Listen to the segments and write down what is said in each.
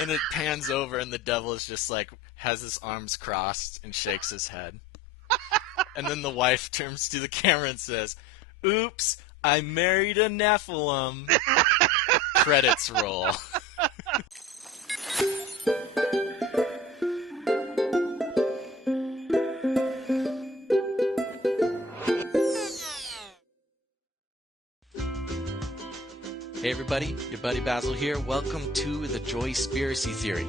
And it pans over, and the devil is just like, has his arms crossed and shakes his head. And then the wife turns to the camera and says, "Oops, I married a Nephilim." Credits roll. Hey everybody, your buddy Basil here. Welcome to the Joyspiracy Theory.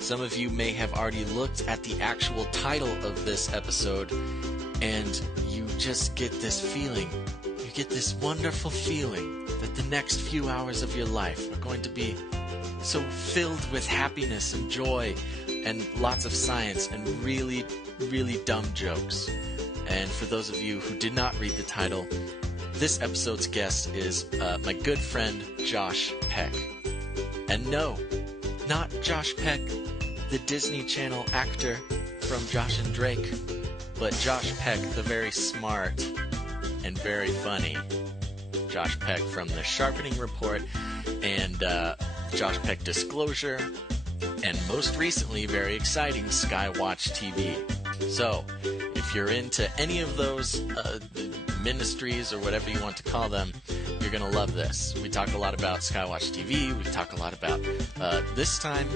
Some of you may have already looked at the actual title of this episode, and you just get this feeling. You get this wonderful feeling that the next few hours of your life are going to be so filled with happiness and joy and lots of science and really, really dumb jokes. And for those of you who did not read the title, this episode's guest is my good friend Josh Peck. And no, not Josh Peck, the Disney Channel actor from Josh and Drake, but Josh Peck, the very smart and very funny Josh Peck from the Sharpening Report and Josh Peck Disclosure, and most recently, very exciting, Skywatch TV. So, if you're into any of those ministries or whatever you want to call them, you're going to love this. We talk a lot about Skywatch TV. We talk a lot about, this time,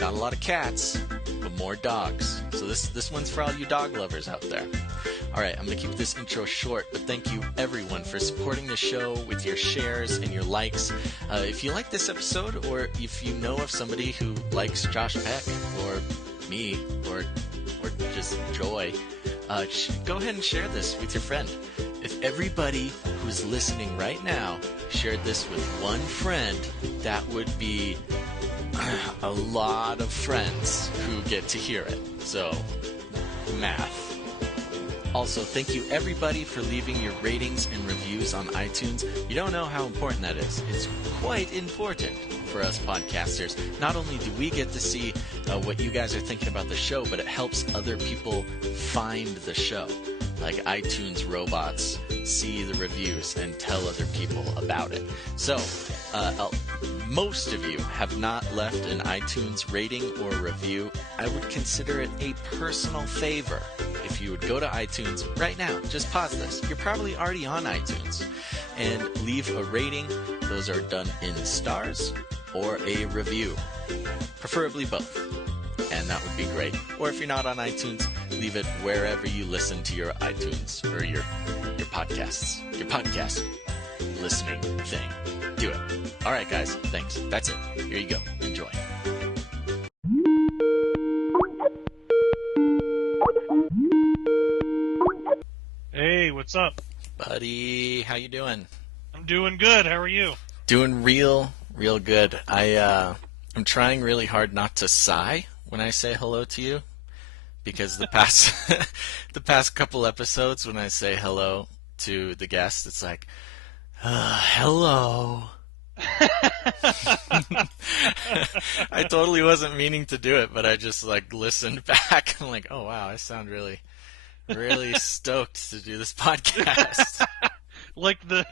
not a lot of cats, but more dogs. So this one's for all you dog lovers out there. All right, I'm going to keep this intro short, but thank you everyone for supporting the show with your shares and your likes. If you like this episode, or if you know of somebody who likes Josh Peck, or me, or just Joy, go ahead and share this with your friend. If everybody who's listening right now shared this with one friend, that would be a lot of friends who get to hear it. So, math. Also, thank you everybody for leaving your ratings and reviews on iTunes. You don't know how important that is. It's quite important for us podcasters. Not only do we get to see what you guys are thinking about the show, but it helps other people find the show. Like iTunes robots see the reviews and tell other people about it. So, most of you have not left an iTunes rating or review. I would consider it a personal favor if you would go to iTunes right now. Just pause this. You're probably already on iTunes. And leave a rating. Those are done in stars, or a review. Preferably both. And that would be great. Or if you're not on iTunes, leave it wherever you listen to your iTunes or your podcasts. Your podcast listening thing. Do it. All right, guys. Thanks. That's it. Here you go. Enjoy. Hey, what's up? Buddy, how you doing? I'm doing good. How are you? Doing real good. I'm trying really hard not to sigh when I say hello to you, because the past couple episodes when I say hello to the guest, it's like, hello. I totally wasn't meaning to do it, but I just listened back. I'm like, oh wow, I sound really stoked to do this podcast. like the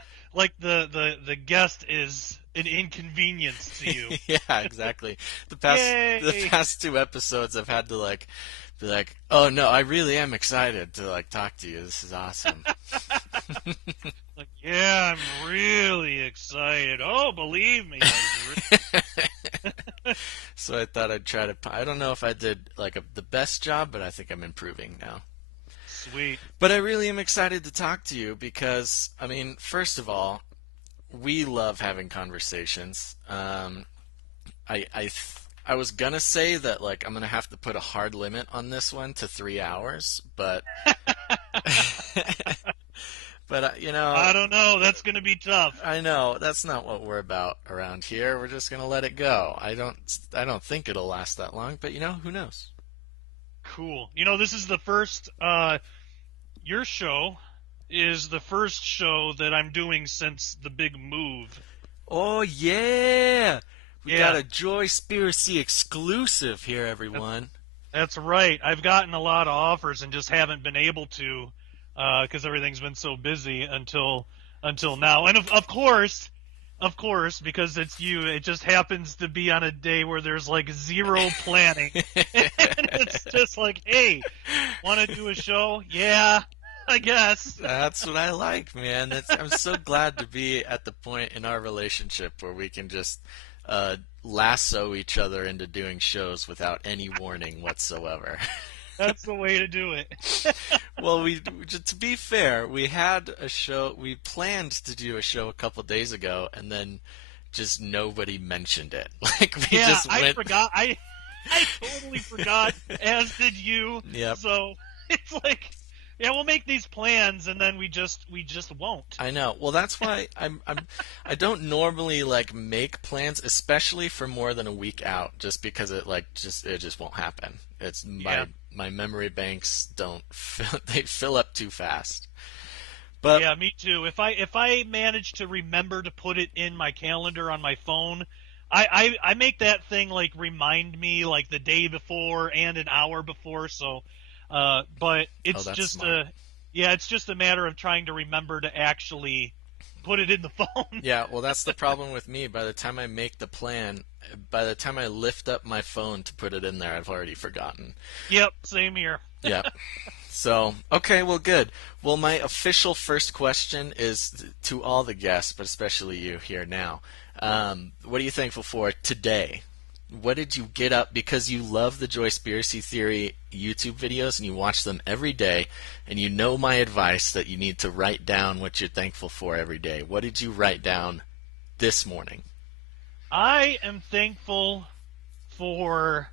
guest is an inconvenience to you. Yeah, exactly. The past two episodes I've had to be like, oh no, I really am excited to talk to you. This is awesome. Yeah, I'm really excited. Oh, believe me. So I thought I'd try to. I don't know if I did the best job, but I think I'm improving now. Sweet. But I really am excited to talk to you because, first of all, we love having conversations. I was gonna say that I'm gonna have to put a hard limit on this one to 3 hours, but but I don't know. That's gonna be tough. I know that's not what we're about around here. We're just gonna let it go. I don't think it'll last that long, but who knows? Cool. This is the first. Your show is the first show that I'm doing since the big move. Oh yeah. We got a Joyspiracy exclusive here, everyone. That's right. I've gotten a lot of offers and just haven't been able to because everything's been so busy until now. And of course, Of course, because it's you. It just happens to be on a day where there's like zero planning. And it's just like, hey, want to do a show? Yeah, I guess. That's what I like, man. I'm so glad to be at the point in our relationship where we can just lasso each other into doing shows without any warning whatsoever. That's the way to do it. Well, to be fair, we had a show. We planned to do a show a couple days ago, and then just nobody mentioned it. Like we just went. I forgot. I totally forgot, as did you. Yep. So it's like, yeah, we'll make these plans, and then we just won't. I know. Well, that's why I don't normally like make plans, especially for more than a week out, just because it just won't happen. It's my memory banks they fill up too fast. But yeah, me too. If I manage to remember to put it in my calendar on my phone, I make that thing like remind me like the day before and an hour before. So, but it's just smart. it's just a matter of trying to remember to actually put it in the phone. Yeah, well, that's the problem with me. By the time I make the plan, by the time I lift up my phone to put it in there, I've already forgotten. Yep, same here. Yep. So, okay, well, good. Well, my official first question is to all the guests, but especially you here now. What are you thankful for today? What did you get up, because you love the Joyspiracy Theory YouTube videos and you watch them every day, and you know my advice that you need to write down what you're thankful for every day. What did you write down this morning? I am thankful for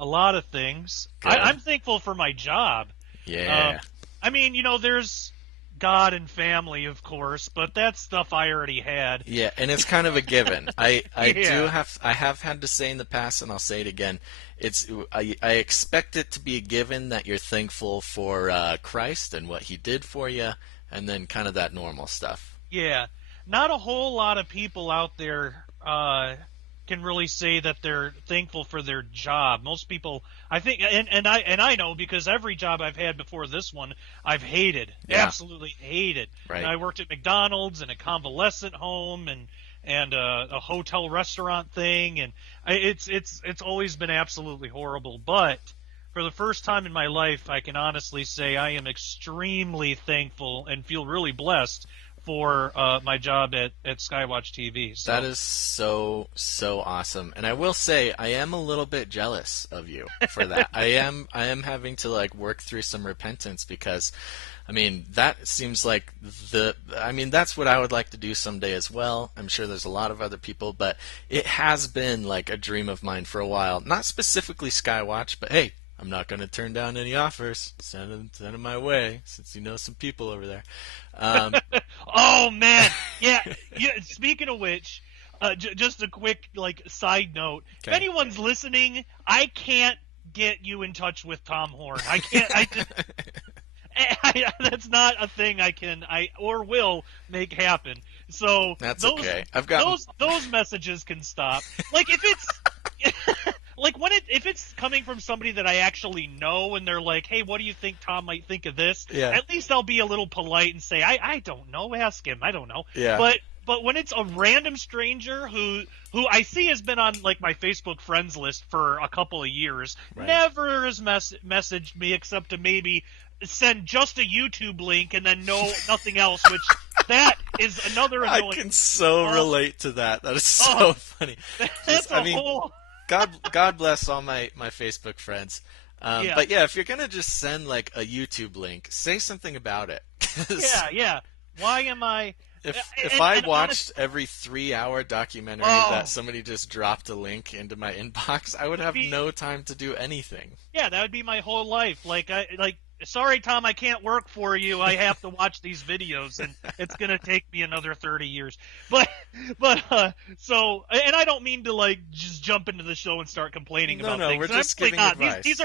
a lot of things. I'm thankful for my job. Yeah. I mean, there's God and family, of course, but that's stuff I already had. Yeah, and it's kind of a given. I Yeah. have had to say in the past, and I'll say it again. I expect it to be a given that you're thankful for Christ and what He did for you, and then kind of that normal stuff. Yeah. Not a whole lot of people out there can really say that they're thankful for their job. Most people, I think, and I know, because every job I've had before this one, I've hated, absolutely hated. Right. And I worked at McDonald's and a convalescent home and a hotel restaurant thing, and it's always been absolutely horrible. But for the first time in my life, I can honestly say I am extremely thankful and feel really blessed for my job at Skywatch TV. So. That is so awesome, and I will say I am a little bit jealous of you for that. I am having to like work through some repentance, because I mean that seems like that's what I would like to do someday as well. I'm sure there's a lot of other people, but it has been like a dream of mine for a while. Not specifically Skywatch, but hey, I'm not going to turn down any offers. Send them my way, since you know some people over there. Oh man, yeah. Speaking of which, just a quick like side note: okay. If anyone's listening, I can't get you in touch with Tom Horn. I can't. That's not a thing I can or will make happen. So that's okay. I've got those messages can stop. Like if it's. Like if it's coming from somebody that I actually know and they're like, hey, what do you think Tom might think of this? Yeah. At least I'll be a little polite and say, I don't know, ask him. I don't know. Yeah. But when it's a random stranger who I see has been on like my Facebook friends list for a couple of years, right. Never has messaged me except to maybe send just a YouTube link and then nothing else, which that is another annoying. I can relate to that. That is so funny. Whole... God bless all my Facebook friends. But yeah, if you're going to just send like a YouTube link, say something about it. Yeah. Why am I... If I watched every 3-hour documentary that somebody just dropped a link into my inbox, I would have no time to do anything. Yeah, that would be my whole life. Sorry, Tom, I can't work for you. I have to watch these videos, and it's going to take me another 30 years. But so, and I don't mean to like just jump into the show and start complaining about things. No, we're just giving advice. These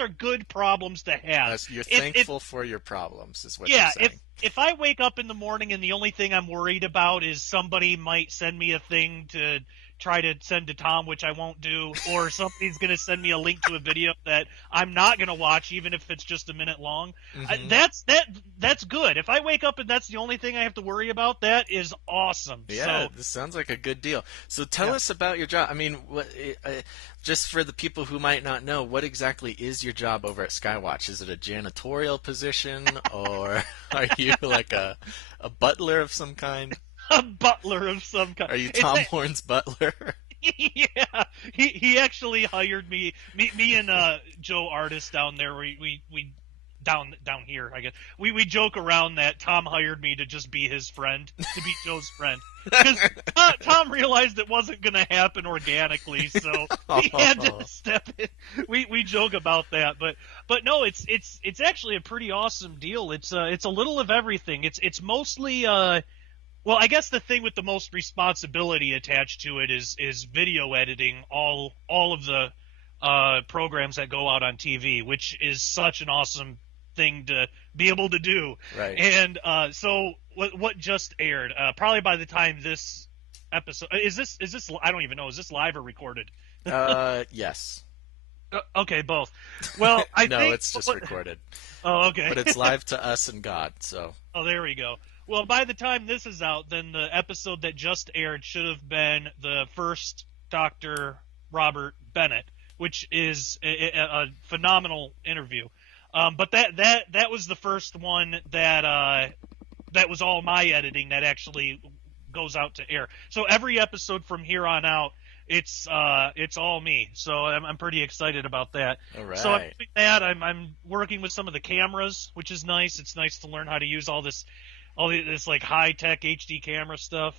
are good problems to have. You're thankful for your problems, is what you're saying. If I wake up in the morning and the only thing I'm worried about is somebody might send me a thing to try to send to Tom, which I won't do, or somebody's going to send me a link to a video that I'm not going to watch, even if it's just a minute long. That's good. If I wake up and that's the only thing I have to worry about, that is awesome. Yeah, this sounds like a good deal. So tell us about your job. I mean, just for the people who might not know, what exactly is your job over at Skywatch? Is it a janitorial position, or are you like a butler of some kind? A butler of some kind. Are you Tom Horn's butler? Yeah, he actually hired me and Joe Artist down there. We down here, I guess. We joke around that Tom hired me to just be his friend, to be Joe's friend, because Tom realized it wasn't going to happen organically, so he had to step in. We joke about that, but no, it's actually a pretty awesome deal. It's a little of everything. It's mostly well, I guess the thing with the most responsibility attached to it is video editing all of the programs that go out on TV, which is such an awesome thing to be able to do. Right. And so what just aired? Probably by the time this episode is this I don't even know, is this live or recorded? Yes. Okay, both. Well, I no, think it's just recorded. Oh, okay. But it's live to us and God. So. Oh, there we go. Well, by the time this is out, then the episode that just aired should have been the first Dr. Robert Bennett, which is a phenomenal interview. But that was the first one that was all my editing that actually goes out to air. So every episode from here on out, it's all me. So I'm pretty excited about that. All right. So I'm doing that. I'm working with some of the cameras, which is nice. It's nice to learn how to use all this like high-tech HD camera stuff.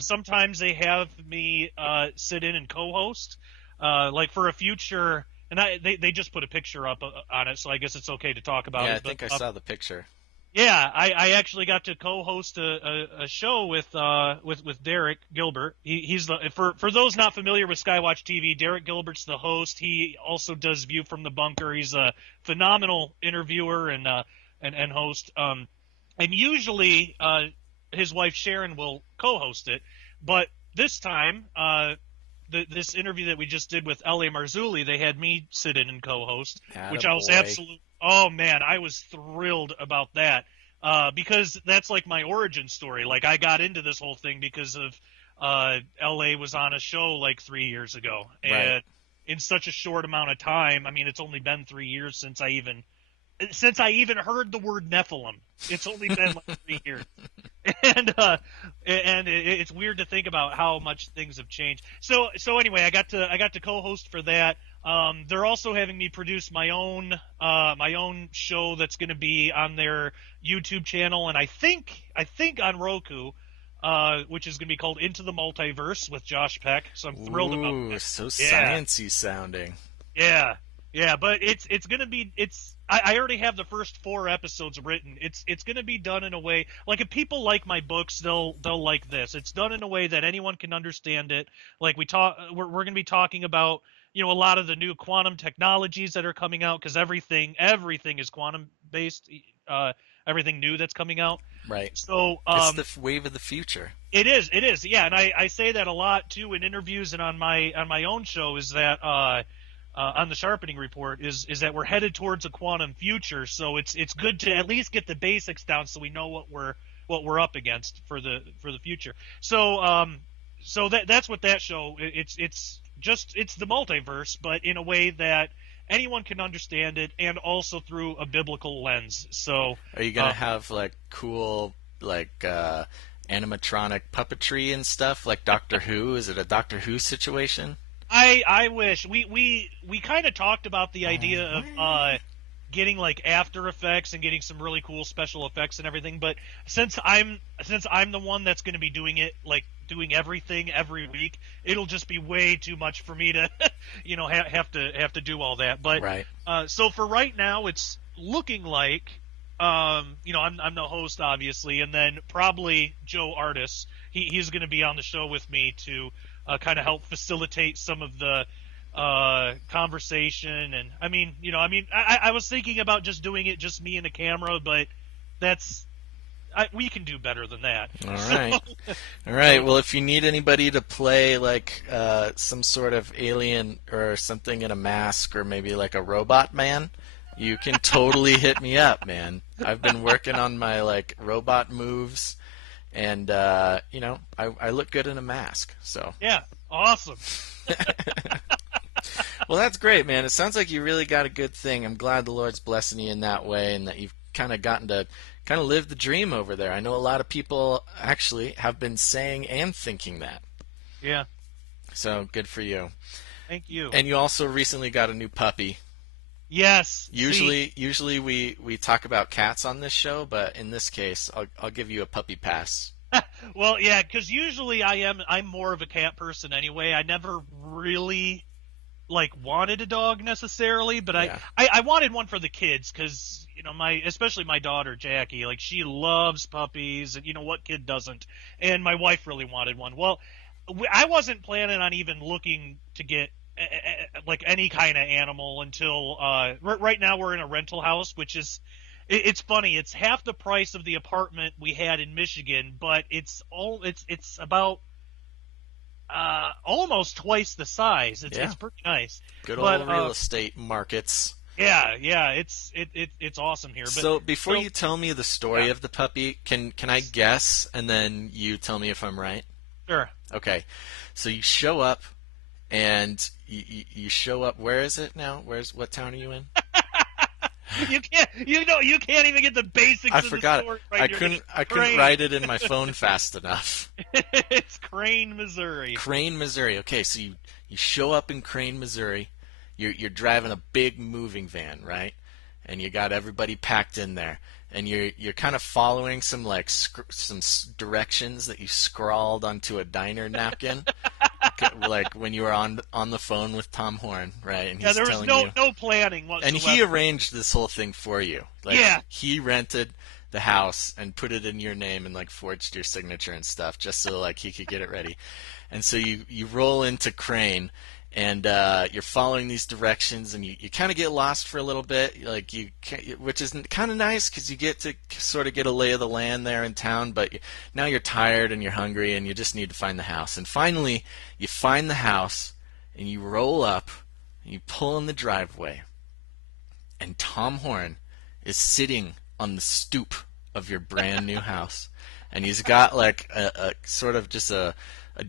Sometimes they have me sit in and co-host, like for a future, and they just put a picture up on it, so I guess it's okay to talk about it. Yeah, I think I saw the picture. Yeah, I actually got to co-host a show with Derek Gilbert. He's for those not familiar with Skywatch TV, Derek Gilbert's the host. He also does View from the Bunker. He's a phenomenal interviewer and host. And usually his wife Sharon will co-host it, but this time this interview that we just did with L.A. Marzulli, they had me sit in and co-host, which I was absolutely. Oh man, I was thrilled about that because that's like my origin story. Like I got into this whole thing because of L.A. was on a show like 3 years ago, and in such a short amount of time. I mean, it's only been 3 years since I even heard the word Nephilim. It's only been like 3 years. And it's weird to think about how much things have changed. So anyway, I got to co-host for that. They're also having me produce my own show that's going to be on their YouTube channel, and I think on Roku, which is going to be called Into the Multiverse with Josh Peck. So I'm thrilled about that. So sciencey sounding. Yeah, but it's going to be I already have the first 4 episodes written. It's going to be done in a way like if people like my books, they'll like this. It's done in a way that anyone can understand it. Like we're going to be talking about a lot of the new quantum technologies that are coming out because everything is quantum based. Everything new that's coming out. Right. So it's the wave of the future. It is. Yeah, and I say that a lot too in interviews and on my own show is that. On the Sharpening report is that we're headed towards a quantum future, so it's good to at least get the basics down so we know what we're up against for the future. So that's what that show it's the multiverse, but in a way that anyone can understand it and also through a biblical lens. So are you gonna have like cool like animatronic puppetry and stuff like Doctor Who? Is it a Doctor Who situation? I wish we kind of talked about the idea of getting like After Effects and getting some really cool special effects and everything, but since I'm the one that's going to be doing it, like doing everything every week, it'll just be way too much for me to have to do all that. But right. So for right now, it's looking like I'm the host obviously, and then probably Joe Artist. He's going to be on the show with me to. Kind of help facilitate some of the conversation, and I was thinking about just doing it just me and the camera, but that's we can do better than that. All right. All right. Well, if you need anybody to play like some sort of alien or something in a mask, or maybe like a robot man, you can totally hit me up, man. I've been working on my like robot moves, and I look good in a mask. So Yeah, awesome. well, that's great, man. It sounds like you really got a good thing. I'm glad the Lord's blessing you in that way, and that you've kind of gotten to kind of live the dream over there. I know a lot of people actually have been saying and thinking that. Yeah. So good for you. Thank you. And you also recently got a new puppy. Yes. Usually we talk about cats on this show, but in this case, I'll give you a puppy pass. Well, yeah, because usually I'm more of a cat person anyway. I never really like wanted a dog necessarily, but Yeah. I wanted one for the kids because especially my daughter Jackie, like she loves puppies, and what kid doesn't? And my wife really wanted one. Well, I wasn't planning on even looking to get like any kind of animal until right now we're in a rental house, which is it's funny. It's half the price of the apartment we had in Michigan, but it's about almost twice the size. It's pretty nice. Good old real estate markets. Yeah, it's awesome here. But, so before you tell me the story of the puppy, can I guess, and then you tell me if I'm right? Sure. Okay, so you show up, and you show up. Where is it now? What town are you in? You can't even get the basics. I forgot it. I couldn't write it in my phone fast enough. It's Crane, Missouri. Crane, Missouri. Okay, so you show up in Crane, Missouri. You're driving a big moving van, right? And you got everybody packed in there, and you're kind of following some directions that you scrawled onto a diner napkin. Like when you were on the phone with Tom Horn, right? And he's there was no planning whatsoever. And he arranged this whole thing for you. He rented the house and put it in your name and like forged your signature and stuff just so like he could get it ready. And so you roll into Crane, and you're following these directions, and you kind of get lost for a little bit, which is kind of nice because you get to sort of get a lay of the land there in town. But now you're tired and you're hungry, and you just need to find the house. And finally, you find the house, and you roll up, and you pull in the driveway, and Tom Horn is sitting on the stoop of your brand new house, and he's got like a sort of just a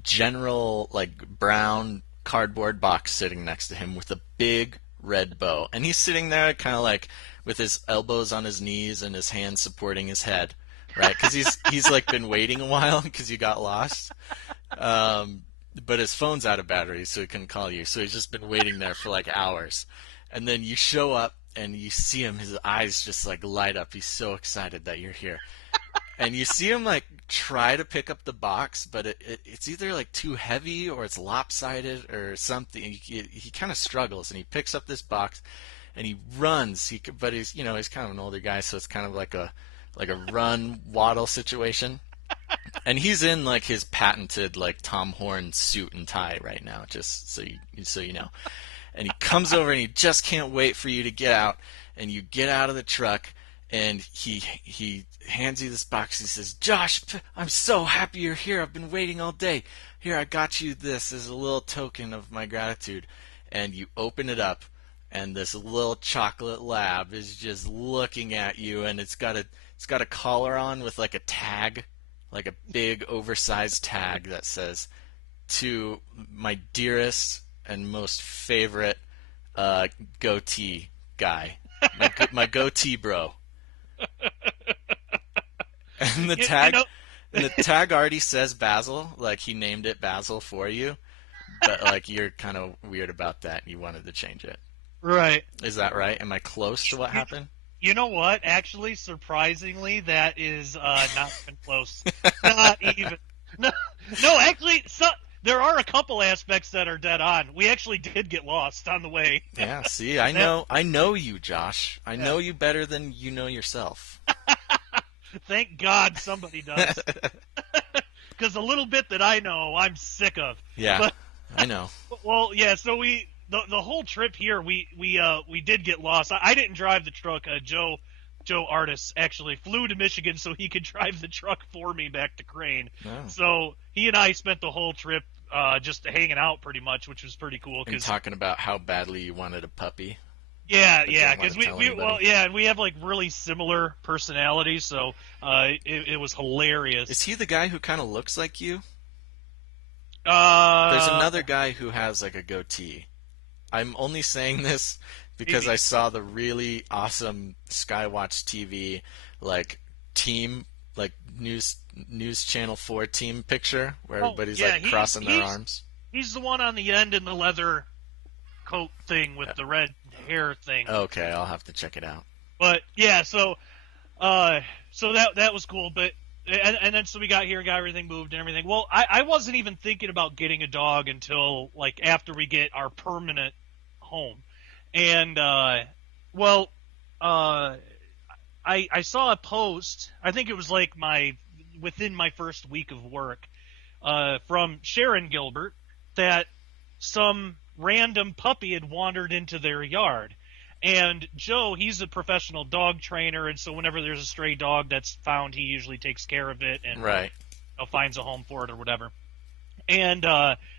general like brown cardboard box sitting next to him with a big red bow, and he's sitting there kind of like with his elbows on his knees and his hands supporting his head, right? Because he's like been waiting a while because you got lost, but his phone's out of battery, so he couldn't call you. So he's just been waiting there for like hours, and then you show up and you see him. His eyes just like light up. He's so excited that you're here. And you see him like try to pick up the box, but it's either like too heavy or it's lopsided or something. He kind of struggles, and he picks up this box and he runs. But he's kind of an older guy, so it's kind of like a run waddle situation. And he's in like his patented like Tom Horn suit and tie right now, just so you know. And he comes over and he just can't wait for you to get out, and you get out of the truck. And he hands you this box. He says, "Josh, I'm so happy you're here. I've been waiting all day. Here, I got you this as a little token of my gratitude." And you open it up, and this little chocolate lab is just looking at you, and it's got a collar on with like a tag, like a big oversized tag that says, "To my dearest and most favorite goatee guy, my goatee bro." And the tag already says Basil, like he named it Basil for you, but like you're kind of weird about that. You wanted to change it. Right. Is that right? Am I close to what happened? You know what? Actually, surprisingly, that is not even close. Not even. No, actually, there are a couple aspects that are dead on. We actually did get lost on the way. Yeah, see, I know you, Josh. I know you better than you know yourself. Thank God somebody does. Because the little bit that I know, I'm sick of. Yeah, I know. Well, yeah, so the whole trip here, we did get lost. I didn't drive the truck. Joe Joe Artis actually flew to Michigan so he could drive the truck for me back to Crane. Oh. So he and I spent the whole trip just hanging out pretty much, which was pretty cool. And talking about how badly you wanted a puppy. Yeah, because we have like really similar personalities, so it was hilarious. Is he the guy who kind of looks like you? There's There's another guy who has like a goatee. I'm only saying this because I saw the really awesome Skywatch TV like team, like news channel 4 team picture where everybody's like crossing their arms. He's the one on the end in the leather coat thing with the red hair thing. Okay, I'll have to check it out. But yeah, so that was cool. But and then so we got here, got everything moved and everything. Well, I wasn't even thinking about getting a dog until like after we get our permanent home. And I saw a post. I think it was like within my first week of work from Sharon Gilbert that some random puppy had wandered into their yard. And Joe, he's a professional dog trainer, and so whenever there's a stray dog that's found, he usually takes care of it and finds a home for it or whatever. And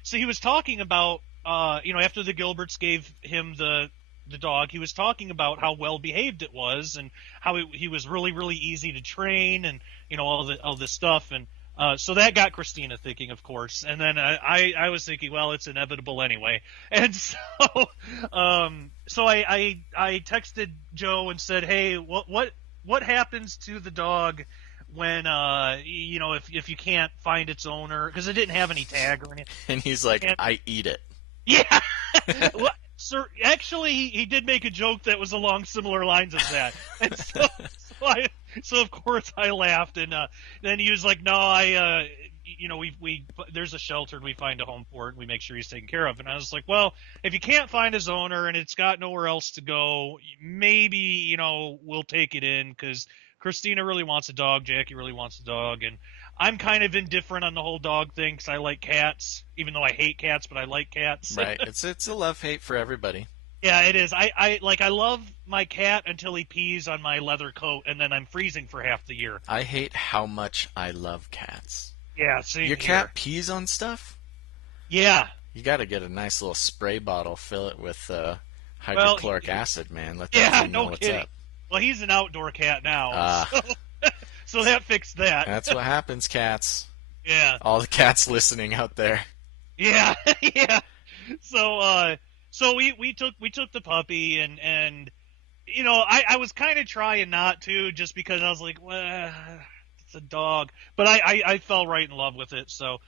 so he was talking about, after the Gilberts gave him the dog, he was talking about how well behaved it was and how he was really, really easy to train and, all this stuff. And so that got Christina thinking, of course. And then I was thinking, well, it's inevitable anyway. And so I texted Joe and said, hey, what happens to the dog when if you can't find its owner, because it didn't have any tag or anything. And he's like, I eat it. Yeah. Well, sir, actually, he did make a joke that was along similar lines as that. And so of course I laughed, and then he was like, no, we there's a shelter and we find a home for it and we make sure he's taken care of. And I was like, well, if you can't find his owner and it's got nowhere else to go, maybe, we'll take it in, because Christina really wants a dog, Jackie really wants a dog, and I'm kind of indifferent on the whole dog thing because I like cats, even though I hate cats, but I like cats. Right. It's a love-hate for everybody. Yeah, it is. I love my cat until he pees on my leather coat, and then I'm freezing for half the year. I hate how much I love cats. Yeah, same Your here. cat pees on stuff? Yeah. You got to get a nice little spray bottle, fill it with hydrochloric acid, man. Let that thing know what's up. Well, he's an outdoor cat now, so that fixed that. That's what happens, cats. Yeah. All the cats listening out there. Yeah, yeah. So we took the puppy, and I was kind of trying not to, just because I was like, well, it's a dog, but I fell right in love with it. So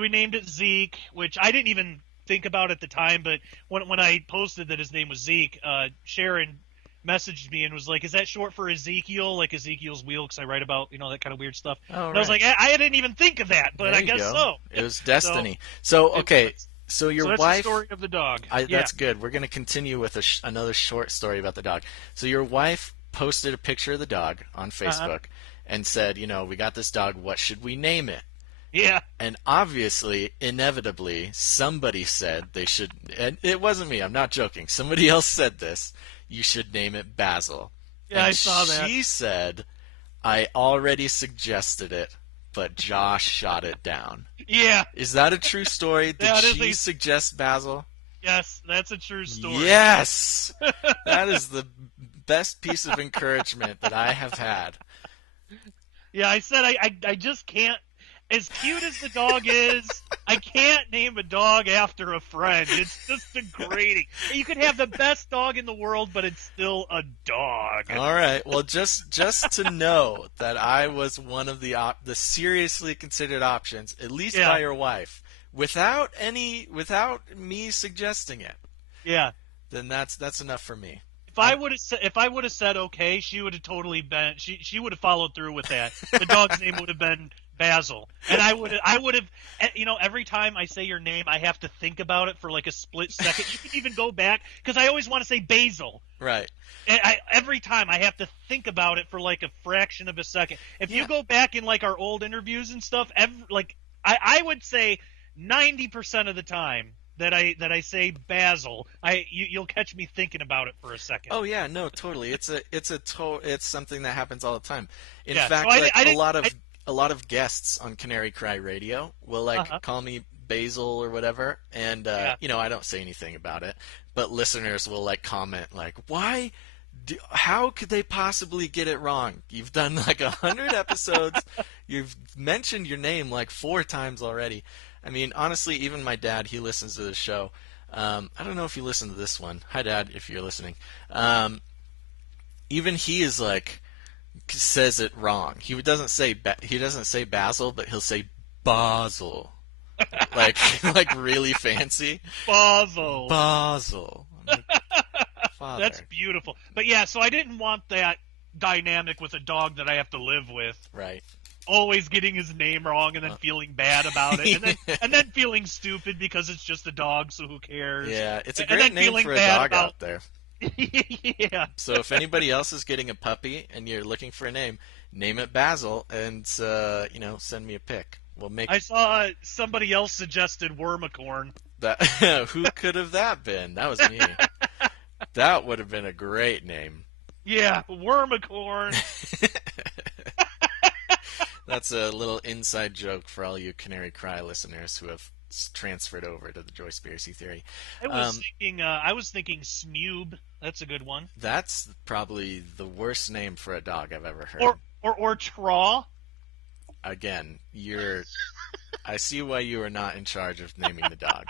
we named it Zeke, which I didn't even think about at the time, but when I posted that his name was Zeke, Sharon messaged me and was like, is that short for Ezekiel, like Ezekiel's wheel, because I write about that kind of weird stuff. I was like, I didn't even think of that, but I guess so. It was destiny. So okay. So your that's wife. The story of the dog. That's good. We're going to continue with another short story about the dog. So your wife posted a picture of the dog on Facebook and said, we got this dog. What should we name it? Yeah. And obviously, inevitably, somebody said they should. And it wasn't me. I'm not joking. Somebody else said this. You should name it Basil. Yeah, and I saw that. She said, I already suggested it, but Josh shot it down. Yeah. Is that a true story? Did she suggest Basil? Yes, that's a true story. Yes! That is the best piece of encouragement that I have had. Yeah, I said I just can't. As cute as the dog is, I can't name a dog after a friend. It's just degrading. You could have the best dog in the world, but it's still a dog. All right. Well, just to know that I was one of the seriously considered options, at least by your wife, without me suggesting it. Yeah. Then that's enough for me. If I would have said okay, she would have totally been. She would have followed through with that. The dog's name would have been Basil, and I would have. Every time I say your name, I have to think about it for like a split second. You can even go back, because I always want to say Basil. Right. And every time I have to think about it for like a fraction of a second. If you go back in like our old interviews and stuff, I would say 90% of the time that I say Basil, you'll catch me thinking about it for a second. Oh yeah, no, totally. It's something that happens all the time. In Yeah, fact, so like a lot of guests on Canary Cry Radio will like call me Basil or whatever, and you know, I don't say anything about it, but listeners will like comment like, "Why? How could they possibly get it wrong? You've done like 100 episodes. You've mentioned your name like 4 times already." I mean, honestly, even my dad, he listens to the show. I don't know if you listen to this one. Hi, Dad, if you're listening. Even he is like says it wrong. He doesn't say Basil, but he'll say Basil, like like really fancy. Basil. Basil. I'm like, Father. That's beautiful. But yeah, so I didn't want that dynamic with a dog that I have to live with. Right. Always getting his name wrong and then feeling bad about it, and then feeling stupid because it's just a dog, so who cares? Yeah, it's a great name for a dog out there. Yeah. So if anybody else is getting a puppy and you're looking for a name it Basil, and you know, send me a pic. We'll make. I saw somebody else suggested Wormicorn. That who could have that been? That was me. That would have been a great name. Yeah, Wormicorn. That's a little inside joke for all you Canary Cry listeners who have transferred over to the Joyspiracy Theory. I was thinking Smoob. That's a good one. That's probably the worst name for a dog I've ever heard. Or Traw. Again, I see why you are not in charge of naming the dog,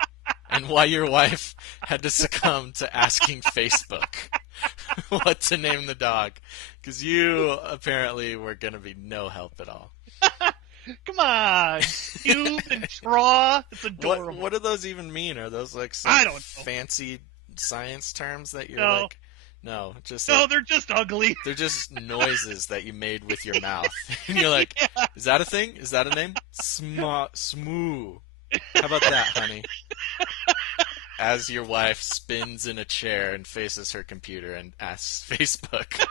and why your wife had to succumb to asking Facebook what to name the dog, because you apparently were going to be no help at all. Come on, Smoob and Traw. It's adorable. What do those even mean? Are those like some I don't know. fancy science terms that you're No. like? No, just No, like, they're just ugly. they're just noises that you made with your mouth, and you're like, Yeah. "Is that a thing? Is that a name? Smoo. How about that, honey?" As your wife spins in a chair and faces her computer and asks Facebook.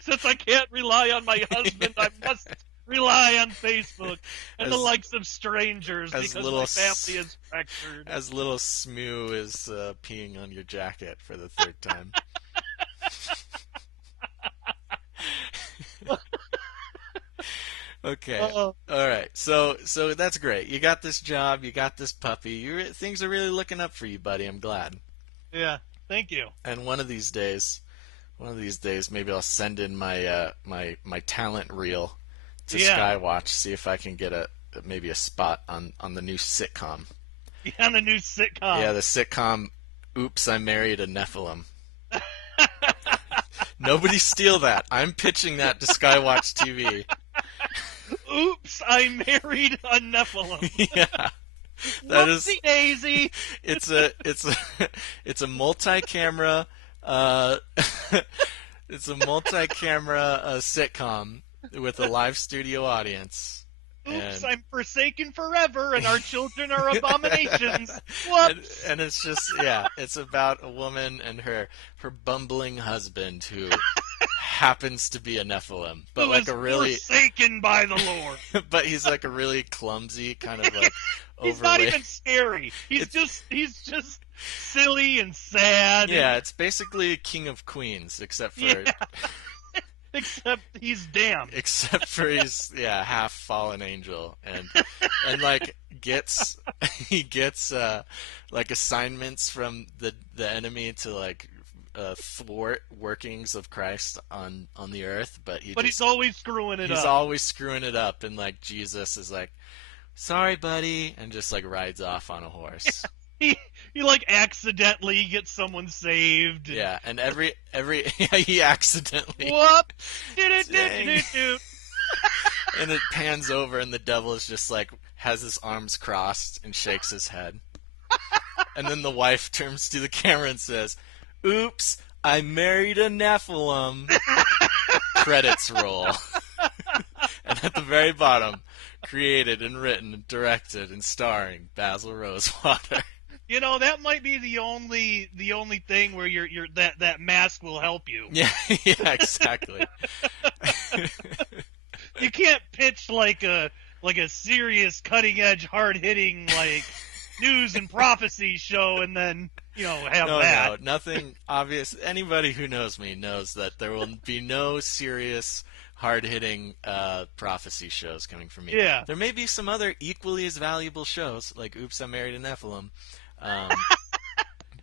Since I can't rely on my husband, I must rely on Facebook and the likes of strangers because my family is fractured. As little Smoo is peeing on your jacket for the 3rd time. Okay. All right. So that's great. You got this job. You got this puppy. Things are really looking up for you, buddy. I'm glad. Yeah. Thank you. And one of these days, maybe I'll send in my my talent reel to Skywatch. See if I can get maybe a spot on the new sitcom. Yeah, the new sitcom. Yeah, the sitcom. Oops, I married a Nephilim. Nobody steal that. I'm pitching that to Skywatch TV. Oops, I married a Nephilim. Yeah. Whoopsie daisy. It's a multi-camera it's a multi-camera sitcom with a live studio audience. Oops, I'm forsaken forever, and our children are abominations. Whoops. And it's just, it's about a woman and her bumbling husband who happens to be a Nephilim, but who like is a really forsaken by the Lord. But he's like a really clumsy kind of like He's not even scary. He's just silly and sad. Yeah, it's basically King of Queens, except for except he's damned. Except for he's half fallen angel and like he gets like assignments from the enemy to like thwart workings of Christ on the earth, but he's always screwing it up. He's always screwing it up, and like Jesus is like, "Sorry, buddy," and just like rides off on a horse. He like accidentally gets someone saved. Yeah, and every he accidentally. Whoop! And it pans over, and the devil is just like has his arms crossed and shakes his head. And then the wife turns to the camera and says, "Oops, I married a Nephilim." Credits roll. And at the very bottom, created and written and directed and starring Basil Rosewater. You know, that might be the only thing where you're that mask will help you. Yeah, exactly. You can't pitch like a serious, cutting edge, hard hitting like news and prophecy show and then, have that. No, nothing obvious. Anybody who knows me knows that there will be no serious, hard-hitting prophecy shows coming from me. Yeah. There may be some other equally as valuable shows, like Oops, I Married a Nephilim.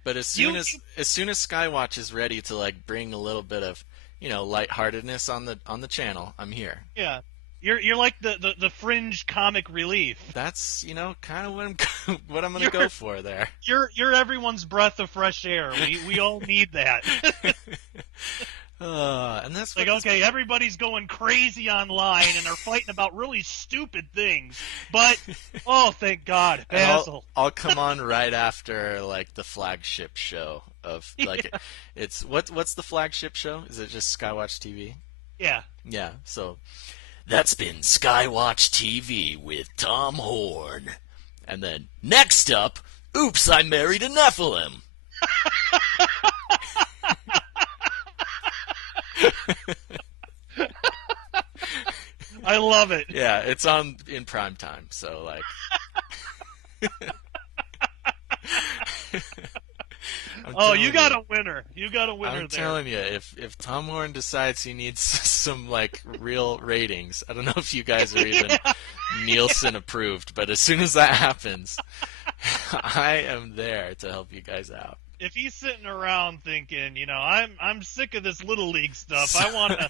But as soon as Skywatch is ready to like bring a little bit of lightheartedness on the channel, I'm here. Yeah. You're like the fringe comic relief. That's kind of what I'm gonna go for there. You're everyone's breath of fresh air. We all need that. And that's like, okay, everybody's going crazy online and are fighting about really stupid things. But oh, thank God, Basil. I'll come on right after like the flagship show of like it's what's the flagship show? Is it just Skywatch TV? Yeah. Yeah. So. That's been Skywatch TV with Tom Horn. And then, next up, Oops, I Married a Nephilim. I love it. Yeah, it's on in prime time, so like... You got a winner. You got a winner there. I'm telling you, if Tom Horn decides he needs some like real ratings, I don't know if you guys are even Nielsen approved, but as soon as that happens, I am there to help you guys out. If he's sitting around thinking, I'm sick of this little league stuff. I want to.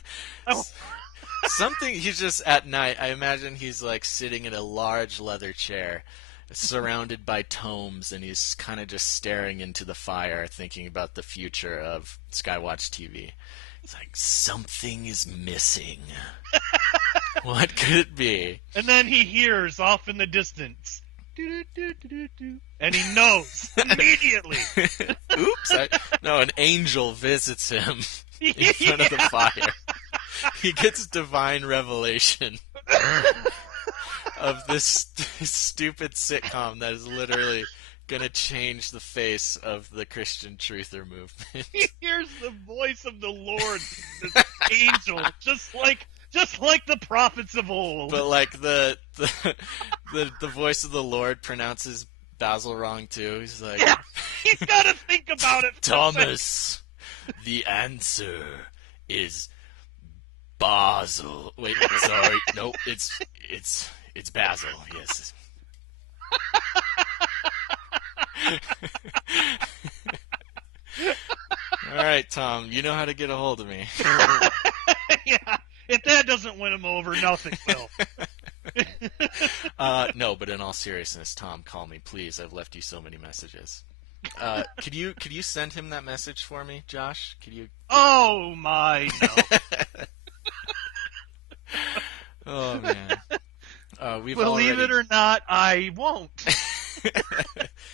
Something he's just at night. I imagine he's like sitting in a large leather chair, surrounded by tomes, and he's kind of just staring into the fire, thinking about the future of Skywatch TV. It's like, something is missing. What could it be? And then he hears off in the distance, doo-doo-doo-doo-doo, and he knows immediately. Oops! An angel visits him in front of the fire. He gets divine revelation of this stupid sitcom that is literally going to change the face of the Christian truther movement. He hears the voice of the Lord, this angel, just like the prophets of old. But like the voice of the Lord pronounces Basil wrong too. He's like, yeah, he's got to think about it. Thomas, the answer is Basil. Wait, sorry, no, it's Basil. Yes. All right, Tom, you know how to get a hold of me. Yeah, if that doesn't win him over, nothing will. No, but in all seriousness, Tom, call me, please. I've left you so many messages. Could you send him that message for me, Josh? Could you? Oh my no. Oh man. Believe it or not, I won't.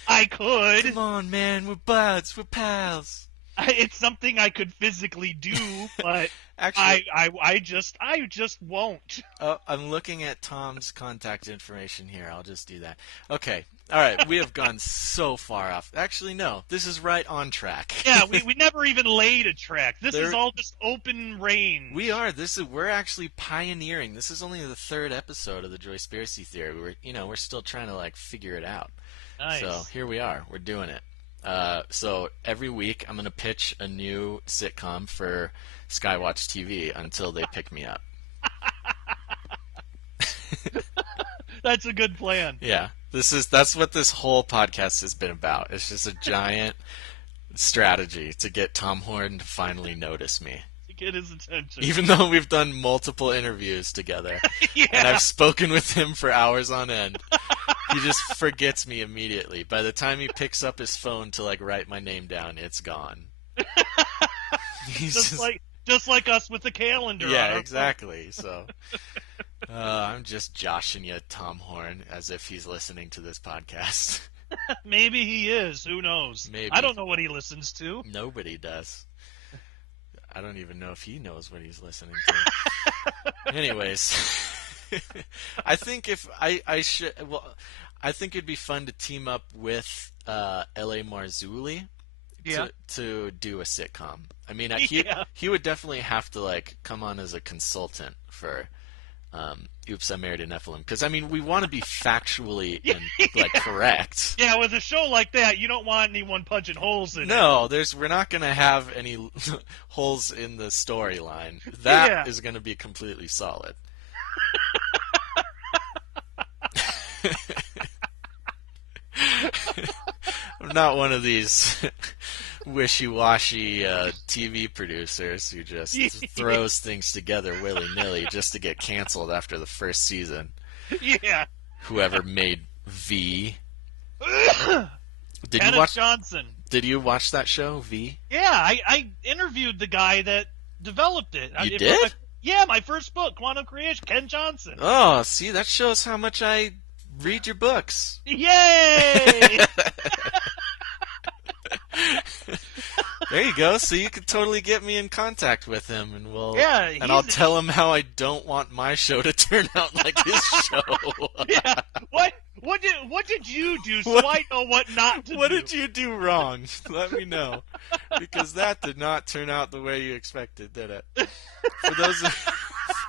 I could. Come on, man. We're buds. We're pals. It's something I could physically do, but actually, I just won't. I'm looking at Tom's contact information here. I'll just do that. Okay. All right. We have gone so far off. Actually, no. This is right on track. Yeah, we never even laid a track. This is all just open range. We are. We're actually pioneering. This is only the third episode of the Joyspiracy Theory. We're still trying to like figure it out. Nice. So here we are. We're doing it. So every week I'm going to pitch a new sitcom for Skywatch TV until they pick me up. That's a good plan. Yeah. That's what this whole podcast has been about. It's just a giant strategy to get Tom Horn to finally notice me. To get his attention. Even though we've done multiple interviews together. Yeah. And I've spoken with him for hours on end. He just forgets me immediately. By the time he picks up his phone to like write my name down, it's gone. Just like us with the calendar. Yeah, exactly. So I'm just joshing you, Tom Horn, as if he's listening to this podcast. Maybe he is. Who knows? Maybe. I don't know what he listens to. Nobody does. I don't even know if he knows what he's listening to. Anyways. I think I think it'd be fun to team up with L.A. Marzulli to do a sitcom. I mean, he would definitely have to like come on as a consultant for Oops, I Married a Nephilim. Because, I mean, we want to be factually and, like, correct. Yeah, with a show like that, you don't want anyone punching holes in it. No, we're not going to have any holes in the storyline. That is going to be completely solid. I'm not one of these wishy-washy TV producers who just throws things together willy-nilly just to get canceled after the first season. Yeah. Whoever made V. Kenneth Johnson. Did you watch that show, V? Yeah, I interviewed the guy that developed it. You did? My first book, Quantum Creation, Ken Johnson. Oh, see, that shows how much I read your books. Yay! There you go. So you could totally get me in contact with him, and I'll tell him how I don't want my show to turn out like his show. Yeah. What did you do so I know what not to do? What did you do wrong? Let me know, because that did not turn out the way you expected, did it?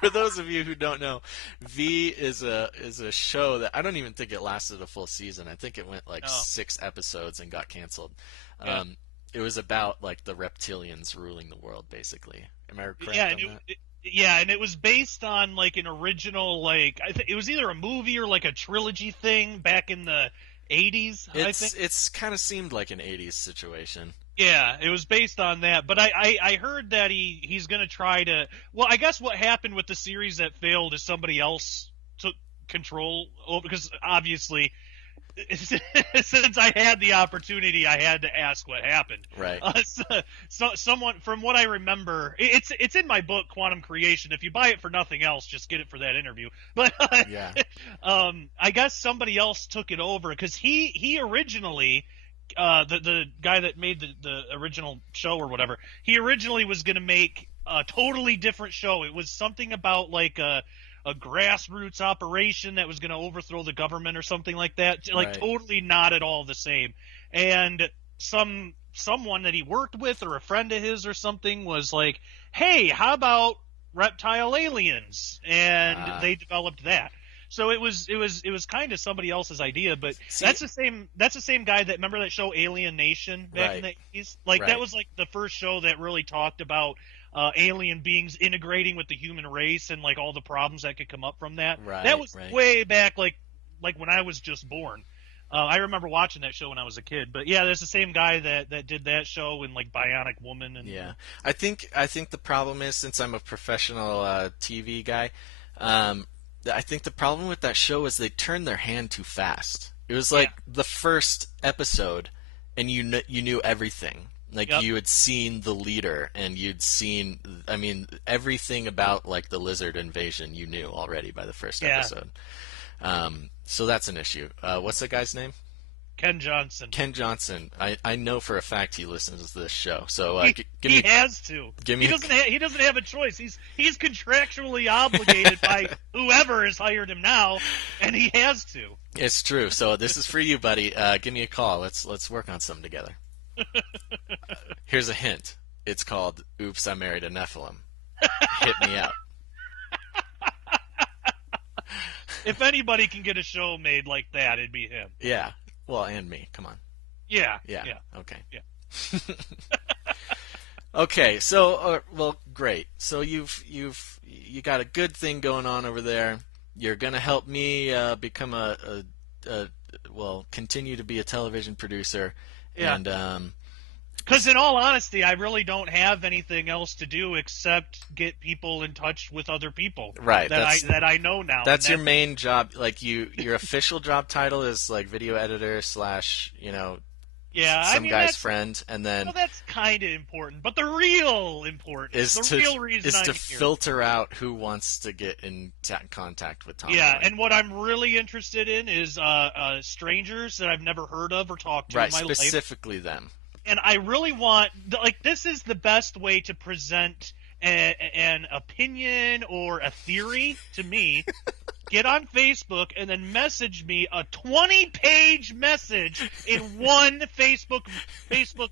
For those of you who don't know, V is a show that I don't even think it lasted a full season. I think it went 6 episodes and got canceled. Yeah. It was about like the reptilians ruling the world, basically. Am I correct on that? And it was based on like an original, like it was either a movie or like a trilogy thing back in the 80s. I think it's kind of seemed like an 80s situation. Yeah, it was based on that, but I heard that he's going to try to. Well, I guess what happened with the series that failed is somebody else took control because obviously. Since I had the opportunity, I had to ask what happened. Right. So someone, from what I remember, it's in my book, Quantum Creation. If you buy it for nothing else, just get it for that interview. But yeah. I guess somebody else took it over because he originally, the guy that made the original show or whatever, he originally was going to make a totally different show. It was something about like a grassroots operation that was going to overthrow the government or something like that. Like totally not at all the same. And someone that he worked with or a friend of his or something was like, "Hey, how about reptile aliens?" And they developed that. So it was kind of somebody else's idea, but that's the same guy that, remember that show Alien Nation back in the 80s? Like that was like the first show that really talked about alien beings integrating with the human race and like all the problems that could come up from that. That was way back, like when I was just born. I remember watching that show when I was a kid. But yeah, there's the same guy that did that show and like Bionic Woman. And yeah, I think the problem is, since I'm a professional TV guy, I think the problem with that show is they turned their hand too fast. It was like the first episode, and you knew everything. Like you had seen the leader, and you'd seen, I mean, everything about like the lizard invasion you knew already by the first episode. So that's an issue. What's the guy's name? Ken Johnson. Ken Johnson. I know for a fact he listens to this show. So he has to. He doesn't have a choice. He's contractually obligated by whoever has hired him now, and he has to. It's true. So this is for you, buddy. Give me a call. Let's work on something together. Here's a hint. It's called Oops, I Married a Nephilim. Hit me up. If anybody can get a show made like that, it'd be him. Yeah. Well, and me. Come on. Yeah. Okay. Yeah. Okay. So, well, great. So you got a good thing going on over there. You're gonna help me become continue to be a television producer. Yeah. And because in all honesty, I really don't have anything else to do except get people in touch with other people. Right. That I know now. That's your main job. Like your official job title is like video editor / some guy's friend, and then that's kind of important. But the real important real reason is to here. Filter out who wants to get in contact with Tom. Yeah, and what I'm really interested in is strangers that I've never heard of or talked to in my life. Specifically them. And I really want, like, this is the best way to present an opinion or a theory to me get on Facebook and then message me a 20-page message in one Facebook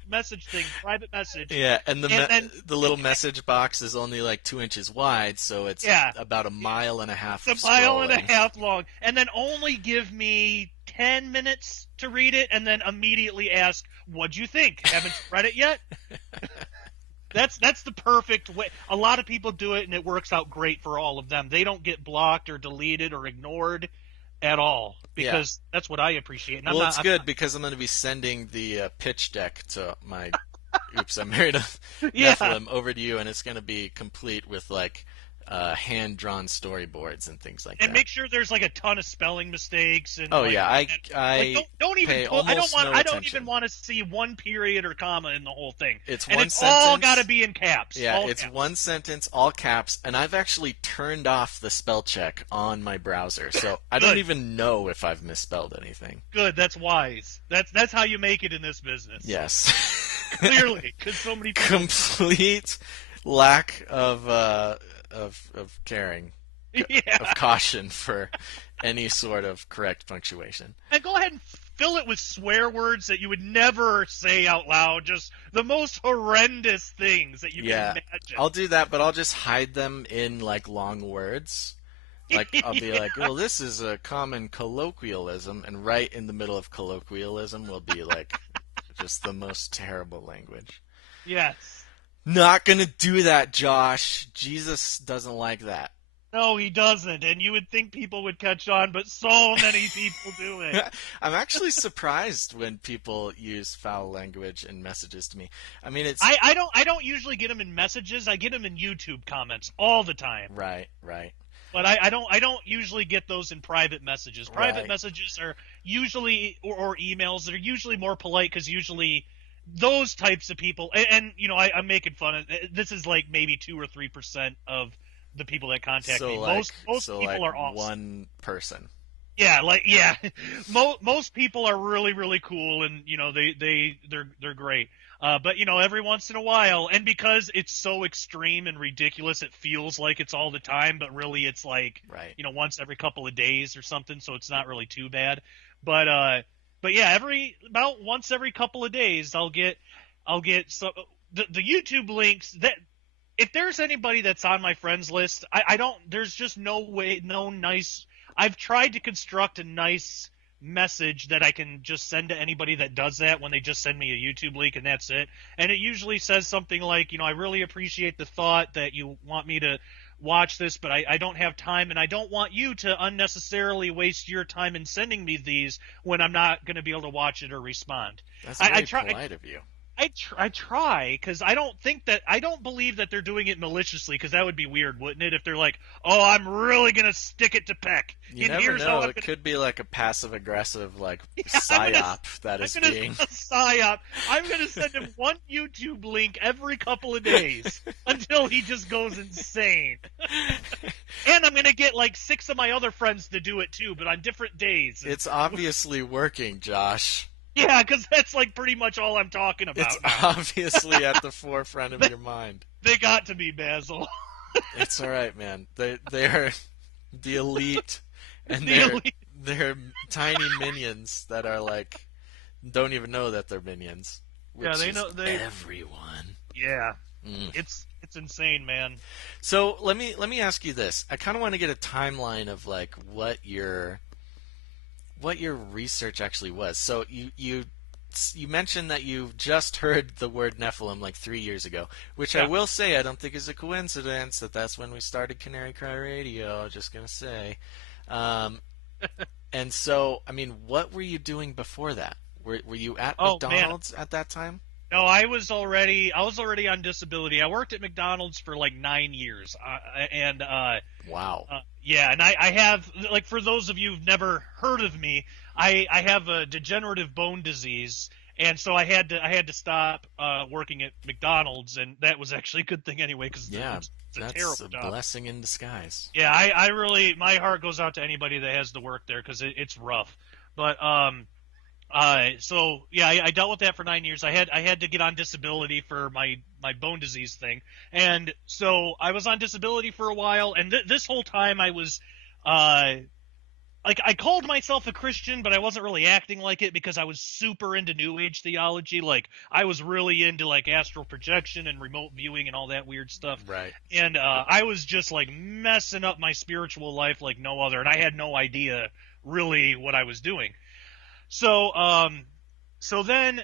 message thing, private message. Yeah, and the little message box is only like 2 inches wide, so it's about a mile and a half. It's a mile and a half long, and then only give me 10 minutes to read it, and then immediately ask, "What'd you think? Haven't read it yet?" That's the perfect way. A lot of people do it, and it works out great for all of them. They don't get blocked or deleted or ignored at all, because that's what I appreciate. And it's good because I'm going to be sending the pitch deck to my Oops, I Married a Nephilim over to you, and it's going to be complete with like hand-drawn storyboards and things like that. And make sure there's like a ton of spelling mistakes. And don't even want to see one period or comma in the whole thing. It's all got to be in caps. Yeah, it's one sentence, all caps, and I've actually turned off the spell check on my browser, so I don't even know if I've misspelled anything. Good, that's wise. That's how you make it in this business. Yes. Clearly, because so many people... Complete lack of caring, of caution for any sort of correct punctuation. And go ahead and fill it with swear words that you would never say out loud, just the most horrendous things that you can imagine. I'll do that, but I'll just hide them in like long words. Like I'll be like, well, this is a common colloquialism, and right in the middle of colloquialism will be like just the most terrible language. Yes. Not gonna do that, Josh. Jesus doesn't like that. No, he doesn't, and you would think people would catch on, but so many people do it. I'm actually surprised when people use foul language in messages to me. I mean, it's I don't usually get them in messages. I get them in YouTube comments all the time. Right. But I don't usually get those in private messages. Private messages are usually or emails that are usually more polite, because usually those types of people, and you know, I'm making fun of this, is like maybe 2 or 3% of the people that contact me. Most people are awesome. One person. Yeah, most people are really, really cool, and you know they're great. But you know, every once in a while, and because it's so extreme and ridiculous, it feels like it's all the time, but really it's like you know, once every couple of days or something, so it's not really too bad. But yeah, about once every couple of days, I'll get the YouTube links. That if there's anybody that's on my friends list, I don't. There's just no nice. I've tried to construct a nice message that I can just send to anybody that does that when they just send me a YouTube link, and that's it. And it usually says something like, you know, I really appreciate the thought that you want me to watch this, but I don't have time, and I don't want you to unnecessarily waste your time in sending me these when I'm not going to be able to watch it or respond. That's very polite of you. I try, because I don't believe that they're doing it maliciously, because that would be weird, wouldn't it? If they're like, oh, I'm really going to stick it to Peck. You never know. It could be like a passive-aggressive psyop that is being... psyop. I'm going to send him one YouTube link every couple of days until he just goes insane. And I'm going to get like 6 of my other friends to do it too, but on different days. It's obviously working, Josh. Yeah, because that's like pretty much all I'm talking about. It's obviously at the forefront of your mind. They got to be, Basil. It's all right, man. They're the elite, and they're tiny minions that are like don't even know that they're minions. Yeah, they know everyone. Yeah, it's insane, man. So let me ask you this. I kind of want to get a timeline of like what your research actually was. So you mentioned that you just heard the word Nephilim like 3 years ago, which I will say I don't think is a coincidence that's when we started Canary Cry Radio. Just gonna say, and so I mean, what were you doing before that? Were you at McDonald's at that time? No, I was already on disability. I worked at McDonald's for like 9 years, wow. Yeah, and I have, like, for those of you who've never heard of me, I have a degenerative bone disease, and so I had to stop working at McDonald's, and that was actually a good thing anyway, because it's a terrible job. That's a blessing in disguise. Yeah, I really, my heart goes out to anybody that has to work there, because it's rough. But so yeah, I dealt with that for 9 years. I had to get on disability for my bone disease thing, and so I was on disability for a while. And this whole time, I was like I called myself a Christian, but I wasn't really acting like it because I was super into New Age theology. Like I was really into like astral projection and remote viewing and all that weird stuff. Right. And I was just like messing up my spiritual life like no other, and I had no idea really what I was doing. So so then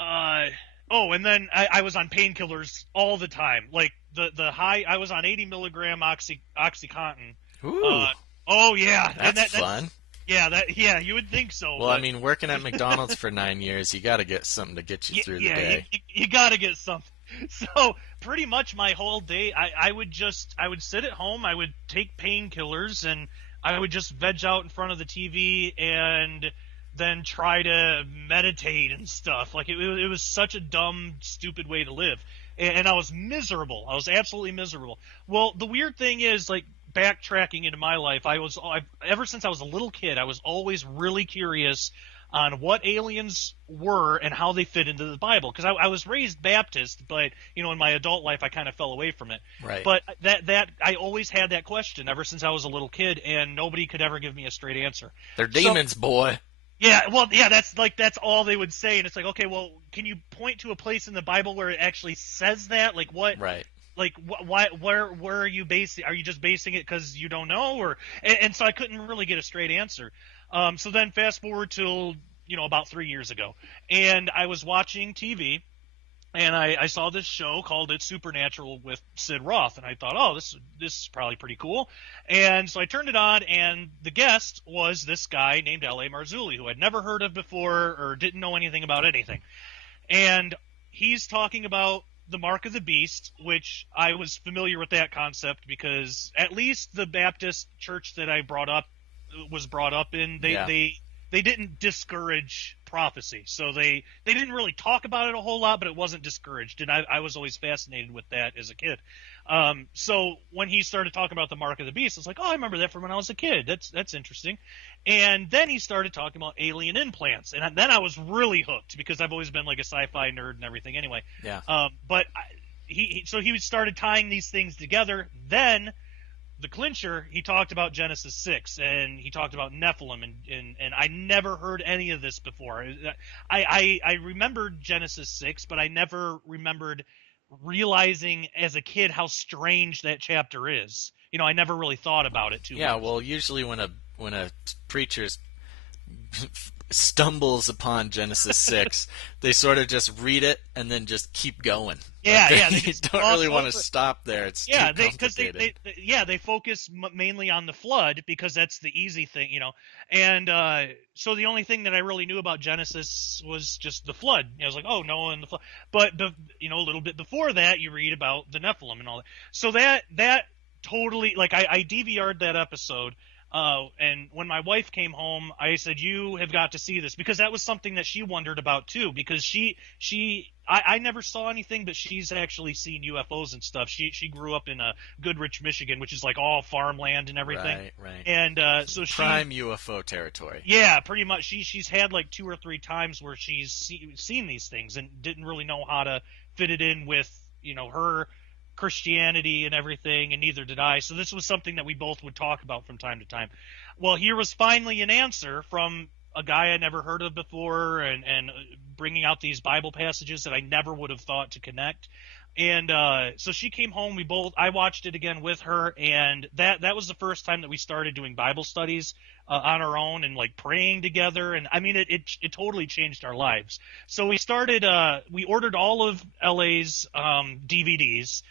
and then I was on painkillers all the time. Like the high, I was on 80 milligram Oxycontin. Ooh. Oh yeah, That's fun. Yeah, you would think so. Well, I mean, working at McDonald's for 9 years, you got to get something to get you through the day. You got to get something. So pretty much my whole day, I would sit at home, I would take painkillers, and I would just veg out in front of the TV and then try to meditate and stuff. Like it was such a dumb, stupid way to live, and I was miserable. I was absolutely miserable. Well, the weird thing is, like, backtracking into my life, ever since I was a little kid, I was always really curious on what aliens were and how they fit into the Bible. Because I was raised Baptist, but in my adult life I kind of fell away from it. Right. But that I always had that question ever since I was a little kid, and nobody could ever give me a straight answer. They're demons, boy. Yeah, well, yeah, that's all they would say, and it's like, okay, well, can you point to a place in the Bible where it actually says that? Like what? Right. Like why? Where are you basing? Are you just basing it because you don't know, or? And so I couldn't really get a straight answer. So then fast forward till about 3 years ago, and I was watching TV, and I saw this show called It's Supernatural with Sid Roth, and I thought, oh, this is probably pretty cool. And so I turned it on, and the guest was this guy named L.A. Marzulli, who I'd never heard of before or didn't know anything about anything. And he's talking about the Mark of the Beast, which I was familiar with that concept because at least the Baptist church that I was brought up in, they didn't discourage prophecy. So they didn't really talk about it a whole lot, but it wasn't discouraged. And I was always fascinated with that as a kid. So when he started talking about the Mark of the Beast, I was like, oh, I remember that from when I was a kid. That's interesting. And then he started talking about alien implants. And then I was really hooked because I've always been like a sci-fi nerd and everything anyway. Yeah. But he started tying these things together. Then the clincher, he talked about Genesis 6, and he talked about Nephilim, and I never heard any of this before. I remembered Genesis 6, but I never remembered realizing as a kid how strange that chapter is. I never really thought about it too much. Yeah, well, usually when a preacher stumbles upon Genesis 6, they sort of just read it and then just keep going. Yeah, they don't really want to stop there. It's too complicated. They focus mainly on the flood because that's the easy thing, And so the only thing that I really knew about Genesis was just the flood. I was like, oh, Noah and the flood. But a little bit before that, you read about the Nephilim and all that. So that totally, like, I DVR'd that episode. And when my wife came home, I said, you have got to see this, because that was something that she wondered about too, because I never saw anything, but she's actually seen UFOs and stuff. She grew up in Goodrich, Michigan, which is like all farmland and everything. Right. And so prime UFO territory. Yeah, pretty much. She's had like 2 or 3 times where she's seen these things and didn't really know how to fit it in with her Christianity and everything, and neither did I. So this was something that we both would talk about from time to time. Well, here was finally an answer from a guy I never heard of before, and bringing out these Bible passages that I never would have thought to connect. And so she came home. I watched it again with her, and that was the first time that we started doing Bible studies on our own and like praying together. And I mean, it totally changed our lives. So we started. We ordered all of LA's DVDs.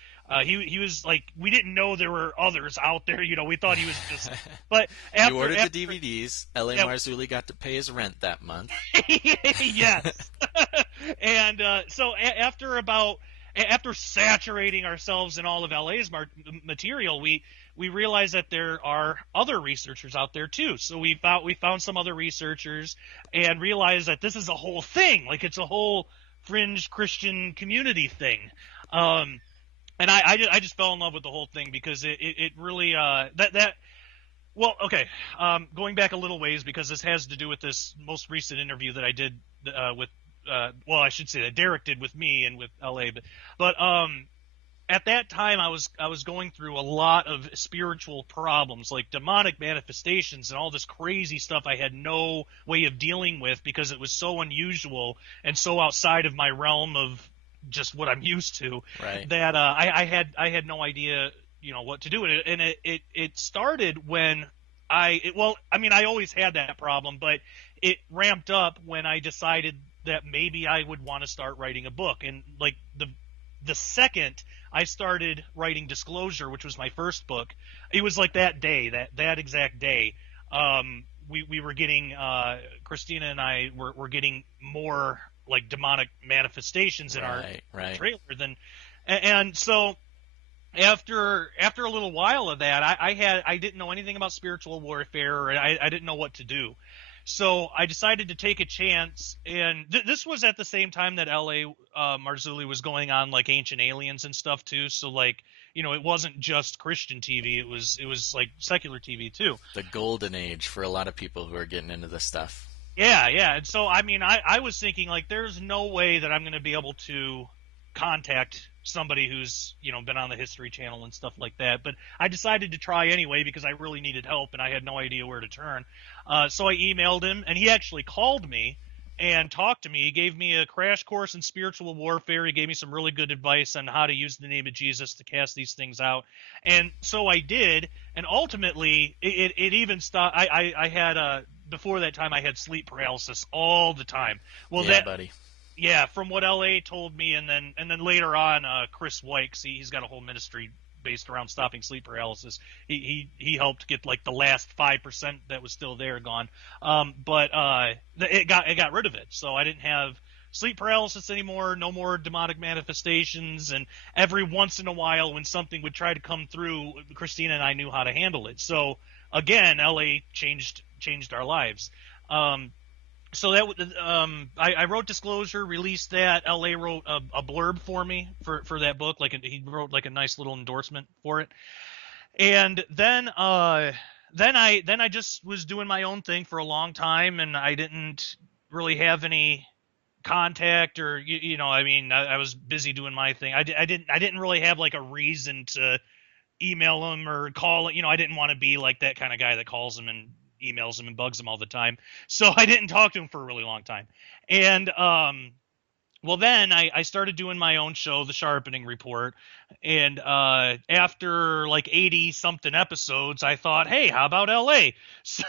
He was like, we didn't know there were others out there. We thought he was just. But you ordered the DVDs. L.A. Marzulli got to pay his rent that month. Yes. And so after saturating ourselves in all of LA's material, we realized that there are other researchers out there too. So we found some other researchers and realized that this is a whole thing. Like, it's a whole fringe Christian community thing. And I just fell in love with the whole thing because it really well, okay, going back a little ways, because this has to do with this most recent interview that I did well, I should say that Derek did with me and with LA, but at that time I was going through a lot of spiritual problems, like demonic manifestations and all this crazy stuff I had no way of dealing with because it was so unusual and so outside of my realm of just what I'm used to, Right. that I had no idea, what to do. And it started when I always had that problem, but it ramped up when I decided that maybe I would want to start writing a book. And like the second I started writing Disclosure, which was my first book, it was like that day, that exact day, we were getting, Christina and I were getting more like demonic manifestations in our trailer and so after a little while of that, I didn't know anything about spiritual warfare, and I didn't know what to do. So I decided to take a chance, and this was at the same time that L.A. Marzulli was going on like Ancient Aliens and stuff too. So like, it wasn't just Christian TV; it was like secular TV too. The golden age for a lot of people who are getting into this stuff. Yeah. And so I was thinking like, there's no way that I'm going to be able to contact somebody who's been on the History Channel and stuff like that, but I decided to try anyway because I really needed help and I had no idea where to turn. So I emailed him, and he actually called me and talked to me. He gave me a crash course in spiritual warfare. He gave me some really good advice on how to use the name of Jesus to cast these things out, and so I did. And ultimately, it even stopped. I had before that time I had sleep paralysis all the time. Well, yeah, buddy. Yeah, from what LA told me, and then later on, Chris Wykes, he's got a whole ministry based around stopping sleep paralysis. He helped get like the last 5% that was still there gone. But it got rid of it, so I didn't have sleep paralysis anymore. No more demonic manifestations, and every once in a while, when something would try to come through, Christina and I knew how to handle it. So again, LA changed our lives. So that I wrote Disclosure, released that. LA wrote a blurb for me for that book. He wrote like a nice little endorsement for it. And then I just was doing my own thing for a long time, and I didn't really have any contact or I was busy doing my thing. I didn't really have like a reason to email him or call. I didn't want to be like that kind of guy that calls him and emails him and bugs him all the time. So I didn't talk to him for a really long time. And well, then I started doing my own show, The Sharpening Report. And after like 80 something episodes, I thought, hey, how about LA? So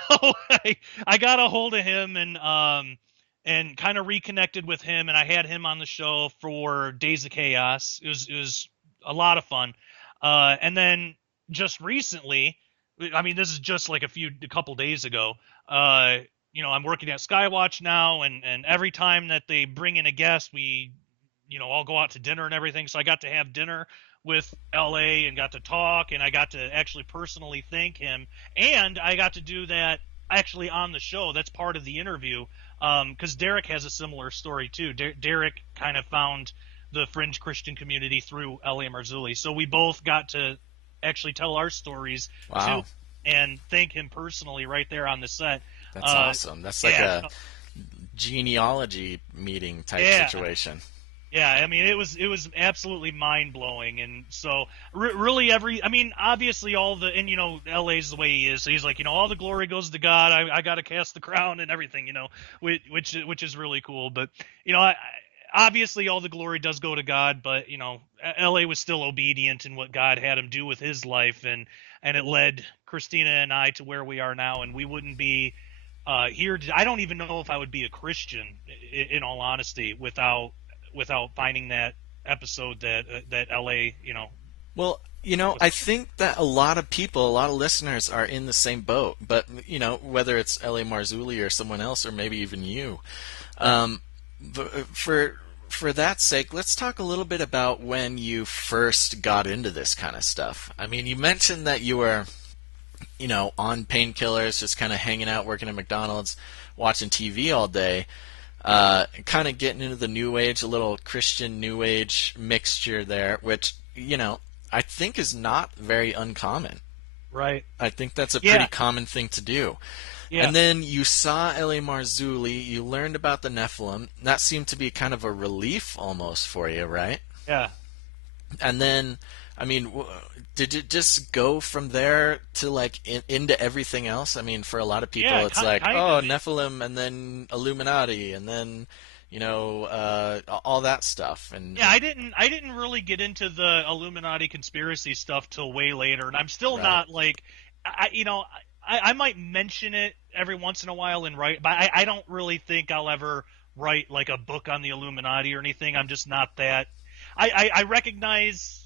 I got a hold of him and kind of reconnected with him, and I had him on the show for Days of Chaos. It was a lot of fun. And then just recently, this is just like a couple days ago. I'm working at Skywatch now, and every time that they bring in a guest, we, all go out to dinner and everything. So I got to have dinner with LA and got to talk, and I got to actually personally thank him. And I got to do that actually on the show. That's part of the interview. Because Derek has a similar story too. Derek kind of found the Fringe Christian community through L.A. Marzulli. So we both got to actually tell our stories wow. too, and thank him personally right there on the set. That's awesome. That's like a genealogy meeting type situation. Yeah, it was absolutely mind blowing, and so really obviously all the, and LA's the way he is, so he's like, all the glory goes to God. I got to cast the crown and everything, which is really cool. But obviously all the glory does go to God, but LA was still obedient in what God had him do with his life, and it led Christina and I to where we are now, and we wouldn't be here. I don't even know if I would be a Christian, in all honesty, without finding that episode that LA, Well, I think that a lot of people, a lot of listeners are in the same boat, but whether it's LA Marzulli or someone else, or maybe even you, for that sake, let's talk a little bit about when you first got into this kind of stuff. You mentioned that you were, on painkillers, just kind of hanging out, working at McDonald's, watching TV all day, kind of getting into the New Age, a little Christian New Age mixture there, which, I think is not very uncommon. Right. I think that's a pretty common thing to do. Yeah. And then you saw L.A. Marzulli, you learned about the Nephilim. That seemed to be kind of a relief almost for you, right? Yeah. And then, I mean, did it just go from there to like into everything else? I mean, for a lot of people, Yeah, it's like, kind oh, of. Nephilim, and then Illuminati, and then all that stuff. Yeah, I didn't really get into the Illuminati conspiracy stuff till way later, and I'm still Right, not like, I might mention it every once in a while and write, but I don't really think I'll ever write like a book on the Illuminati or anything. I'm just not that. I recognize,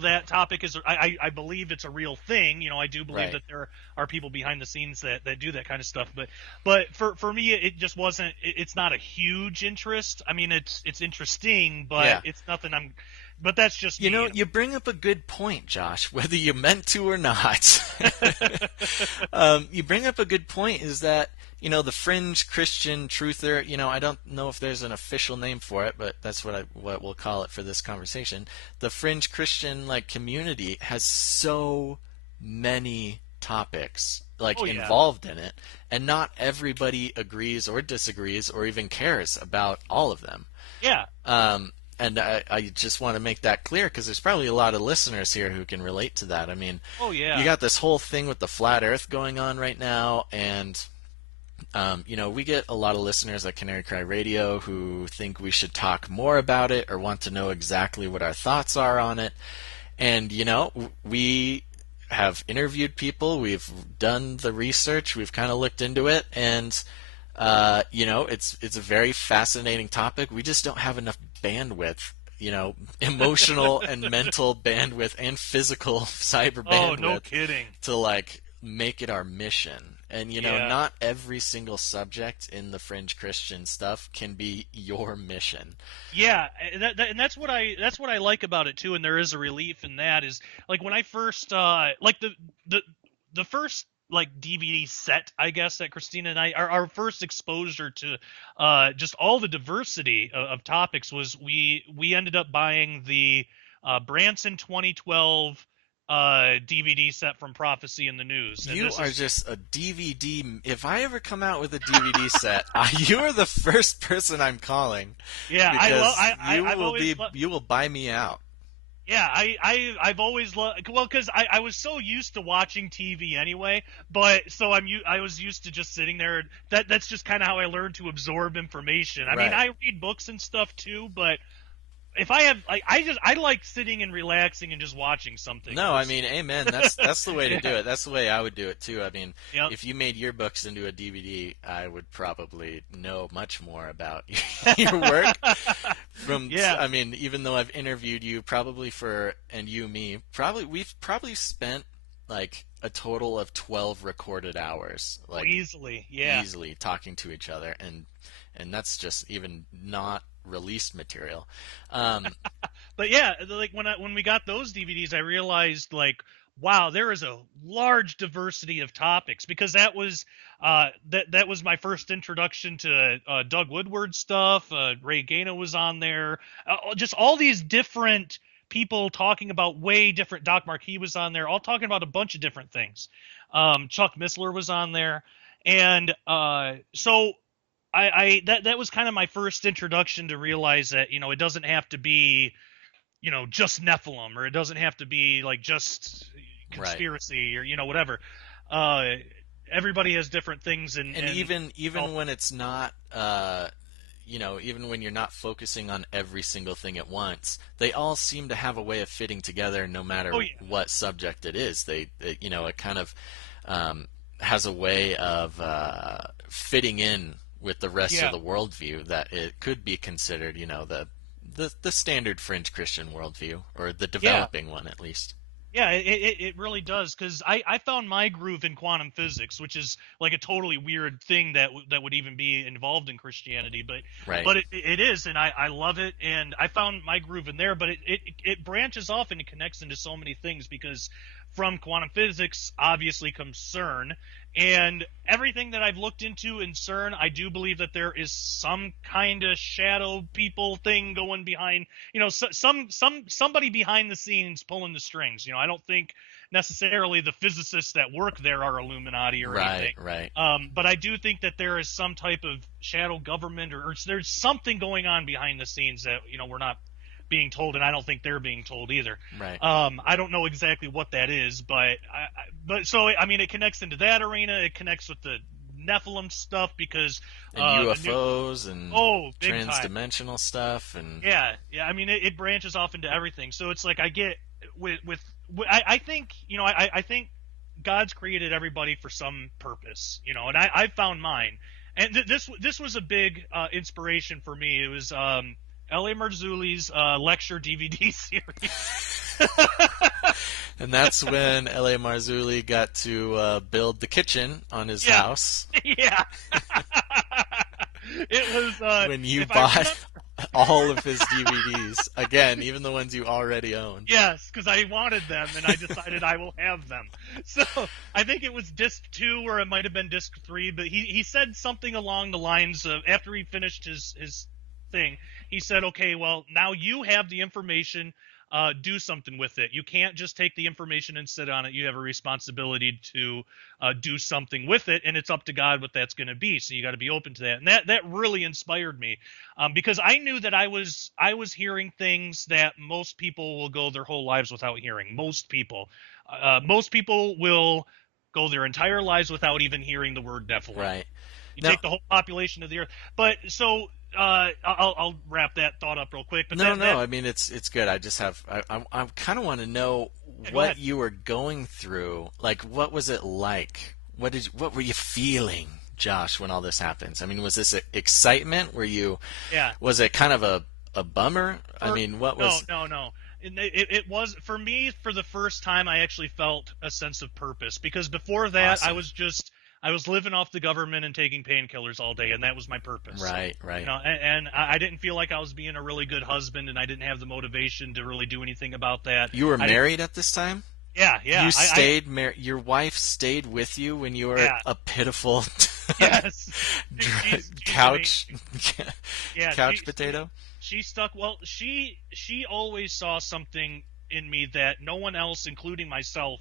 that topic is. I believe it's a real thing. I do believe right. that there are people behind the scenes that do that kind of stuff. But for me, it just wasn't. It's not a huge interest. I mean, it's interesting, but Yeah. it's nothing. But that's just You me. know, you bring up a good point, Josh, whether you meant to or not. You bring up a good point is that, the fringe Christian truther, I don't know if there's an official name for it, but that's what we'll call it for this conversation. The fringe Christian community has so many topics Oh yeah, involved in it, and not everybody agrees or disagrees or even cares about all of them. yeah. And I just want to make that clear because there's probably a lot of listeners here who can relate to that. I mean, Oh you yeah. got this whole thing with the flat Earth going on right now, and we get a lot of listeners at Canary Cry Radio who think we should talk more about it or want to know exactly what our thoughts are on it. And we have interviewed people, we've done the research, we've kind of looked into it, and it's a very fascinating topic. We just don't have enough bandwidth, emotional and mental bandwidth and physical cyber Oh, no bandwidth kidding. to make it our mission. And Yeah. not every single subject in the fringe Christian stuff can be your mission. Yeah, and that's what I like about it too, and there is a relief in that is like when I first like the first like DVD set, I guess, that Christina and I our first exposure to just all the diversity of topics was we ended up buying the Branson 2012 DVD set from Prophecy in the News, and You this are is. just a DVD. If I ever come out with a DVD set, you are the first person I'm calling Yeah, I love. because I've always you will buy me out. Yeah, I've always loved, well, because I was so used to watching TV anyway, but so I was used to just sitting there. That's just kind of how I learned to absorb information. I mean, Right. I read books and stuff too, but if I have like I like sitting and relaxing and just watching something No, I versus. mean, amen. That's the way to do Yeah, it. That's the way I would do it too. I mean, yep, if you made your books into a DVD, I would probably know much more about your work. yeah. I mean, even though I've interviewed you, probably and you, me, we've probably spent a total of 12 recorded hours, Oh, easily, yeah. easily talking to each other, and that's just even not released material. Um, But yeah, like when we got those DVDs, I realized like, wow, there is a large diversity of topics because that was my first introduction to Doug Woodward stuff. Ray Gaino was on there. Just all these different people talking about way different. Doc Marquis was on there, all talking about a bunch of different things. Chuck Missler was on there, and so that was kind of my first introduction to realize that it doesn't have to be just Nephilim, or it doesn't have to be like just right. conspiracy, or whatever. Uh, Everybody has different things, And even oh, when it's not, even when you're not focusing on every single thing at once, they all seem to have a way of fitting together, no matter oh yeah, what subject it is. It kind of has a way of fitting in with the rest of yeah, the worldview that it could be considered, the standard fringe Christian worldview, or the yeah. developing one at least. Yeah, it really does, because I found my groove in quantum physics, which is like a totally weird thing that would even be involved in Christianity, but Right. it is, and I love it, and I found my groove in there, but it branches off and it connects into so many things, because from quantum physics obviously comes CERN, and everything that I've looked into in CERN, I do believe that there is some kind of shadow people thing going behind, somebody behind the scenes pulling the strings. I don't think necessarily the physicists that work there are Illuminati or Right. anything. Right. But I do think that there is some type of shadow government, or there's something going on behind the scenes that being told, and I don't think they're being told either. Right. I don't know exactly what that is, but so I mean, it connects into that arena. It connects with the Nephilim stuff because and UFOs and big transdimensional time. Stuff and yeah. I mean, it branches off into everything. So it's like I get I think I think God's created everybody for some purpose, and I found mine. And this was a big inspiration for me. It was L.A. Marzulli's lecture DVD series. And that's when L.A. Marzulli got to build the kitchen on his house. Yeah. It was when you bought all of his DVDs. Again, even the ones you already own. Yes, because I wanted them, and I decided I will have them. So I think it was disc 2, or it might have been disc 3, but he said something along the lines of, after he finished his thing, he said, okay, well, now you have the information, do something with it. You can't just take the information and sit on it. You have a responsibility to do something with it, and it's up to God what that's going to be. So you got to be open to that. And that really inspired me, because I knew that I was hearing things that most people will go their whole lives without hearing. Most people will go their entire lives without even hearing the word Nephilim. Right. You take the whole population of the earth. But so I'll wrap that thought up real quick. But I mean, it's good. I just have I kind of want to know what you were going through. Like, what was it like? What were you feeling, Josh, when all this happens? I mean, was this excitement? Was it kind of a bummer? I mean, what was? No. It was, for me, for the first time, I actually felt a sense of purpose, because before that, awesome. I was living off the government and taking painkillers all day, and that was my purpose. Right. And I didn't feel like I was being a really good husband, and I didn't have the motivation to really do anything about that. You were married at this time? Yeah. You stayed your wife stayed with you when you were a pitiful couch potato? She stuck. Well, she always saw something in me that no one else, including myself,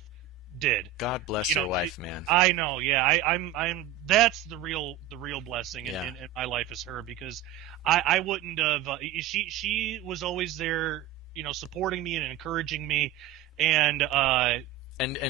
did. God bless your wife, man. I know. Yeah, I'm. That's the real blessing in my life, is her, because I wouldn't have. She was always there, supporting me and encouraging me, and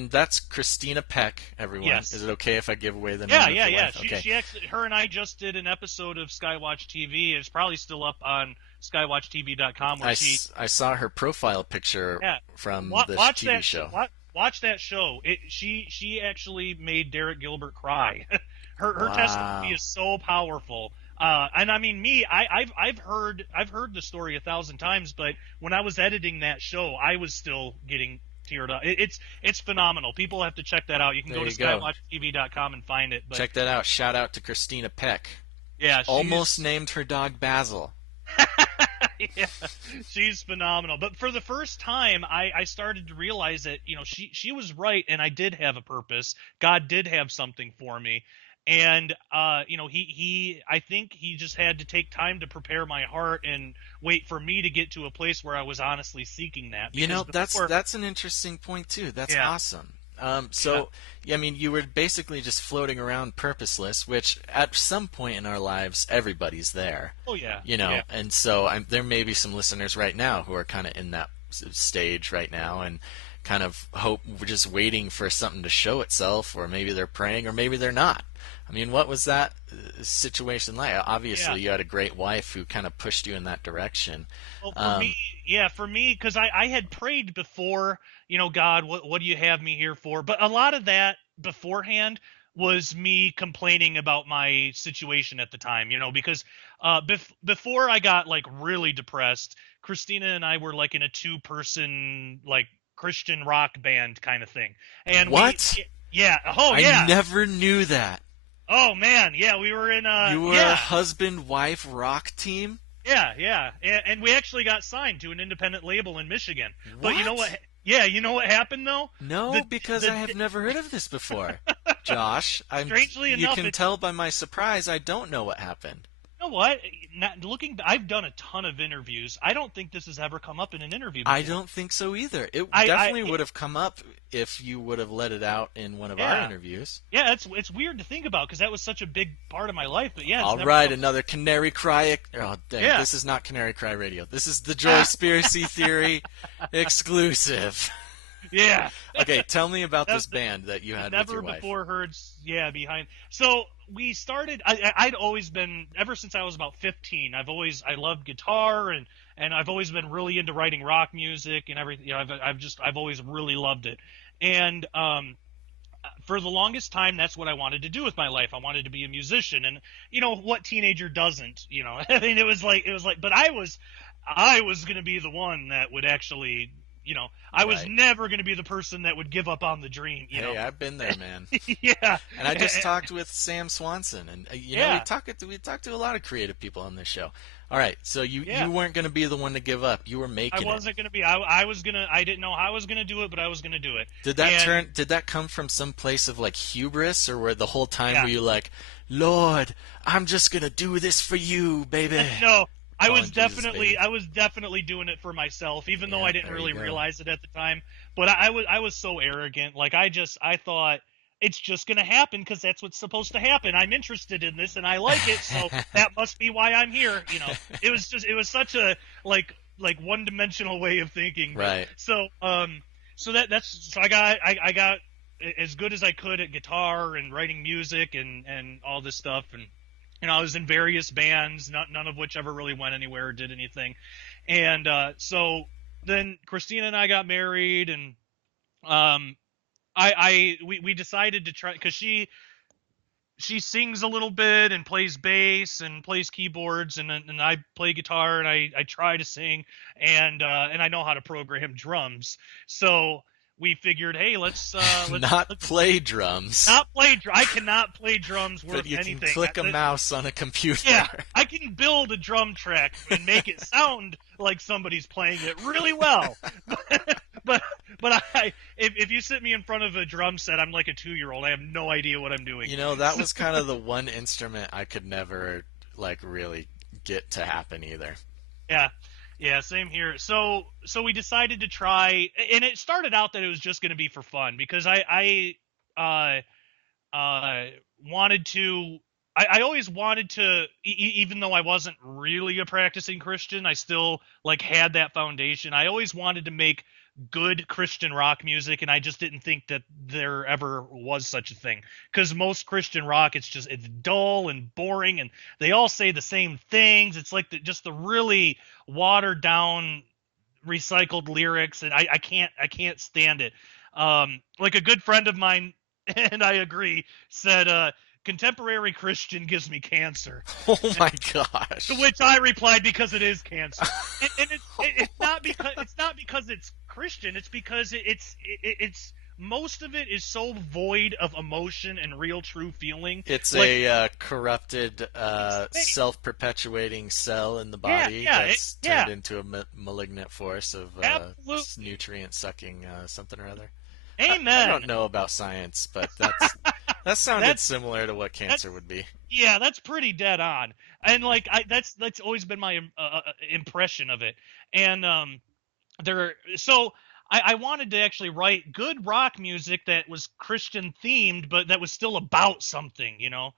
that's Christina Peck. Everyone, yes. Is it okay if I give away the name? Yeah. Okay. She actually, her and I just did an episode of Skywatch TV. It's probably still up on skywatchtv.com. I saw her profile picture from this TV show. Watch that show. She actually made Derek Gilbert cry. her testimony is so powerful. And I mean, I've heard the story 1,000 times, but when I was editing that show, I was still getting teared up. It's phenomenal. People have to check that out. You can go to skywatchtv.com and find it. But, check that out. Shout out to Christina Peck. Yeah, almost named her dog Basil. Yeah, she's phenomenal. But for the first time, I started to realize that, she was right, and I did have a purpose. God did have something for me. And, I think he just had to take time to prepare my heart and wait for me to get to a place where I was honestly seeking that. That's an interesting point, too. That's awesome. I mean, you were basically just floating around purposeless, which at some point in our lives, everybody's there. Oh, yeah. And so there may be some listeners right now who are kind of in that stage right now and kind of we're just waiting for something to show itself, or maybe they're praying, or maybe they're not. I mean, what was that situation like? Obviously, you had a great wife who kind of pushed you in that direction. Well, for me, because I had prayed before, God, what do you have me here for? But a lot of that beforehand was me complaining about my situation at the time, because before I got really depressed, Christina and I were in a 2-person Christian rock band kind of thing. And what? I never knew that. Oh man, yeah, we were in you were a husband-wife rock team? Yeah. And we actually got signed to an independent label in Michigan. What? But you know what? Yeah, you know what happened though? No, because I have never heard of this before. Josh, strangely enough, you can tell by my surprise I don't know what happened. know what? I've done a ton of interviews. I don't think this has ever come up in an interview before. I don't think so either. It I definitely would have come up if you would have let it out in one of our Yeah. interviews. Yeah, it's weird to think about because that was such a big part of my life. But yeah, it's All never right, come- another Canary Cry. Oh, dang, Yeah. this is not Canary Cry Radio. This is the Joyspiracy Theory exclusive. Yeah. Okay, tell me about this That's- band that you had with Never your wife. before heard. Yeah, behind. So we started. I'd always been ever since I was about 15. I loved guitar and I've always been really into writing rock music and everything. You know, I've always really loved it. And for the longest time, that's what I wanted to do with my life. I wanted to be a musician, and you know what teenager doesn't? You know, I mean, it was like, but I was going to be the one that would actually, you know, I was Right. never going to be the person that would give up on the dream. You Hey, know, I've been there, man. yeah. And I just talked with Sam Swanson, and you know, Yeah. we talked to a lot of creative people on this show. All right, so you Yeah. weren't going to be the one to give up. You were I making it. wasn't going to be. I was gonna. I didn't know how I was going to do it, but I was going to do it. Did that come from some place of like hubris, or where the whole time Yeah. were you like, Lord, I'm just gonna do this for you, baby? No, I Oh, was Jesus, baby. definitely doing it for myself, even though Yeah, I didn't there you really go. realize it at the time. But I was so arrogant. Like I thought it's just gonna happen because that's what's supposed to happen. I'm interested in this and I like it, so that must be why I'm here. You know, it was such a like one dimensional way of thinking. Right. So so I got as good as I could at guitar and writing music and all this stuff, and you know, I was in various bands, none of which ever really went anywhere or did anything. And so then Christina and I got married, and we decided to try, because she sings a little bit and plays bass and plays keyboards, and I play guitar, and I try to sing, and I know how to program drums. So we figured, hey, let's Not play drums, not play. I cannot play drums worth but you anything. can click a mouse on a computer. Yeah, I can build a drum track and make it sound like somebody's playing it really well. but if you sit me in front of a drum set, I'm like a 2-year-old. I have no idea what I'm doing. You know, that was kind of the one instrument I could never like really get to happen either. Yeah, same here. So we decided to try, and it started out that it was just going to be for fun, because I wanted to. I always wanted to, even though I wasn't really a practicing Christian, I still like had that foundation. I always wanted to make good Christian rock music, and I just didn't think that there ever was such a thing. Because most Christian rock, it's dull and boring, and they all say the same things. It's like just the really watered down, recycled lyrics, and I can't stand it. Like a good friend of mine, and I agree, said, contemporary Christian gives me cancer. Oh my gosh. To which I replied, because it is cancer. And it's not because it's Christian. It's because it's most of it is so void of emotion and real true feeling. It's like, a corrupted, self-perpetuating cell in the body that's turned into a malignant force of nutrient-sucking something or other. Amen. I don't know about science, but that sounded similar to what cancer would be. Yeah, that's pretty dead on. And like that's always been my impression of it. And I wanted to actually write good rock music that was Christian themed, but that was still about something, you know.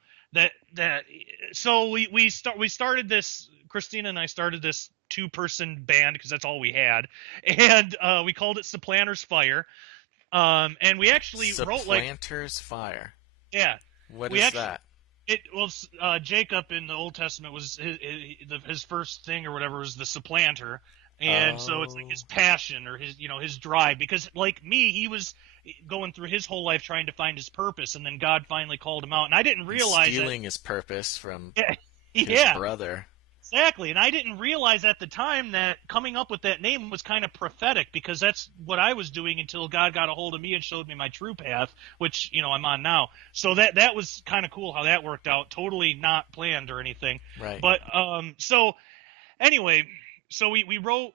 So we started this. Christina and I started this 2-person band because that's all we had, and we called it Supplanter's Fire. And we actually wrote like Supplanter's Fire. Yeah. What is that? Jacob in the Old Testament was his first thing or whatever was the supplanter, and so it's like his passion or his drive. Because like me, he was going through his whole life trying to find his purpose, and then God finally called him out. And I didn't realize stealing his purpose from his brother. Exactly, and I didn't realize at the time that coming up with that name was kind of prophetic, because that's what I was doing until God got a hold of me and showed me my true path, which I'm on now. So that was kind of cool how that worked out. Totally not planned or anything. Right. But so anyway, so we wrote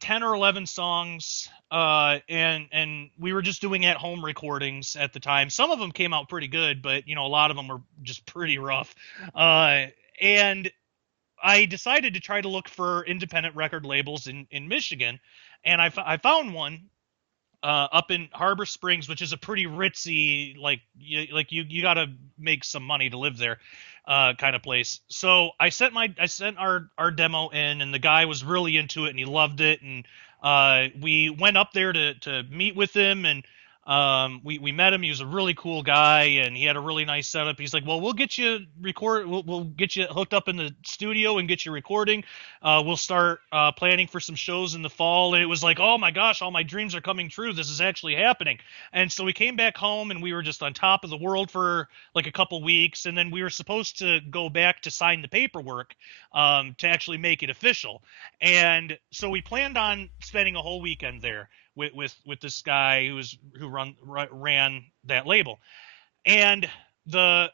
10 or 11 songs, and we were just doing at-home recordings at the time. Some of them came out pretty good, but a lot of them were just pretty rough. and I decided to try to look for independent record labels in Michigan, and I found one up in Harbor Springs, which is a pretty ritzy, you got to make some money to live there, kind of place. So I sent our demo in, and the guy was really into it, and he loved it, and we went up there to meet with him, and we met him. He was a really cool guy, and he had a really nice setup. He's like, well, we'll get you we'll get you hooked up in the studio and get you recording. We'll start planning for some shows in the fall. And it was like, oh my gosh, all my dreams are coming true. This is actually happening. And so we came back home, and we were just on top of the world for like a couple weeks, and then we were supposed to go back to sign the paperwork to actually make it official. And so we planned on spending a whole weekend there with this guy who ran that label. And the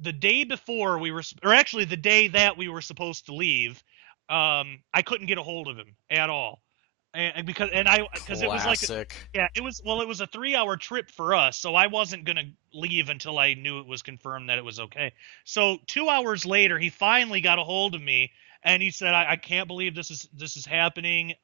day before the day that we were supposed to leave, I couldn't get a hold of him at all. Because it was like it was a 3-hour trip for us, so I wasn't gonna leave until I knew it was confirmed that it was okay. So 2 hours later, he finally got a hold of me, and he said, I can't believe this is happening.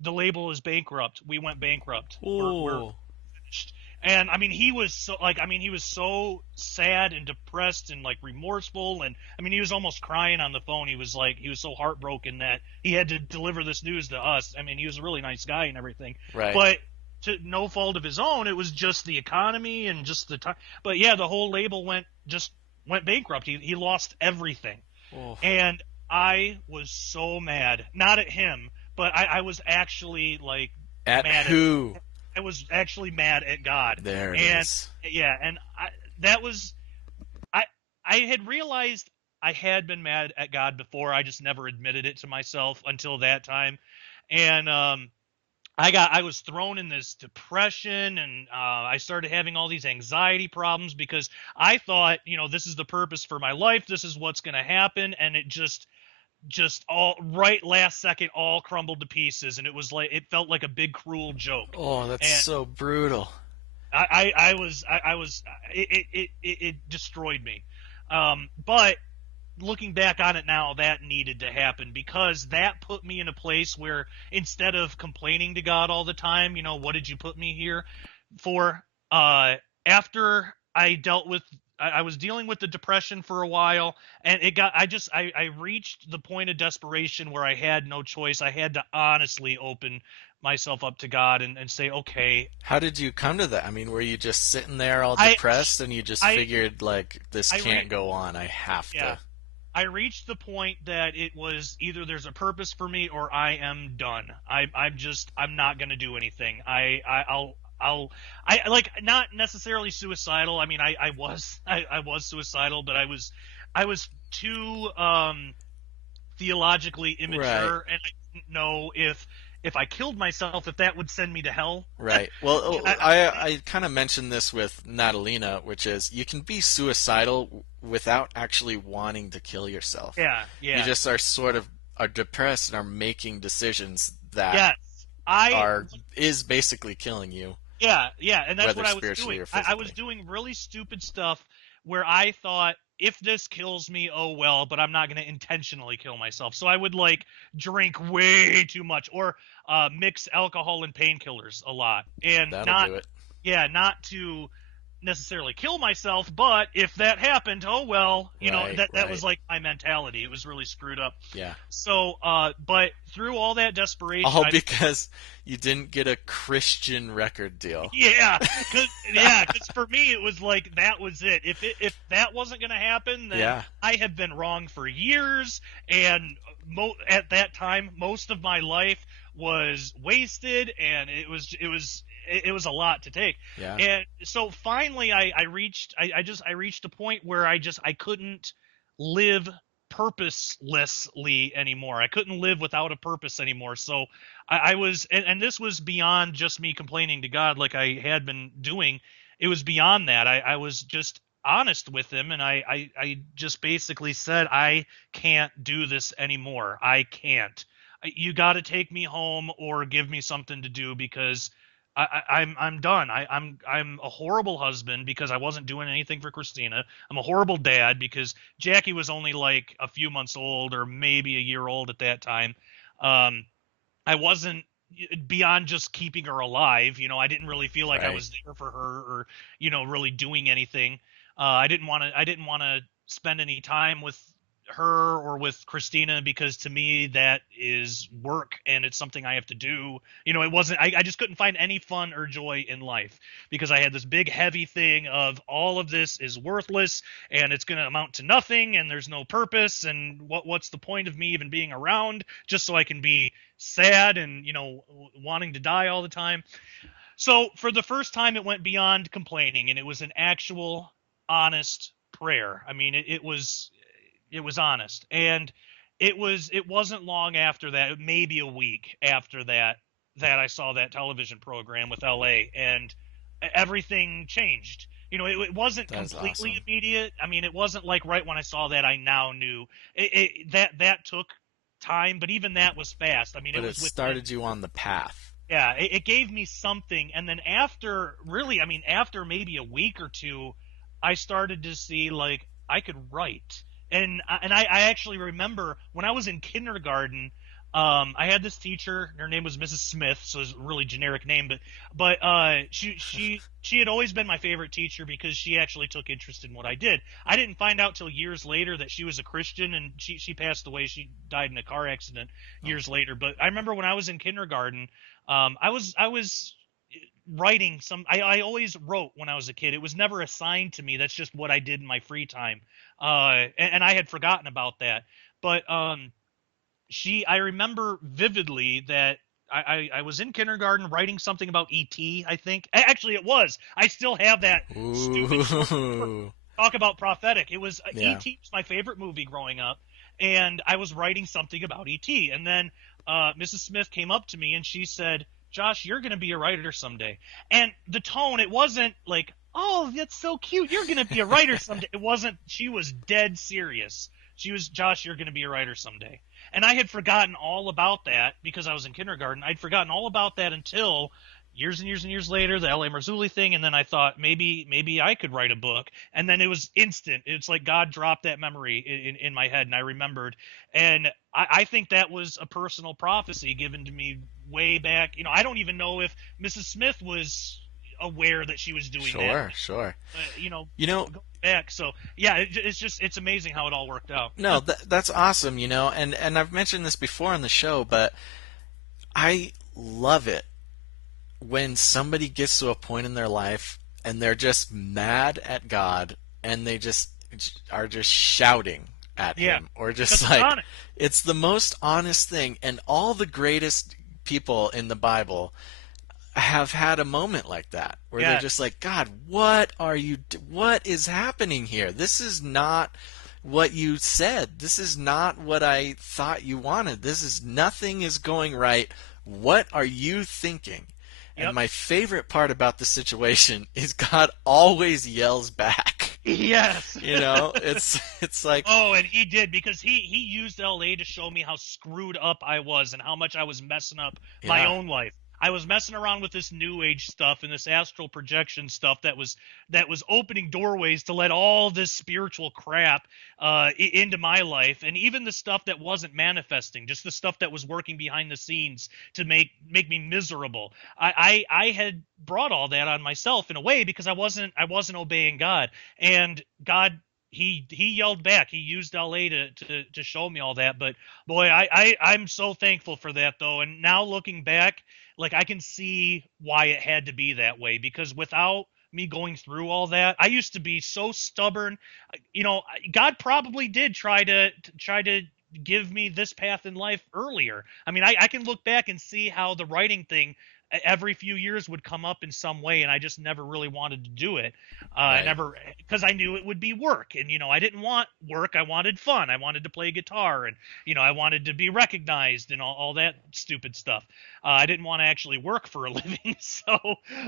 The label is bankrupt. We went bankrupt. We're finished. And I mean, he was so sad and depressed and like remorseful, and I mean, he was almost crying on the phone. He was so heartbroken that he had to deliver this news to us. I mean, he was a really nice guy and everything, right? But to no fault of his own, it was just the economy and just the time. But yeah, the whole label went bankrupt. He lost everything, and I was so mad. Not at him. But I was actually like at mad who? I was actually mad at God. There it is. Yeah, and I had realized I had been mad at God before. I just never admitted it to myself until that time. And I was thrown in this depression, and I started having all these anxiety problems because I thought, this is the purpose for my life. This is what's going to happen, and it just all right last second all crumbled to pieces, and it felt like a big cruel joke. Oh, that's so brutal. It destroyed me. But looking back on it now, that needed to happen, because that put me in a place where instead of complaining to God all the time, what did you put me here for? After I was dealing with the depression for a while, and I reached the point of desperation where I had no choice. I had to honestly open myself up to God and say, okay. How did you come to that? I mean, were you just sitting there all depressed and you just figured like, this can't go on, I have to? I reached the point that it was either there's a purpose for me or I am done. I'm not going to do anything. I'll not necessarily suicidal. I mean, I was suicidal, but I was too theologically immature, right. And I didn't know if I killed myself, if that would send me to hell. Right. Well, I kind of mentioned this with Natalina, which is you can be suicidal without actually wanting to kill yourself. Yeah. You just are depressed and are making decisions that is basically killing you. Yeah, and that's what I was doing. I was doing really stupid stuff where I thought, if this kills me, oh well, but I'm not going to intentionally kill myself. So I would drink way too much, or mix alcohol and painkillers a lot, and That'll do it. Yeah, not to necessarily kill myself, but if that happened, oh well, that was like my mentality. It was really screwed up. Yeah. So, but through all that desperation, because you didn't get a Christian record deal. Yeah, because for me it was like that was it. If that wasn't going to happen, then I have been wrong for years, and at that time most of my life was wasted, and it was a lot to take. Yeah. And so finally I reached a point where I couldn't live purposelessly anymore. I couldn't live without a purpose anymore. So I was, and this was beyond just me complaining to God like I had been doing. It was beyond that. I was just honest with him, and I just basically said, I can't do this anymore. I can't. You got to take me home or give me something to do, because I'm done. I'm a horrible husband because I wasn't doing anything for Christina. I'm a horrible dad because Jackie was only like a few months old or maybe a year old at that time. Um, I wasn't beyond just keeping her alive. I didn't really feel like I Right. was there for her or really doing anything. I didn't want to. I didn't want to spend any time with her or with Christina because to me that is work and it's something I have to do. It wasn't. I just couldn't find any fun or joy in life because I had this big heavy thing of all of this is worthless and it's going to amount to nothing and there's no purpose and what's the point of me even being around just so I can be sad and wanting to die all the time. So for the first time it went beyond complaining and it was an actual honest prayer. I mean it was honest, and it wasn't long after that, maybe a week after that, that I saw that television program with LA, and everything changed. It wasn't That is completely awesome. immediate. I mean, it wasn't like right when I saw that I now knew. That took time, but even that was fast. I mean, it But it was within. started you on the path. Yeah, it gave me something, and then after, really, I mean, after maybe a week or two, I started to see like I could write, and I actually remember when I was in kindergarten, I had this teacher. Her name was Mrs. Smith, so it's a really generic name, but she had always been my favorite teacher because she actually took interest in what I did. I didn't find out till years later that she was a Christian, and she passed away. She died in a car accident Oh, years later. But I remember when I was in kindergarten. I was writing some. I always wrote when I was a kid. It was never assigned to me. That's just what I did in my free time. And I had forgotten about that. But I remember vividly that I was in kindergarten writing something about ET. I think actually it was. I still have that stupid short story. ooh. Talk about prophetic. It was Yeah. ET was my favorite movie growing up, and I was writing something about ET. And then Mrs. Smith came up to me and she said, "Josh, you're going to be a writer someday." And the tone, it wasn't like, "Oh, that's so cute. You're going to be a writer someday." It wasn't. She was dead serious. She was, "Josh, you're going to be a writer someday." And I had forgotten all about that because I was in kindergarten. I'd forgotten all about that until years and years and years later, the L.A. Marzulli thing, and then I thought maybe I could write a book, and then it was instant. It's like God dropped that memory in my head, and I remembered, and I think that was a personal prophecy given to me way back. I don't even know if Mrs. Smith was aware that she was doing that, Sure, sure. You know, going back. So yeah, it's amazing how it all worked out. no, that's awesome, and I've mentioned this before on the show, but I love it when somebody gets to a point in their life and they're just mad at God and they just are just shouting at Yeah, him or because just it's like honest. it's the most honest thing, and all the greatest people in the Bible have had a moment like that where they're just Yes. like, God, what is happening here? This is not what you said. This is not what I thought you wanted. Nothing is going right. What are you thinking? And Yep. my favorite part about the situation is God always yells back. Yes. It's like, Oh, and he did because he used LA to show me how screwed up I was and how much I was messing up my yeah, own life. I was messing around with this new age stuff and this astral projection stuff that was opening doorways to let all this spiritual crap into my life, and even the stuff that wasn't manifesting, just the stuff that was working behind the scenes to make me miserable. I had brought all that on myself in a way because I wasn't obeying God, and God, he yelled back. He used LA to show me all that. But boy, I'm so thankful for that though. And now looking back, like I can see why it had to be that way because without me going through all that, I used to be so stubborn. God probably did try to give me this path in life earlier. I mean, I can look back and see how the writing thing every few years would come up in some way, and I just never really wanted to do it. right, Never, because I knew it would be work, and I didn't want work. I wanted fun. I wanted to play guitar, and I wanted to be recognized and all that stupid stuff. I didn't want to actually work for a living. So,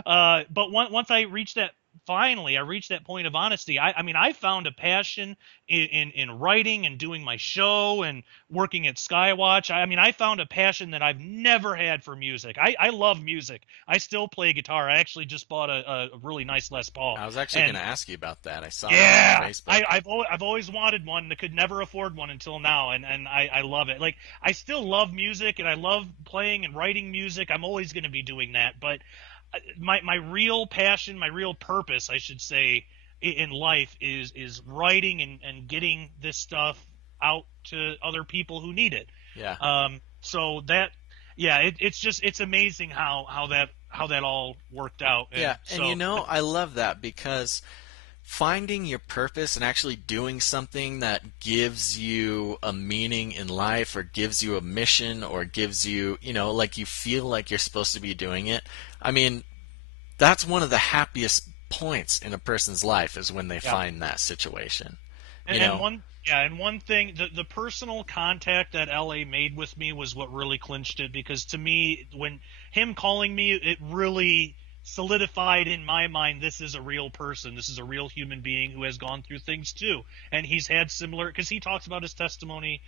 but once I reached that finally I reached that point of honesty. I mean, I found a passion in writing and doing my show and working at Skywatch. I mean, I found a passion that I've never had for music. I love music. I still play guitar. I actually just bought a really nice Les Paul. I was actually going to ask you about that. I saw that on Yeah, Facebook. I've always wanted one that could never afford one until now, and I love it. Like, I still love music, and I love playing and writing music. I'm always going to be doing that, but my real passion, my real purpose, I should say, in life is writing and getting this stuff out to other people who need it. Yeah. So that, yeah, it's amazing how that all worked out. Yeah, and so, I love that because finding your purpose and actually doing something that gives you a meaning in life or gives you a mission or gives you, like you feel like you're supposed to be doing it. I mean, that's one of the happiest points in a person's life is when they find that situation. And one thing, the personal contact that LA made with me was what really clinched it, because to me, when him calling me, it really solidified in my mind, this is a real person. This is a real human being who has gone through things too. And he's had similar, because he talks about his testimony,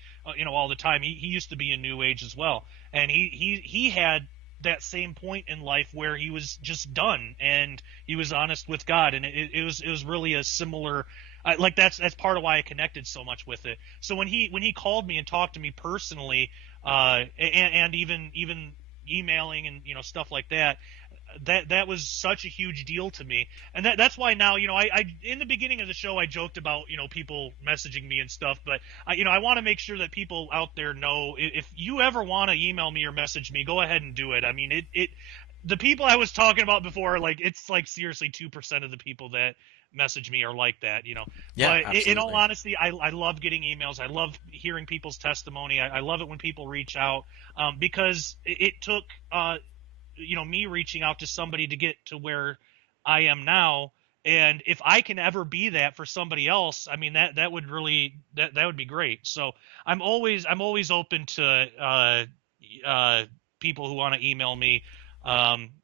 all the time. He used to be in New Age as well. And he had that same point in life where he was just done and he was honest with God. And it was really a similar, like that's part of why I connected so much with it. So when he called me and talked to me personally, and even emailing and stuff like that, that was such a huge deal to me. And that's why now, I in the beginning of the show I joked about people messaging me and stuff, but I want to make sure that people out there know, if you ever want to email me or message me, go ahead and do it. I mean, the people I was talking about before, like, it's like seriously 2% of the people that message me are like that. Yeah, but absolutely. in all honesty, I love getting emails. I love hearing people's testimony. I love it when people reach out, because it took me reaching out to somebody to get to where I am now. And if I can ever be that for somebody else, I mean, that would really, that would be great. So I'm always open to people who want to email me.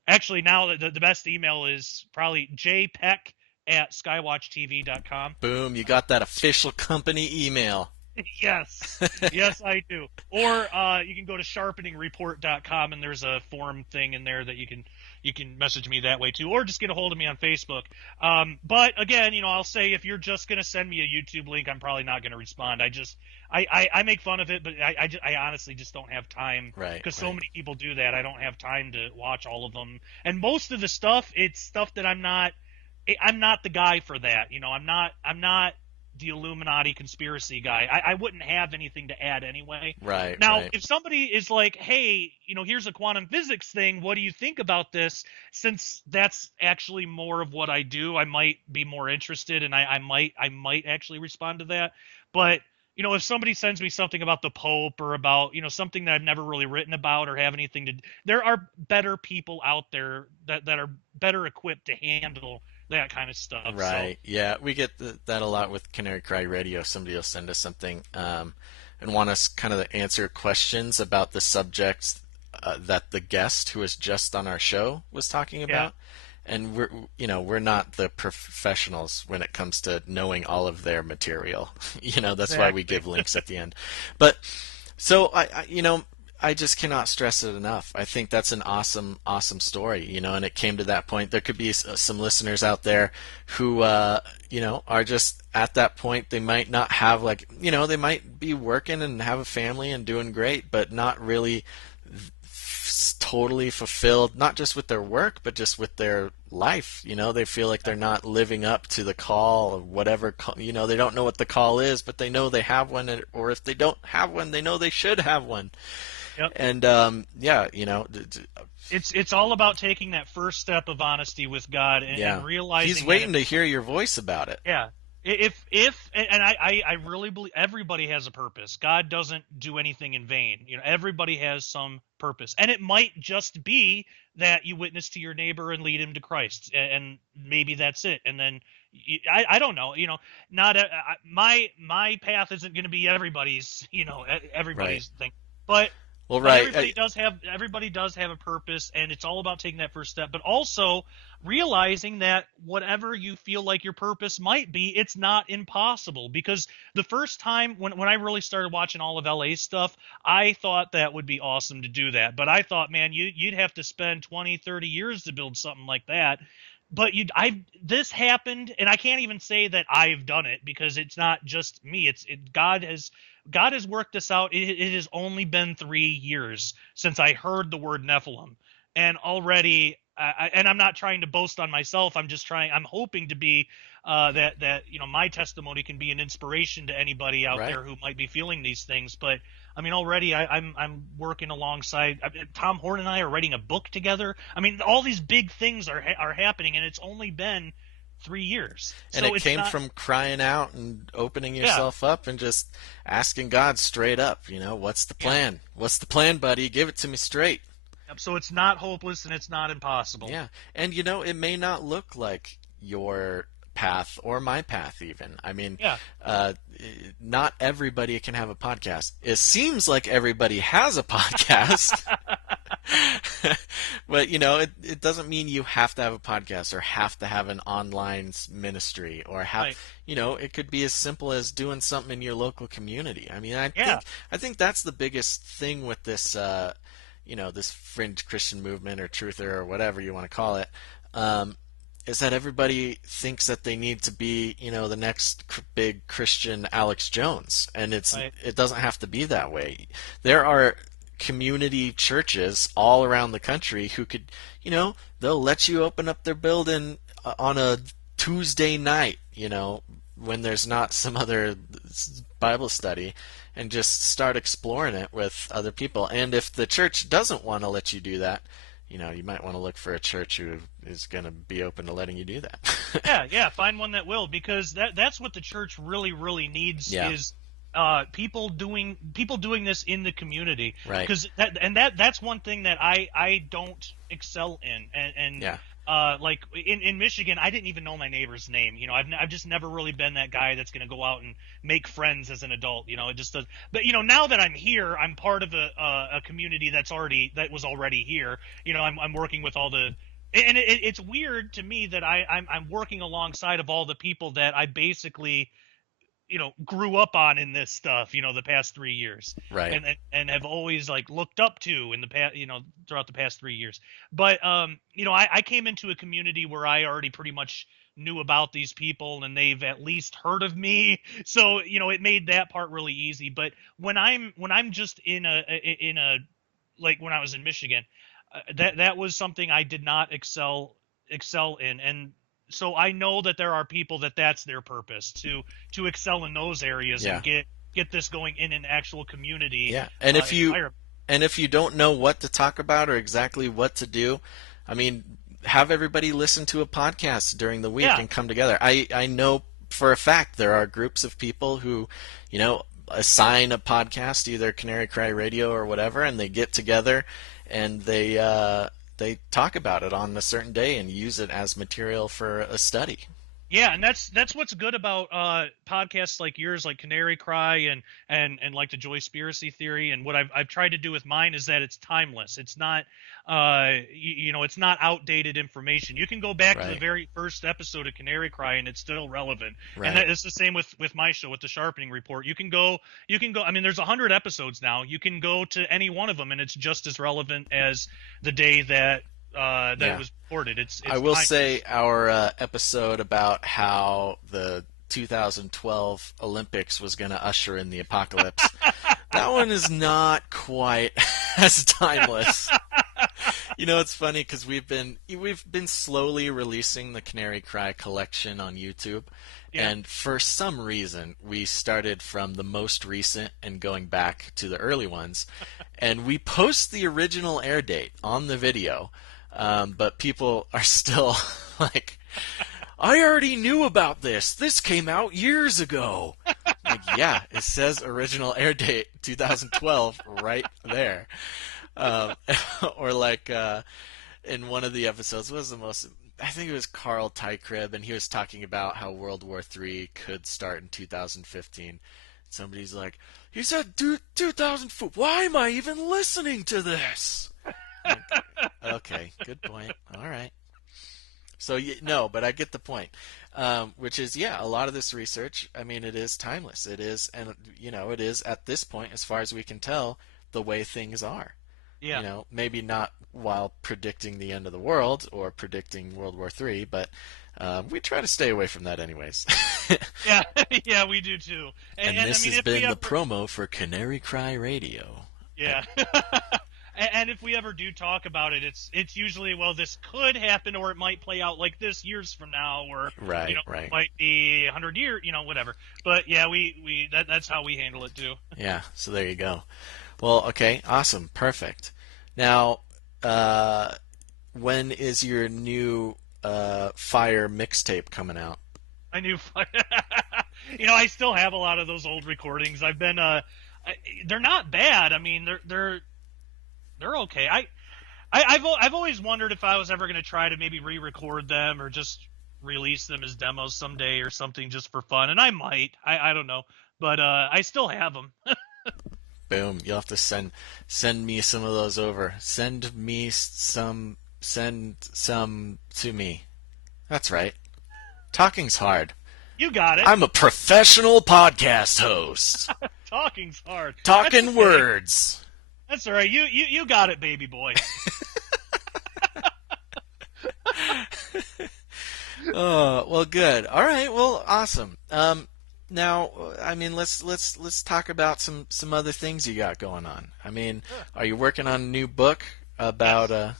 Actually, now the best email is probably jpeck@skywatchtv.com. Boom, you got that official company email. Yes, yes, I do. Or you can go to sharpeningreport.com, and there's a forum thing in there that you can message me that way too, or just get a hold of me on Facebook. But again, I'll say, if you're just gonna send me a YouTube link, I'm probably not gonna respond. I make fun of it, but I honestly just don't have time, because so many people do that. I don't have time to watch all of them, and most of the stuff, it's stuff that I'm not the guy for that. I'm not the Illuminati conspiracy guy. I wouldn't have anything to add anyway. Right. Now, if somebody is like, hey, here's a quantum physics thing, what do you think about this? Since that's actually more of what I do, I might be more interested, and I might actually respond to that. But if somebody sends me something about the Pope, or about, something that I've never really written about or have anything to, there are better people out there that are better equipped to handle that kind of stuff. Right. So, yeah, we get that a lot with Canary Cry Radio. Somebody will send us something and want us kind of to answer questions about the subjects that the guest who was just on our show was talking about. Yeah. And we're not the professionals when it comes to knowing all of their material. That's exactly why we give links at the end. But so I just cannot stress it enough. I think that's an awesome story, and it came to that point. There could be some listeners out there who, are just at that point. They might not have, they might be working and have a family and doing great, but not really totally fulfilled, not just with their work, but just with their life. They feel like they're not living up to the call of whatever, they don't know what the call is, but they know they have one, or if they don't have one, they know they should have one. Yep. And it's all about taking that first step of honesty with God and realizing He's waiting to hear your voice about it. Yeah. I really believe everybody has a purpose. God doesn't do anything in vain. Everybody has some purpose, and it might just be that you witness to your neighbor and lead him to Christ, and maybe that's it. And then I don't know. Not my path isn't going to be everybody's. Everybody's thing, but Well, But right. everybody does have a purpose, and it's all about taking that first step, but also realizing that whatever you feel like your purpose might be, it's not impossible. Because the first time when I really started watching all of LA stuff, I thought that would be awesome to do that. But I thought, man, you'd have to spend 20, 30 years to build something like that. But this happened, and I can't even say that I've done it, because it's not just me. God has worked this out. It has only been 3 years since I heard the word Nephilim, and already, and I'm not trying to boast on myself. I'm hoping to be that my testimony can be an inspiration to anybody out Right. there who might be feeling these things. But I mean, already I'm working alongside Tom Horn, and I are writing a book together. I mean, all these big things are happening, and it's only been 3 years. And So it it's came not. from crying out and opening Yeah, yourself up and just asking God straight up, what's the yeah. plan? What's the plan, buddy? Give it to me straight. So it's not hopeless, and it's not impossible. Yeah. And it may not look like your path or my path even. I mean, Yeah. uh, not everybody can have a podcast. It seems like everybody has a podcast. But it doesn't mean you have to have a podcast or have to have an online ministry or have Right. it could be as simple as doing something in your local community. I mean, Yeah. I think that's the biggest thing with this this fringe Christian movement or truther or whatever you want to call it, is that everybody thinks that they need to be the next big Christian Alex Jones, and Right. it doesn't have to be that way. There are community churches all around the country who could, they'll let you open up their building on a Tuesday night, when there's not some other Bible study, and just start exploring it with other people. And if the church doesn't want to let you do that, you might want to look for a church who is going to be open to letting you do that. Yeah. Yeah. Find one that will, because that's what the church really, really needs Yeah. is people doing this in the community. Right. Because that's one thing that I don't excel in, and Yeah. like in Michigan, I didn't even know my neighbor's name. I've just never really been that guy that's going to go out and make friends as an adult. It just does. But now that I'm here, I'm part of a community that was already here. I'm working with all the. And it's weird to me that I'm working alongside of all the people that I basically grew up on in this stuff, the past 3 years, Right. and have always like looked up to in the past, throughout the past 3 years. But I came into a community where I already pretty much knew about these people, and they've at least heard of me, so it made that part really easy. But when I'm just in a like when I was in Michigan, that was something I did not excel in, and so I know that there are people that's their purpose to excel in those areas, Yeah. and get this going in an actual community. Yeah. And Environment. if you don't know what to talk about or exactly what to do, I mean, have everybody listen to a podcast during the week Yeah. and come together. I know for a fact there are groups of people who, assign a podcast, either Canary Cry Radio or whatever, and they get together and they talk about it on a certain day and use it as material for a study. Yeah, and that's what's good about podcasts like yours, like Canary Cry and like the Joyspiracy Theory. And what I've tried to do with mine is that it's timeless. It's not it's not outdated information. You can go back to the Right. very first episode of Canary Cry, and it's still relevant. Right. And it's the same with my show, with the Sharpening Report. You can go. I mean, there's 100 episodes now. You can go to any one of them, and it's just as relevant as the day that Yeah. it was recorded. It's I will timeless. say our episode about how the 2012 Olympics was going to usher in the apocalypse, that one is not quite as timeless. It's funny because we've been slowly releasing the Canary Cry collection on YouTube, Yeah. and for some reason we started from the most recent and going back to the early ones, and we post the original air date on the video, but people are still like, I already knew about this. This came out years ago. Like, yeah, it says original air date 2012 right there. Or like in one of the episodes, what was the most? I think it was Carl Tykrib, and he was talking about how World War III could start in 2015. Somebody's like, he said 2,000 foot. Why am I even listening to this? Okay, good point. All right. So, no, but I get the point, which is, yeah, a lot of this research, I mean, it is timeless. It is, and, it is at this point, as far as we can tell, the way things are. Yeah. Maybe not while predicting the end of the world or predicting World War III, but we try to stay away from that anyways. Yeah, yeah, we do too. And this has been the promo for Canary Cry Radio. Yeah. And if we ever do talk about it, it's usually, well, this could happen, or it might play out like this years from now, or right. It might be 100 years, whatever. But yeah, that's how we handle it too. Yeah. So there you go. Well, okay, awesome, perfect. Now, when is your new Fire mixtape coming out? My new Fire. I still have a lot of those old recordings. I've been, they're not bad. I mean, they're okay. I've always wondered if I was ever going to try to maybe re-record them or just release them as demos someday or something just for fun, and I might. I don't know, but I still have them. Boom! You'll have to send me some of those over. Send some to me. That's right. Talking's hard. You got it. I'm a professional podcast host. Talking's hard. Talking words. That's all right. You got it, baby boy. Oh, well, good. All right. Well, awesome. Now, I mean, let's talk about some other things you got going on. I mean, Sure. Are you working on a new book about how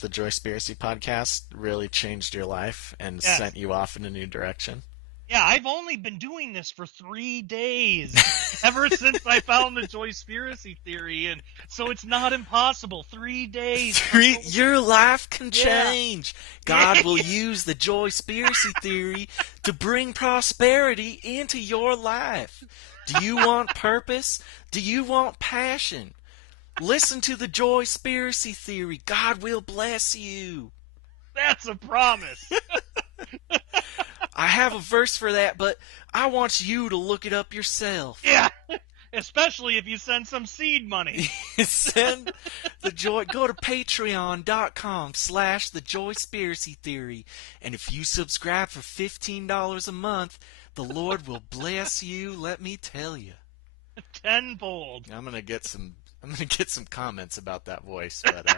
the Joyspiracy podcast really changed your life and sent you off in a new direction? Yeah, I've only been doing this for 3 days, ever since I found the Joyspiracy Theory, and so it's not impossible. 3 days. Your life can change. God will use the Joyspiracy Theory to bring prosperity into your life. Do you want purpose? Do you want passion? Listen to the Joyspiracy Theory. God will bless you. That's a promise. I have a verse for that, but I want you to look it up yourself. Yeah, especially if you send some seed money. Go to patreon.com/the Joyspiracy Theory, and if you subscribe for $15 a month, the Lord will bless you, let me tell you. Tenfold. I'm gonna get some comments about that voice, but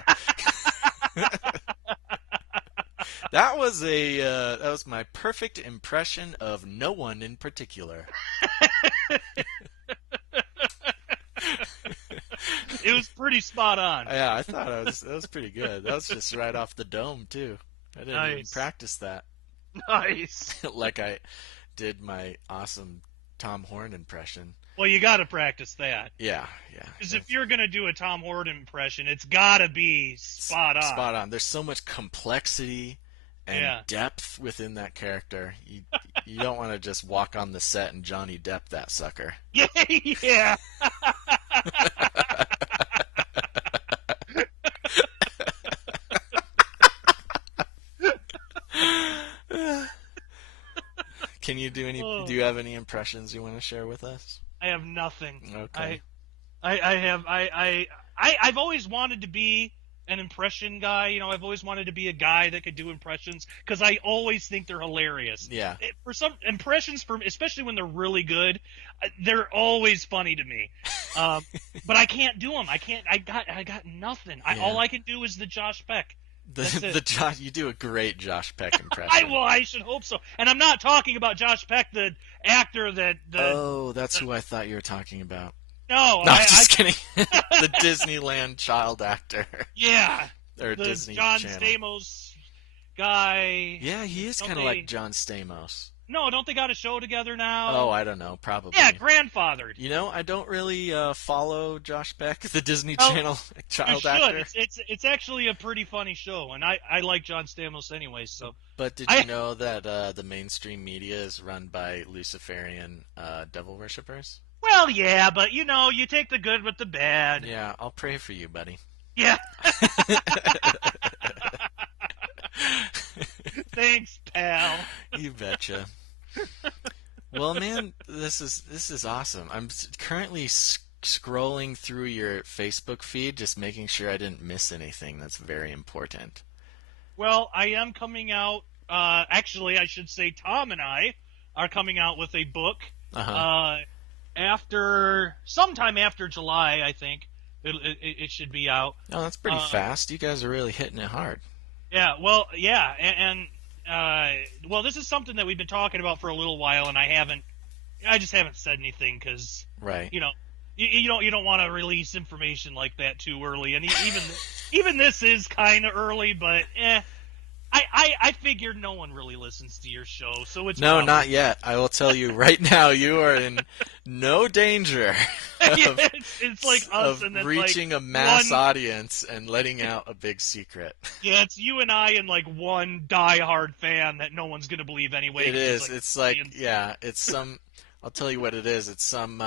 that was my perfect impression of no one in particular. It was pretty spot on. Yeah, I thought that was pretty good. That was just right off the dome too. I didn't even practice that. Nice. Like I did my awesome Tom Horn impression. Well, you got to practice that. Yeah. Because if you're going to do a Tom Horn impression, it's got to be spot on. Spot on. There's so much complexity and depth within that character. You don't want to just walk on the set and Johnny Depp that sucker. Yeah. Can you do any? Do you have any impressions you want to share with us? I have nothing. Okay. I've always wanted to be an impression guy. I've always wanted to be a guy that could do impressions because I always think they're hilarious. Yeah. For some impressions, especially when they're really good, they're always funny to me. But I can't do them. I can't. I got nothing. All I can do is the Josh Peck. You do a great Josh Peck impression. I should hope so. And I'm not talking about Josh Peck, the actor that. Oh, that's who I thought you were talking about. No, I'm just kidding. The Disneyland child actor. Yeah. Or Disney John Channel. Stamos guy. Yeah, he is kind of like John Stamos. No, don't they got a show together now? Oh, I don't know. Probably. Yeah, grandfathered. I don't really follow Josh Peck, the Disney Channel child actor. It's actually a pretty funny show, and I like John Stamos anyway. So. But did you know that the mainstream media is run by Luciferian devil worshippers? Well, yeah, but you take the good with the bad. Yeah, I'll pray for you, buddy. Yeah. Thanks, pal. You betcha. Well, man, this is awesome. I'm currently scrolling through your Facebook feed, just making sure I didn't miss anything that's very important. Well, I am coming out. Actually, I should say Tom and I are coming out with a book. Uh-huh. Sometime after July, I think it should be out. Oh, that's pretty fast. You guys are really hitting it hard. Yeah, well, yeah, well, this is something that we've been talking about for a little while, and I just haven't said anything because, Right. you know, you don't want to release information like that too early, and even this is kind of early, but I figured no one really listens to your show, so it's No, not yet. I will tell you right now, you are in no danger of, it's like us, of and then reaching a mass audience and letting out a big secret. Yeah, it's you and I and like one diehard fan that no one's gonna believe anyway. It is. It's like, yeah, it's some. I'll tell you what it is. It's some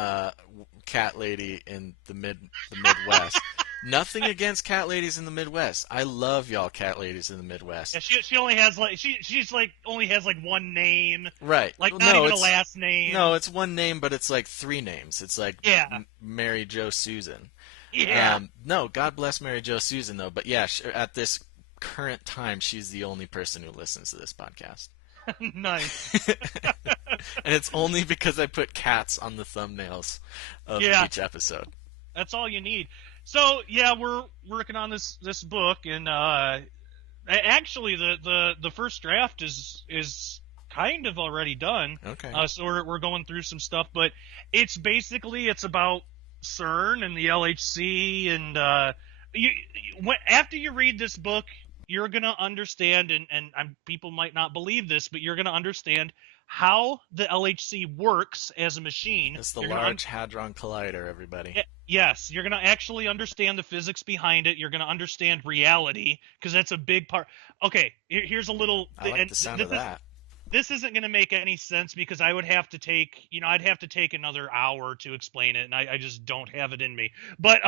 cat lady in the Midwest. Nothing against cat ladies in the Midwest. I love y'all cat ladies in the Midwest. Yeah, she only has like she's like only has like one name. Right. Like not even a last name. No, it's one name, but it's like three names. It's like Mary Jo Susan. Yeah. No, God bless Mary Jo Susan though. But yeah, at this current time, she's the only person who listens to this podcast. Nice. And it's only because I put cats on the thumbnails of each episode. That's all you need. So yeah, we're working on this book, and actually the first draft is kind of already done. Okay. So we're going through some stuff, but it's about CERN and the LHC, and after you read this book, you're gonna understand, and people might not believe this, but you're gonna understand how the LHC works as a machine. It's the Large Hadron Collider, everybody. Yes, you're going to actually understand the physics behind it. You're going to understand reality, because that's a big part. Okay, here's a little... I like the sound of that. This isn't going to make any sense, because I'd have to take another hour to explain it, and I just don't have it in me. But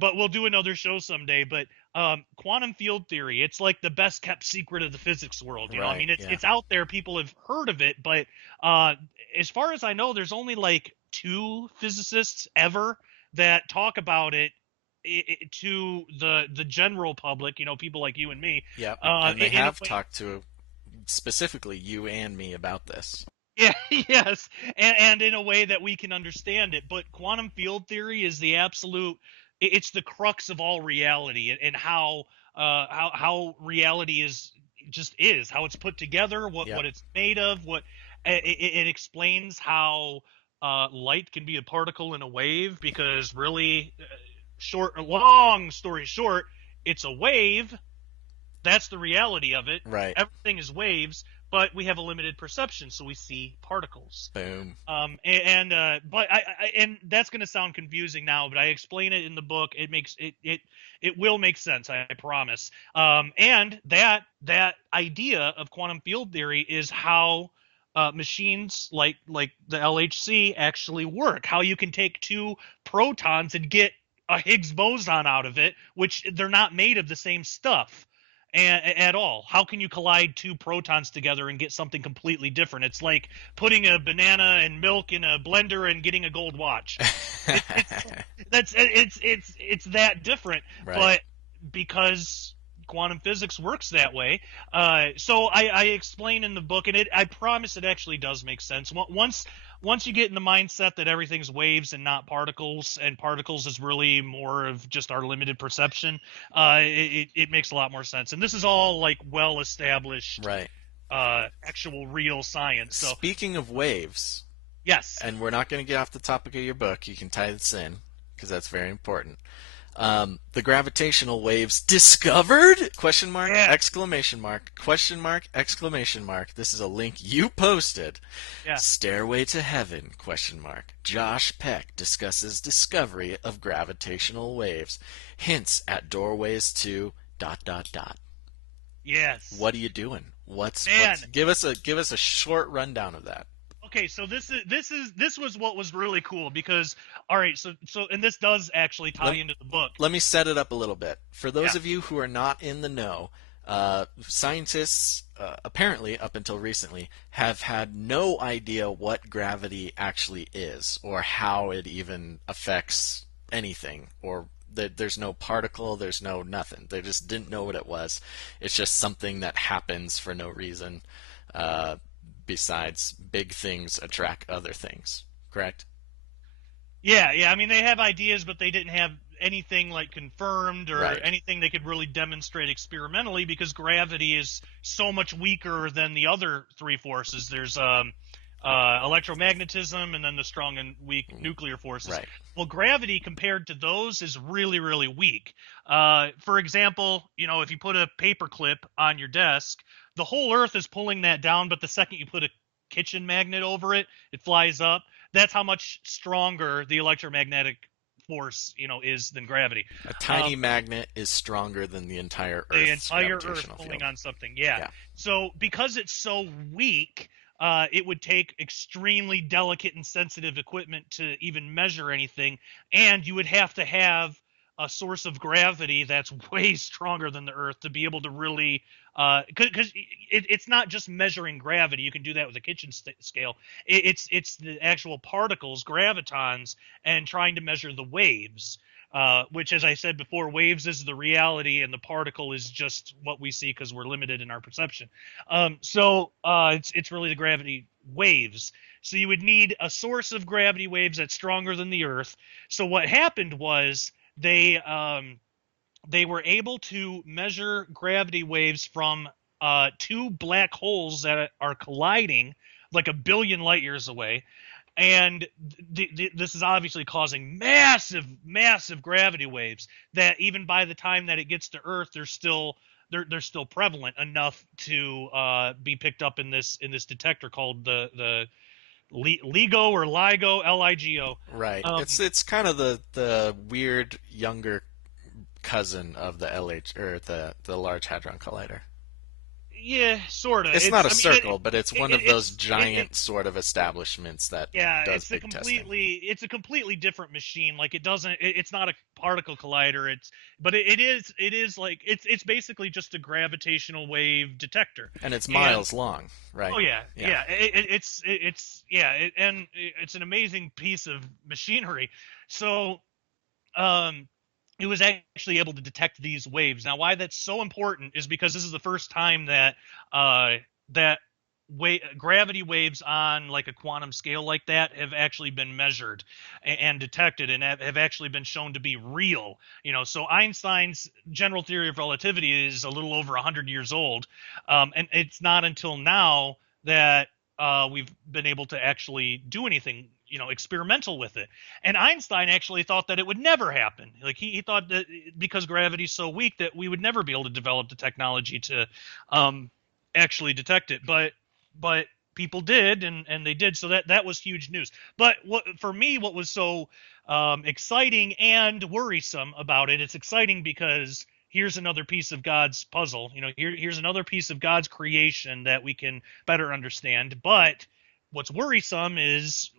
we'll do another show someday. But quantum field theory, it's like the best kept secret of the physics world. You know, I mean, it's out there. People have heard of it, but as far as I know, there's only like 2 physicists ever that talk about it to the general public. You know, people like you and me. Yeah, and they have talked to specifically you and me about this. Yeah, yes, and in a way that we can understand it. But quantum field theory is the absolute. It's the crux of all reality, and how reality is how it's put together, what it's made of, what it explains how light can be a particle in a wave, because really, long story short, it's a wave. That's the reality of it. Right. Everything is waves, but we have a limited perception, so we see particles. Boom. And that's going to sound confusing now, but I explain it in the book. It will make sense, I promise. And that idea of quantum field theory is how machines like the LHC actually work. How you can take 2 protons and get a Higgs boson out of it, which they're not made of the same stuff. At all. How can you collide 2 protons together and get something completely different? It's like putting a banana and milk in a blender and getting a gold watch. It's that different. Right. But because quantum physics works that way, so I explain in the book, and I promise it actually does make sense. Once you get in the mindset that everything's waves and not particles, and particles is really more of just our limited perception, it makes a lot more sense. And this is all like well-established, right? Actual real science. So, speaking of waves, yes, and we're not going to get off the topic of your book. You can tie this in because that's very important. The gravitational waves discovered? Question mark, exclamation mark, question mark, exclamation mark. This is a link you posted. Yeah. Stairway to Heaven, question mark. Josh Peck discusses discovery of gravitational waves. Hints at doorways to ... Yes. What are you doing? Give us a short rundown of that. Okay, so this was what was really cool, because all right, so and this does actually tie into the book. Let me set it up a little bit. For those of you who are not in the know, Scientists, apparently up until recently, have had no idea what gravity actually is or how it even affects anything, or there's no particle, there's no nothing. They just didn't know what it was. It's just something that happens for no reason, uh, besides big things attract other things. Correct? Yeah, yeah. I mean, they have ideas, but they didn't have anything like confirmed or Right. anything they could really demonstrate experimentally because gravity is so much weaker than the other three forces. There's electromagnetism and then the strong and weak nuclear forces. Right. Well, gravity compared to those is really, really weak. For example, if you put a paper clip on your desk, the whole Earth is pulling that down, but the second you put a kitchen magnet over it, it flies up. That's how much stronger the electromagnetic force, is than gravity. A tiny magnet is stronger than the entire The Earth's entire Earth gravitational pulling field. on something, yeah. Yeah. So because it's so weak, it would take extremely delicate and sensitive equipment to even measure anything, and you would have to have a source of gravity that's way stronger than the Earth to be able to really, because it's not just measuring gravity. You can do that with a kitchen scale. It's the actual particles, gravitons, and trying to measure the waves. Which, as I said before, waves is the reality, and the particle is just what we see because we're limited in our perception. It's really the gravity waves. So you would need a source of gravity waves that's stronger than the Earth. So what happened was they were able to measure gravity waves from two black holes that are colliding like a billion light years away, and this is obviously causing massive, massive gravity waves that even by the time that it gets to Earth, they're still prevalent enough to be picked up in this detector called the LIGO or LIGO, LIGO. Right. Um, It's kind of the weird younger cousin of the LH or the Large Hadron Collider. yeah, sort of. It's not a I mean, circle, but it's one of those it giant sort of establishments that yeah, does big testing. it's a completely different machine. Like it's not a particle collider. But it is like it's basically just a gravitational wave detector. And it's And miles long, right? oh yeah, Yeah. yeah, and it's an amazing piece of machinery. So um, it was actually able to detect these waves. Now, why that's so important is because this is the first time that uh, that gravity waves on like a quantum scale like that have actually been measured and detected and have actually been shown to be real. So Einstein's general theory of relativity is a little over 100 years old, and it's not until now that we've been able to actually do anything experimental with it. And Einstein actually thought that it would never happen. Like he thought that because gravity's so weak that we would never be able to develop the technology to actually detect it. But people did, and they did. So that was huge news. But what was so exciting and worrisome about it? It's exciting because here's another piece of God's puzzle. Here's another piece of God's creation that we can better understand. But what's worrisome is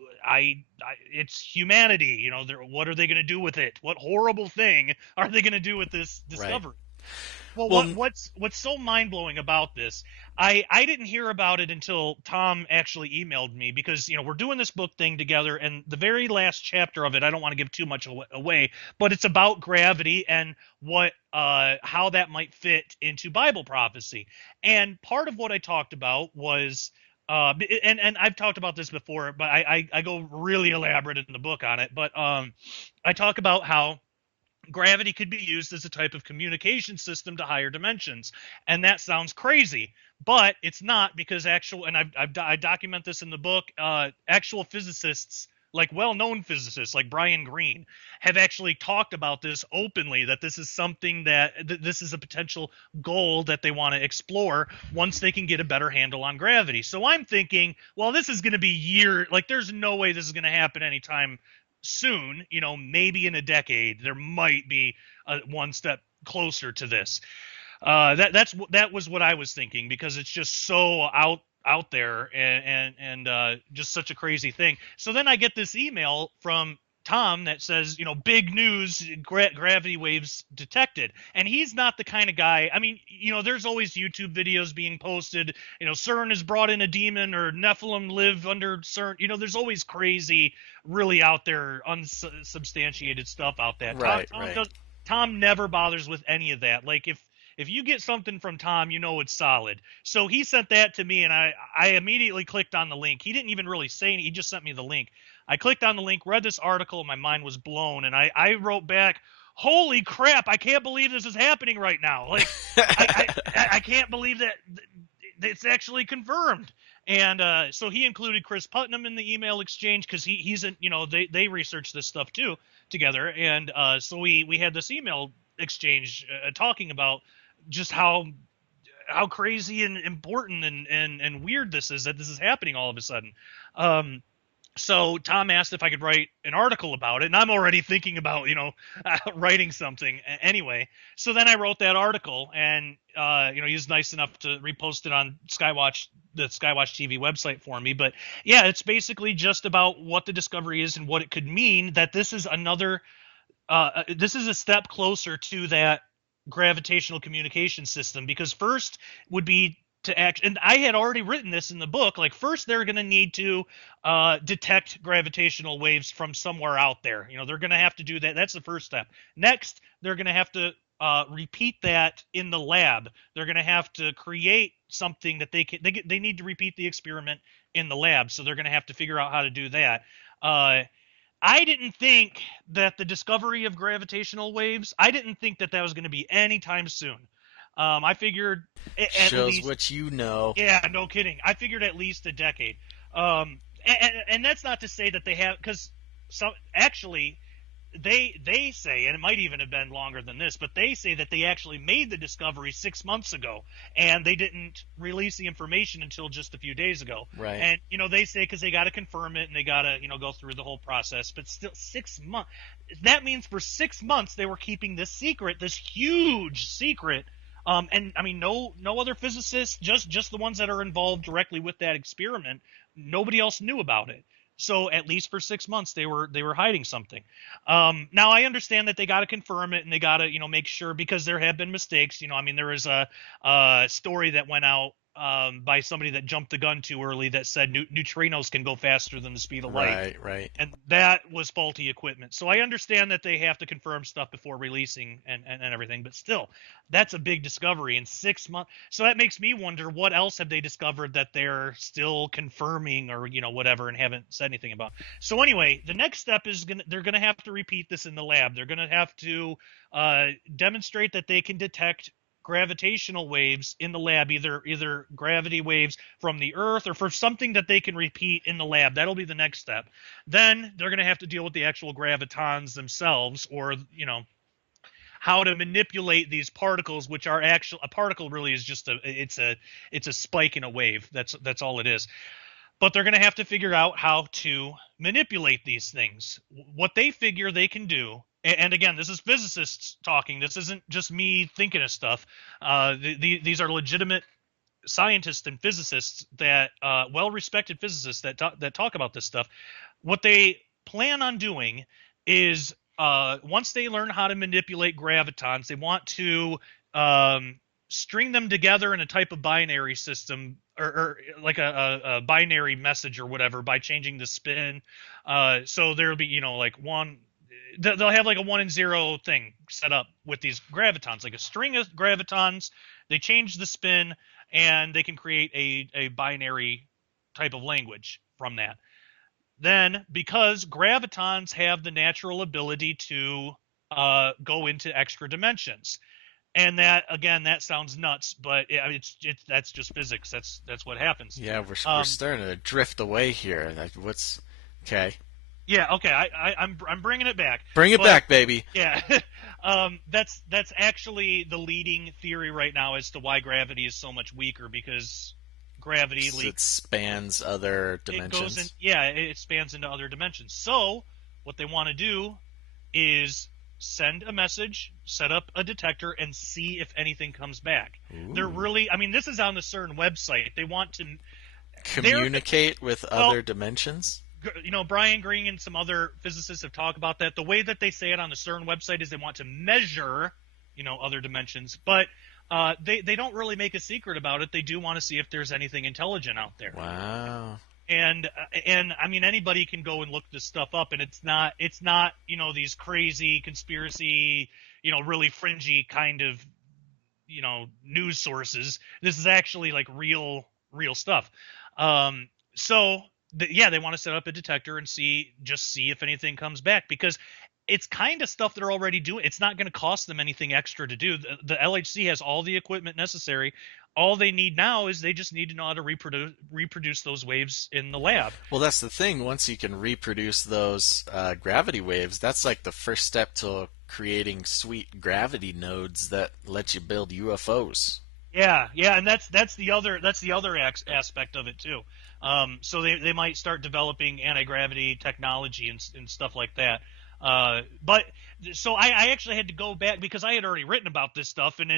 it's humanity. What are they going to do with it? What horrible thing are they going to do with this Right. discovery? Well, Well, what's so mind blowing about this? I didn't hear about it until Tom actually emailed me because we're doing this book thing together, and the very last chapter of it, I don't want to give too much away, but it's about gravity and what how that might fit into Bible prophecy. And part of what I talked about was and I've talked about this before, but I go really elaborate in the book on it. But I talk about how gravity could be used as a type of communication system to higher dimensions, and that sounds crazy, but it's not, because and I document this in the book. Actual physicists, like well-known physicists like Brian Greene, have actually talked about this openly, that this is something that this is a potential goal that they want to explore once they can get a better handle on gravity. So I'm thinking, well, this is going to be like there's no way this is going to happen anytime soon. Maybe in a decade there might be one step closer to this. That was what I was thinking, because it's just so out there, and just such a crazy thing. So then I get this email from Tom that says, big news, gravity waves detected. And he's not the kind of guy. I mean, there's always YouTube videos being posted. CERN has brought in a demon, or Nephilim live under CERN. There's always crazy, really out there, unsubstantiated stuff out there. Right, Tom never bothers with any of that. Like, if you get something from Tom, it's solid. So he sent that to me, and I immediately clicked on the link. He didn't even really say anything. He just sent me the link. I clicked on the link, read this article, and my mind was blown. And I wrote back, holy crap, I can't believe this is happening right now. Like, I can't believe that it's actually confirmed. And so he included Chris Putnam in the email exchange, because he's in, they researched this stuff too together. And so we had this email exchange talking about just how crazy and important and weird this is, that this is happening all of a sudden. So Tom asked if I could write an article about it, and I'm already thinking about, writing something anyway. So then I wrote that article, and, he was nice enough to repost it on the Skywatch TV website for me. But yeah, it's basically just about what the discovery is and what it could mean, that this is this is a step closer to that gravitational communication system, because first would be to act, and I had already written this in the book, like, first they're going to need to detect gravitational waves from somewhere out there. They're going to have to do that. That's the first step. Next, they're going to have to repeat that in the lab. They're going to have to create something that they need to repeat the experiment in the lab. So they're going to have to figure out how to do that. I didn't think that the discovery of gravitational waves, I didn't think that was going to be anytime soon. I figured shows least, what you know. Yeah, no kidding. I figured at least a decade. And that's not to say that they have, because actually they say, and it might even have been longer than this, but they say that they actually made the discovery 6 months ago, and they didn't release the information until just a few days ago. Right. And they say because they got to confirm it, and they got to go through the whole process. But still, 6 months. That means for 6 months they were keeping this secret, this huge secret. And I mean, no other physicists, just the ones that are involved directly with that experiment. Nobody else knew about it. So at least for 6 months they were hiding something. Now I understand that they got to confirm it, and they got to make sure, because there have been mistakes. I mean, there was a story that went out by somebody that jumped the gun too early that said neutrinos can go faster than the speed of light. Right. And that was faulty equipment. So I understand that they have to confirm stuff before releasing and everything, but still, that's a big discovery in 6 months. So that makes me wonder, what else have they discovered that they're still confirming, or whatever, and haven't said anything about. So anyway, the next step is they're going to have to repeat this in the lab. They're going to have to demonstrate that they can detect gravitational waves in the lab, either gravity waves from the Earth, or for something that they can repeat in the lab. That'll be the next step. Then they're going to have to deal with the actual gravitons themselves, or how to manipulate these particles, which are a particle really is just it's a spike in a wave. That's all it is. But they're going to have to figure out how to manipulate these things. What they figure they can do, and again, this is physicists talking. This isn't just me thinking of stuff. These are legitimate scientists and physicists, that well-respected physicists that talk about this stuff. What they plan on doing is, once they learn how to manipulate gravitons, they want to string them together in a type of binary system, or like a binary message or whatever, by changing the spin. So there'll be, like they'll have like a 1 and 0 thing set up with these gravitons, like a string of gravitons. They change the spin, and they can create a binary type of language from that. Then, because gravitons have the natural ability to go into extra dimensions, and that, again, that sounds nuts, but that's just physics. That's what happens. Yeah, we're starting to drift away here. What's okay? Yeah, okay. I'm bringing it back. Bring it back, baby. Yeah, that's actually the leading theory right now as to why gravity is so much weaker, because gravity it spans other dimensions. It spans into other dimensions. So what they want to do is send a message, set up a detector, and see if anything comes back. Ooh. They're really, I mean, this is on the CERN website. They want to communicate with other dimensions. Brian Greene and some other physicists have talked about that. The way that they say it on the CERN website is they want to measure, other dimensions, but they don't really make a secret about it. They do want to see if there's anything intelligent out there. Wow. And I mean, anybody can go and look this stuff up, and it's not these crazy conspiracy, really fringy kind of news sources. This is actually like real stuff. So they want to set up a detector and see if anything comes back, because it's kind of stuff they're already doing. It's not going to cost them anything extra to do. The LHC has all the equipment necessary. All they need now is they just need to know how to reproduce those waves in the lab. Well, that's the thing. Once you can reproduce those gravity waves, that's like the first step to creating sweet gravity nodes that let you build UFOs. Yeah, and that's the other aspect of it too. So they might start developing anti-gravity technology and stuff like that. But so I actually had to go back, because I had already written about this stuff, and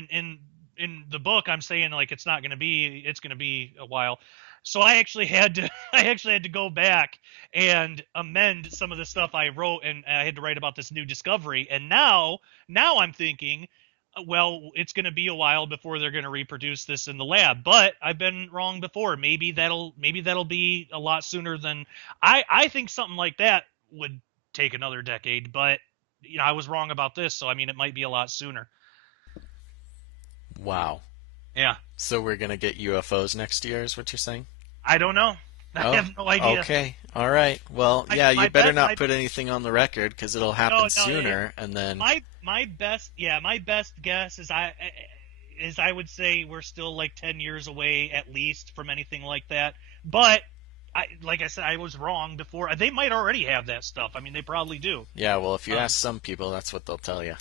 in the book I'm saying like it's going to be a while. So I actually had to go back and amend some of the stuff I wrote, and I had to write about this new discovery. And now I'm thinking, well, it's going to be a while before they're going to reproduce this in the lab. But I've been wrong before. Maybe that'll be a lot sooner than I think. Something like that would take another decade, but I was wrong about this, so I mean it might be a lot sooner. Wow. Yeah. So we're gonna get UFOs next year, is what you're saying? I don't know. I have no idea. Okay. All right. Well, you better not put anything on the record, because it'll happen sooner. Yeah. And then my best guess is I would say we're still like 10 years away at least from anything like that. But like I said, I was wrong before. They might already have that stuff. I mean, they probably do. Yeah. Well, if you ask some people, that's what they'll tell you.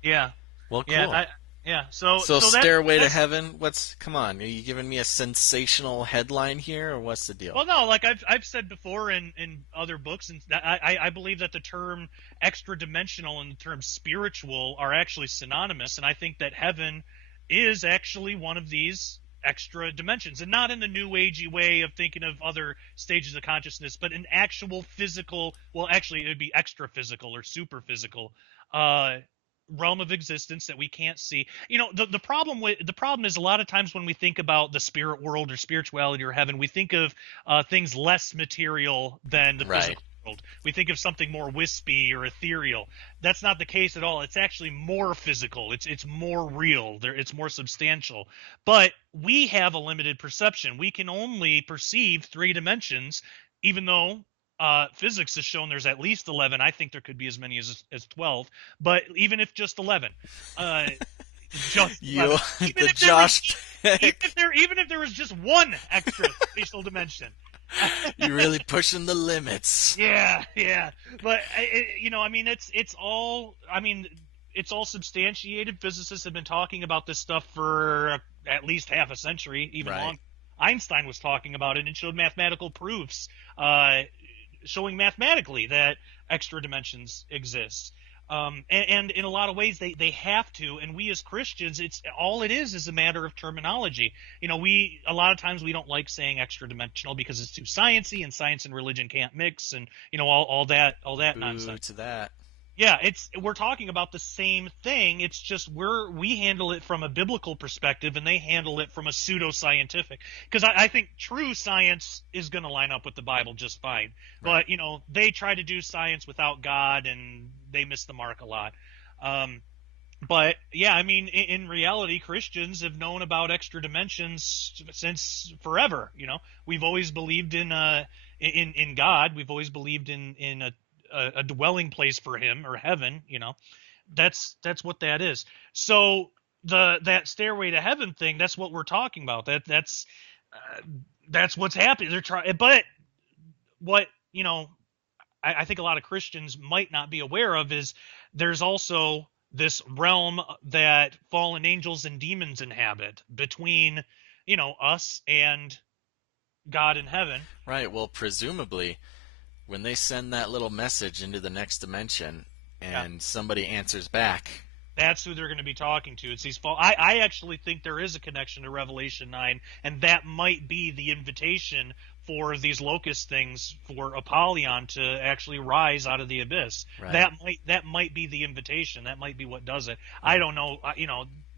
Yeah. Well, cool. Yeah. So Stairway to Heaven. Come on? Are you giving me a sensational headline here, or what's the deal? Well, no. Like I've said before in other books, and I believe that the term extra dimensional and the term spiritual are actually synonymous, and I think that heaven is actually one of these extra dimensions, and not in the new agey way of thinking of other stages of consciousness, but an actual physical. Well, actually, it would be extra physical or super physical realm of existence that we can't see. The problem is a lot of times when we think about the spirit world or spirituality or heaven, we think of things less material than the physical world. We think of something more wispy or ethereal. That's not the case at all. It's actually more physical. It's more real. It's more substantial. But we have a limited perception. We can only perceive 3 dimensions, even though physics has shown there's at least 11. I think there could be as many as 12. But even if just 11, just you, even the Josh Peck. Even if there was just one extra spatial dimension. You're really pushing the limits. Yeah. But it's all substantiated. Physicists have been talking about this stuff for at least half a century, even longer. Einstein was talking about it and showed mathematical proofs, showing mathematically that extra dimensions exist. And in a lot of ways they have to, and we as Christians, it's a matter of terminology. A lot of times we don't like saying extra dimensional because it's too sciencey, and science and religion can't mix, and all that nonsense. To that. Yeah, we're talking about the same thing. It's just we handle it from a biblical perspective, and they handle it from a pseudoscientific. Because I think true science is going to line up with the Bible just fine. Right. But they try to do science without God, and they miss the mark a lot. But yeah, I mean, in reality, Christians have known about extra dimensions since forever. We've always believed in God. We've always believed in a dwelling place for Him, or heaven. That's what that is. So that stairway to heaven thing, that's what we're talking about. That's what's happening. They're trying, but what I think a lot of Christians might not be aware of is there's also this realm that fallen angels and demons inhabit between us and God in heaven. Right. Well, presumably, when they send that little message into the next dimension and somebody answers back, that's who they're going to be talking to. It's these I actually think there is a connection to Revelation 9, and that might be the invitation for these locust things for Apollyon to actually rise out of the abyss. Right. That might be the invitation. That might be what does it. I don't know.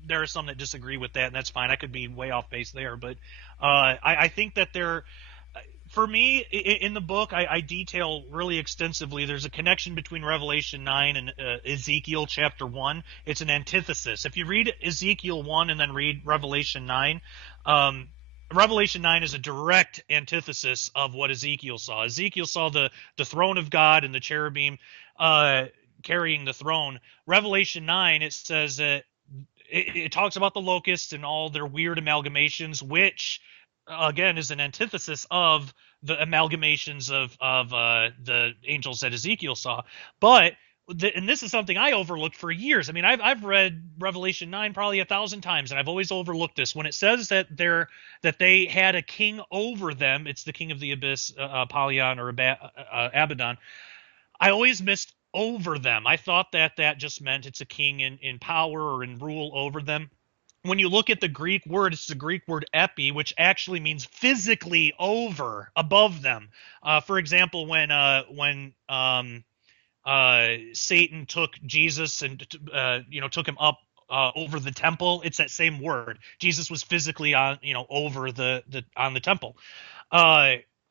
There are some that disagree with that, and that's fine. I could be way off base there, but I think that for me, in the book, I detail really extensively. There's a connection between Revelation 9 and Ezekiel chapter 1. It's an antithesis. If you read Ezekiel 1 and then read Revelation 9, Revelation 9 is a direct antithesis of what Ezekiel saw. Ezekiel saw the throne of God and the cherubim carrying the throne. Revelation 9, it says that it talks about the locusts and all their weird amalgamations, which again is an antithesis of the amalgamations of the angels that Ezekiel saw. But and this is something I overlooked for years. I mean, I've read Revelation 9 probably 1,000 times, and I've always overlooked this. When it says that they had a king over them, it's the king of the abyss, Apollyon or Abaddon. I always missed over them. I thought that just meant it's a king in power or in rule over them. When you look at the Greek word, it's the Greek word epi, which actually means physically over, above them. For example, when Satan took Jesus and took him up over the temple, it's that same word. Jesus was physically on over on the temple.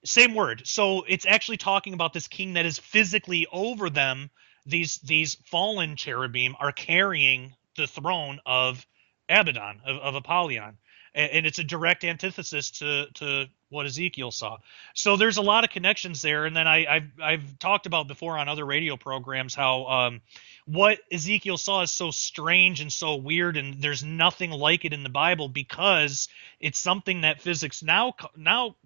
Same word. So it's actually talking about this king that is physically over them. These fallen cherubim are carrying the throne of Abaddon, of Apollyon, and it's a direct antithesis to what Ezekiel saw. So there's a lot of connections there. And then I've talked about before on other radio programs how what Ezekiel saw is so strange and so weird, and there's nothing like it in the Bible because it's something that physics now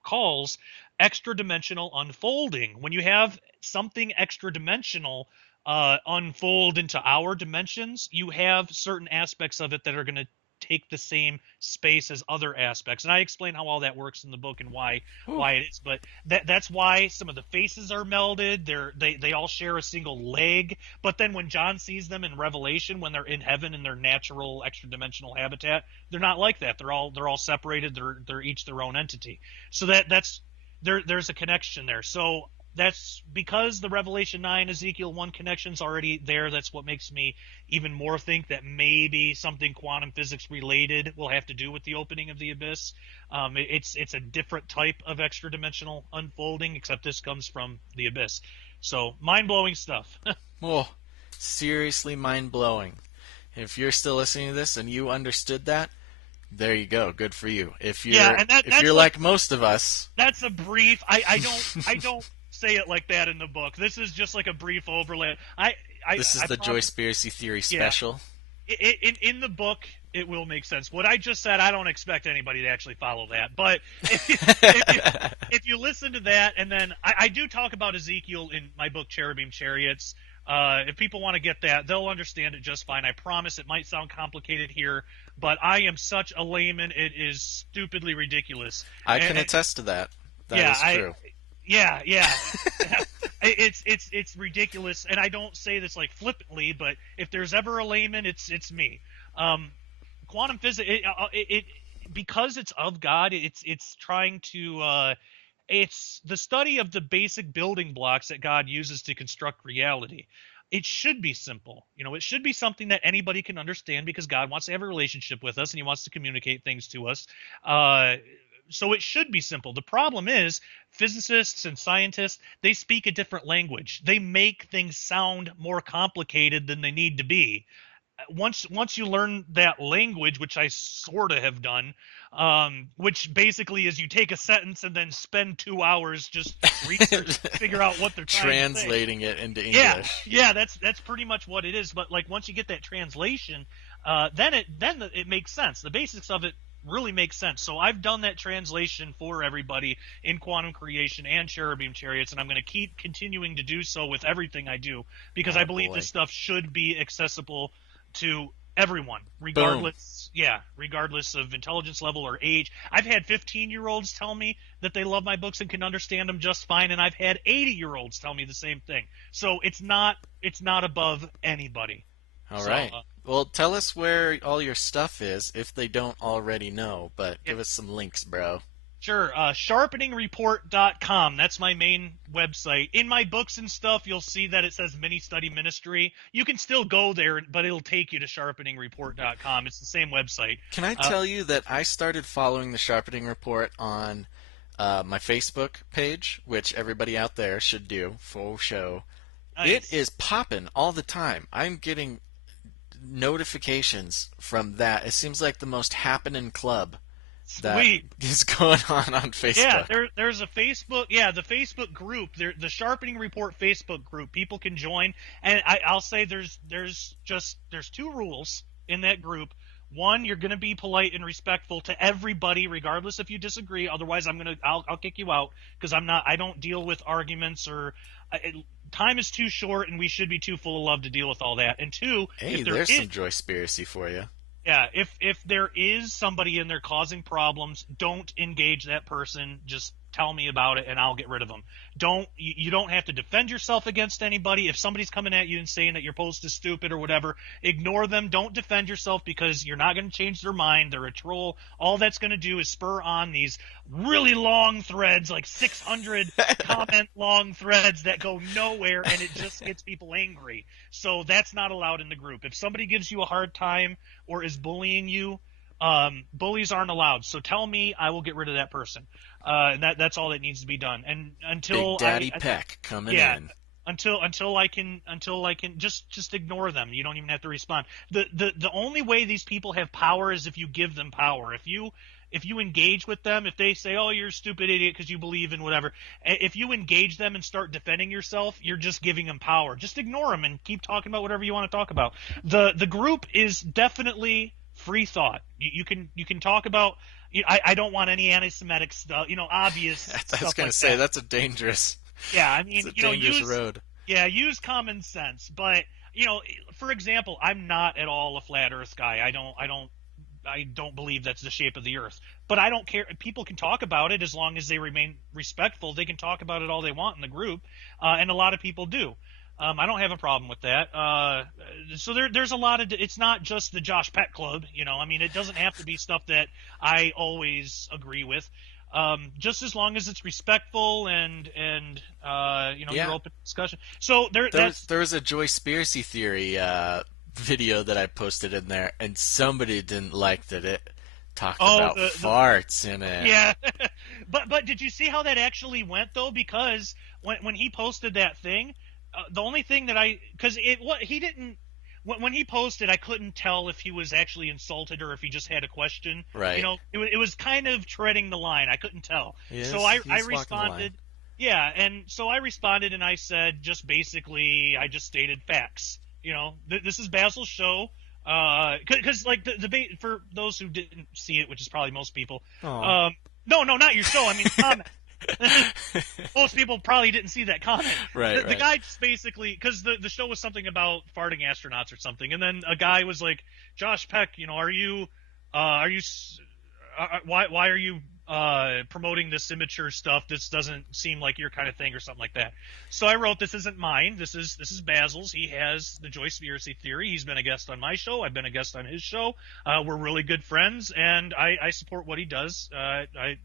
calls extra-dimensional unfolding. When you have something extra-dimensional unfold into our dimensions, you have certain aspects of it that are going to take the same space as other aspects, and I explain how all that works in the book and why it is. But that's why some of the faces are melded. They all share a single leg. But then when John sees them in Revelation, when they're in heaven in their natural extra-dimensional habitat, they're not like that. They're all separated. They're each their own entity. So there's a connection there. So that's because the Revelation 9, Ezekiel 1 connection's already there. That's what makes me even more think that maybe something quantum physics related will have to do with the opening of the abyss. It's a different type of extra-dimensional unfolding, except this comes from the abyss. So mind-blowing stuff. Oh, seriously mind-blowing. If you're still listening to this and you understood that, there you go. Good for you. If you're like most of us, that's a brief. I don't say it like that in the book. This is just like a brief overlay. This is the Joyspiracy Theory special. In the book, it will make sense. What I just said, I don't expect anybody to actually follow that. But if you listen to that, and then I do talk about Ezekiel in my book, Cherubim Chariots. If people want to get that, they'll understand it just fine. I promise it might sound complicated here, but I am such a layman, it is stupidly ridiculous. I can attest to that. That is true. Yeah. It's ridiculous, and I don't say this like flippantly, but if there's ever a layman, it's me. Quantum physics, because it's of God, it's trying to it's the study of the basic building blocks that God uses to construct reality. It should be simple. It should be something that anybody can understand because God wants to have a relationship with us and he wants to communicate things to us. So it should be simple. The problem is physicists and scientists, they speak a different language. They make things sound more complicated than they need to be. Once you learn that language, which I sort of have done, which basically is you take a sentence and then spend 2 hours just research, figure out what they're translating it into English. Yeah, that's pretty much what it is. But like once you get that translation, then it makes sense. The basics of it really makes sense. So I've done that translation for everybody in Quantum Creation and Cherubim Chariots, and I'm going to keep continuing to do so with everything I do because I believe this stuff should be accessible to everyone, regardless of intelligence level or age. I've had 15-year-olds tell me that they love my books and can understand them just fine, and I've had 80-year-olds tell me the same thing. So it's not above anybody. All right. Well, tell us where all your stuff is if they don't already know, but give us some links, bro. Sure. Sharpeningreport.com. That's my main website. In my books and stuff, you'll see that it says Mini Study Ministry. You can still go there, but it'll take you to sharpeningreport.com. It's the same website. Can I tell you that I started following the Sharpening Report on my Facebook page, which everybody out there should do, full show. Nice. It is popping all the time. I'm getting notifications from that. It seems like the most happening club that is going on Facebook. Yeah, there's a Facebook. Yeah, the Facebook group, the Sharpening Report Facebook group. People can join, and I'll say there's two rules in that group. One, you're going to be polite and respectful to everybody, regardless if you disagree. Otherwise, I'll kick you out because I don't deal with arguments or. Time is too short, and we should be too full of love to deal with all that. And two, hey, there's some Joyspiracy for you. Yeah, if there is somebody in there causing problems, don't engage that person. Just tell me about it, and I'll get rid of them. You don't have to defend yourself against anybody. If somebody's coming at you and saying that your post is stupid or whatever, ignore them. Don't defend yourself because you're not going to change their mind. They're a troll. All that's going to do is spur on these really long threads, like 600 comment long threads that go nowhere, and it just gets people angry. So that's not allowed in the group. If somebody gives you a hard time or is bullying you, bullies aren't allowed. So tell me, I will get rid of that person. And that's all that needs to be done. And until Big Daddy Peck coming in. Until I can just ignore them. You don't even have to respond. The only way these people have power is if you give them power. If you engage with them, if they say, "Oh, you're a stupid idiot because you believe in whatever," if you engage them and start defending yourself, you're just giving them power. Just ignore them and keep talking about whatever you want to talk about. The group is definitely free thought. You can talk about. I don't want any anti-Semitic stuff. Obvious. I was going to say that's a dangerous. Yeah, I mean, it's a dangerous road. Yeah, use common sense. But for example, I'm not at all a flat Earth guy. I don't believe that's the shape of the Earth. But I don't care. People can talk about it as long as they remain respectful. They can talk about it all they want in the group, and a lot of people do. I don't have a problem with that. So there's a lot of. It's not just the Josh Peck Club. I mean, it doesn't have to be stuff that I always agree with. Just as long as it's respectful and you're open to discussion. So there was a Joyspiracy Theory video that I posted in there, and somebody didn't like that it talked about farts in it. Yeah, but did you see how that actually went though? Because when he posted that thing. The only thing that when he posted, I couldn't tell if he was actually insulted or if he just had a question. Right. It was kind of treading the line. I couldn't tell. Yes, so I responded. Yeah, and so I responded and I said just basically I just stated facts. This is Basil's show. Because like the debate for those who didn't see it, which is probably most people. No, not your show. I mean, comment. Most people probably didn't see that comment. Right. The guy just basically, because the show was something about farting astronauts or something, and then a guy was like, "Josh Peck, why are you promoting this immature stuff? This doesn't seem like your kind of thing," or something like that. So I wrote, "This isn't mine. This is Basil's. He has the Joyspiracy Theory. He's been a guest on my show. I've been a guest on his show. We're really good friends, and I support what he does.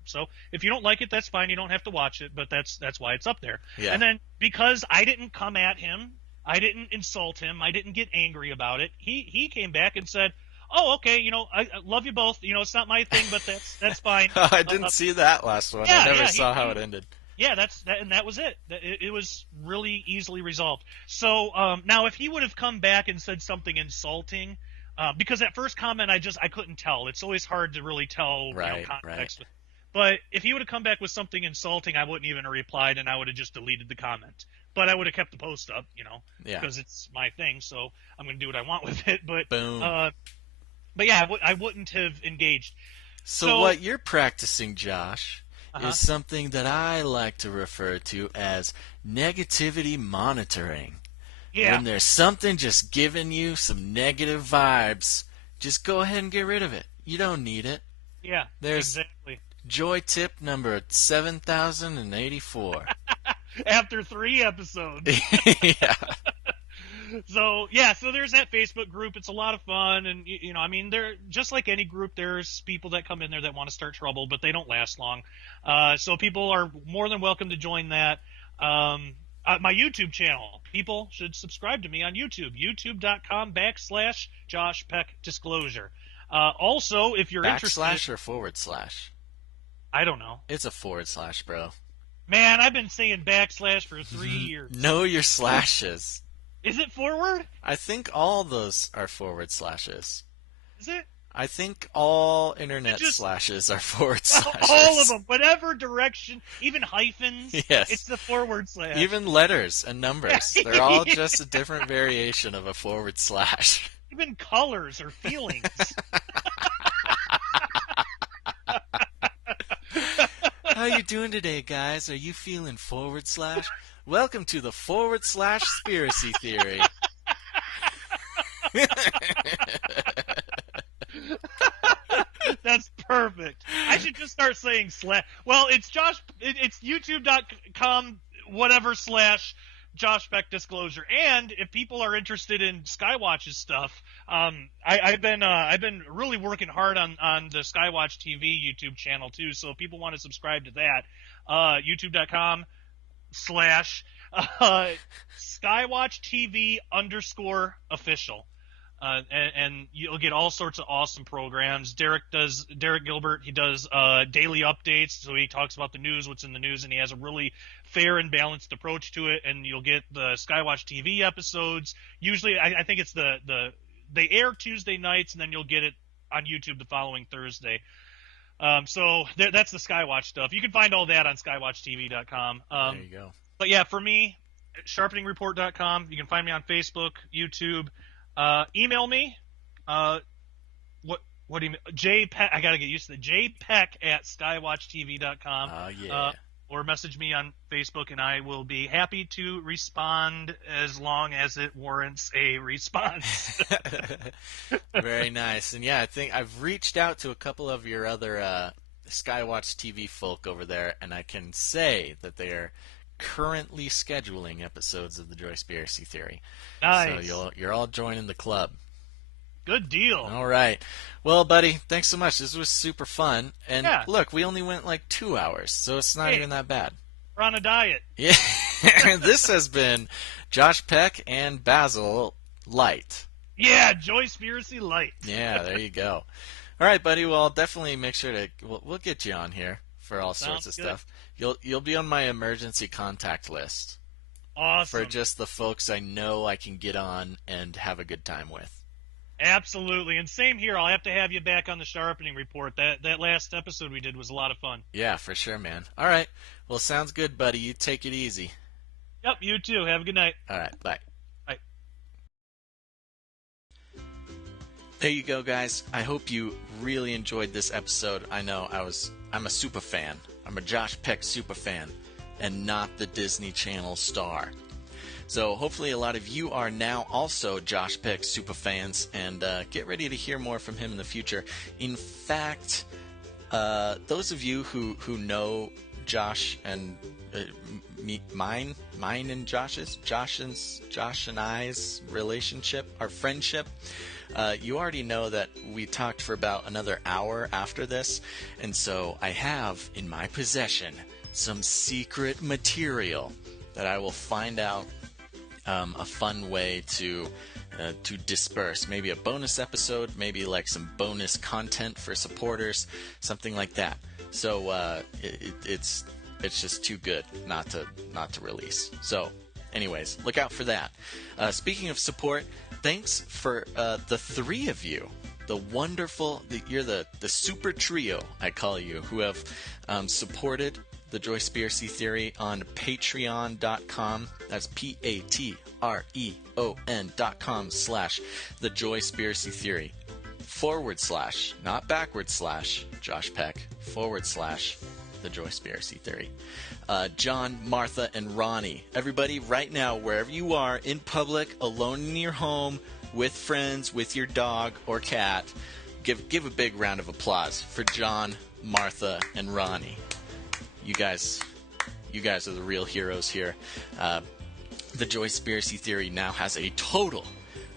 So if you don't like it, that's fine. You don't have to watch it, but that's why it's up there." Yeah. And then because I didn't come at him, I didn't insult him, I didn't get angry about it. He came back and said, "Oh, okay, I love you both. It's not my thing, but that's fine." I didn't see that last one. Yeah, I never saw how it ended. Yeah, and that was it. It was really easily resolved. So now, if he would have come back and said something insulting, because that first comment I couldn't tell. It's always hard to really tell context. Right. But if he would have come back with something insulting, I wouldn't even have replied, and I would have just deleted the comment. But I would have kept the post up, because it's my thing. So I'm going to do what I want with it. But boom. But yeah, I wouldn't have engaged. So what you're practicing, Josh, is something that I like to refer to as negativity monitoring. Yeah. When there's something just giving you some negative vibes, just go ahead and get rid of it. You don't need it. Yeah, exactly. Joy tip number 7,084. After 3 episodes. Yeah. So there's that Facebook group. It's a lot of fun, and I mean, they're just like any group. There's people that come in there that want to start trouble, but they don't last long. So people are more than welcome to join that. My YouTube channel, people should subscribe to me on YouTube, youtube.com/Josh Peck Disclosure. Also, if you're interested, Backslash or forward slash? I don't know. It's a forward slash, bro. Man, I've been saying backslash for 3 years. Know your slashes. Is it forward? I think all those are forward slashes. Is it? I think all internet slashes are forward slashes. All of them, whatever direction, even hyphens. Yes. It's the forward slash. Even letters and numbers. They're all just a different variation of a forward slash. Even colors or feelings. How you doing today, guys? Are you feeling forward slash? Welcome to the forward slash Spiracy Theory. That's perfect. I should just start saying slash. Well, it's youtube.com whatever slash Josh Peck Disclosure. And if people are interested in Skywatch's stuff, I've been really working hard on the Skywatch TV YouTube channel too. So if people want to subscribe to that, youtube.com/ Skywatch TV _official. And you'll get all sorts of awesome programs. Derek Gilbert, he does daily updates, so he talks about the news, what's in the news, and he has a really fair and balanced approach to it. And you'll get the Skywatch TV episodes. Usually, I think it's they air Tuesday nights, and then you'll get it on YouTube the following Thursday. So that's the Skywatch stuff. You can find all that on skywatchtv.com. There you go. But yeah, for me, sharpeningreport.com. You can find me on Facebook, YouTube. Email me. What do you mean? JPeck. I gotta get used to the JPeck@skywatchtv.com. Oh yeah. Or message me on Facebook, and I will be happy to respond as long as it warrants a response. Very nice. And yeah, I think I've reached out to a couple of your other Skywatch TV folk over there, and I can say that they are currently scheduling episodes of the Joyspiracy Theory. Nice. So you're all joining the club. Good deal. All right. Well, buddy, thanks so much. This was super fun. And yeah. Look, we only went like 2 hours, so it's not even that bad. We're on a diet. Yeah. This has been Josh Peck and Basil Light. Yeah, Joyspiracy Light. Yeah, there you go. All right, buddy. Well, I'll definitely make sure to we'll get you on here for all sorts of stuff. You'll be on my emergency contact list. Awesome. For just the folks I know I can get on and have a good time with. Absolutely. And same here. I'll have to have you back on the Sharpening Report. That last episode we did was a lot of fun. Yeah, for sure, man. All right. Well, sounds good, buddy. You take it easy. Yep, you too. Have a good night. All right, bye. Bye. There you go, guys. I hope you really enjoyed this episode. I know I'm a super fan. I'm a Josh Peck super fan, and not the Disney Channel star. So hopefully a lot of you are now also Josh Peck super fans, and get ready to hear more from him in the future. In fact, those of you who know Josh and mine and Josh and I's relationship, our friendship, you already know that we talked for about another hour after this, and so I have in my possession some secret material that I will find out a fun way to disperse. Maybe a bonus episode, maybe like some bonus content for supporters, something like that. So it's just too good not to release. So anyways, look out for that. Speaking of support, thanks for the three of you. The wonderful, you're the super trio, I call you, who have supported the Joyspiracy Theory on patreon.com. That's patreon.com/the Joyspiracy Theory / not / Josh Peck / the Joyspiracy Theory. John, Martha, and Ronnie. Everybody right now, wherever you are, in public, alone in your home, with friends, with your dog or cat, give a big round of applause for John, Martha, and Ronnie. You guys are the real heroes here. the Joyspiracy Theory now has a total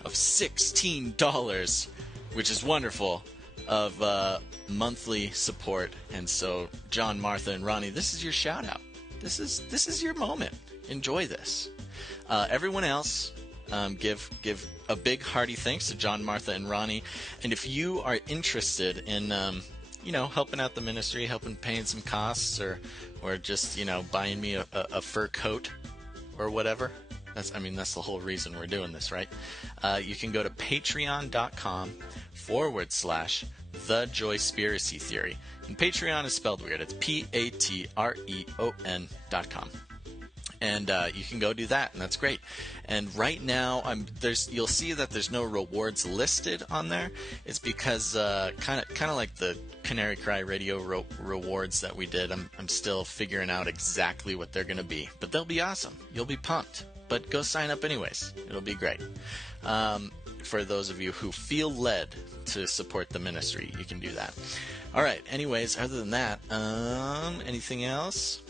of $16, which is wonderful, of monthly support. And so, John, Martha, and Ronnie, this is your shout out. This is your moment. Enjoy this. Everyone else, give a big hearty thanks to John, Martha, and Ronnie. And if you are interested in helping out the ministry, helping paying some costs, or just buying me a fur coat or whatever, that's the whole reason we're doing this, right? You can go to patreon.com/The Joyspiracy Theory. And Patreon is spelled weird. It's Patreon.com. And you can go do that, and that's great. And right now, you'll see that there's no rewards listed on there. It's because kind of like the Canary Cry Radio rewards that we did. I'm still figuring out exactly what they're going to be, but they'll be awesome. You'll be pumped. But go sign up anyways. It'll be great. For those of you who feel led to support the ministry, you can do that. All right. Anyways, other than that, anything else?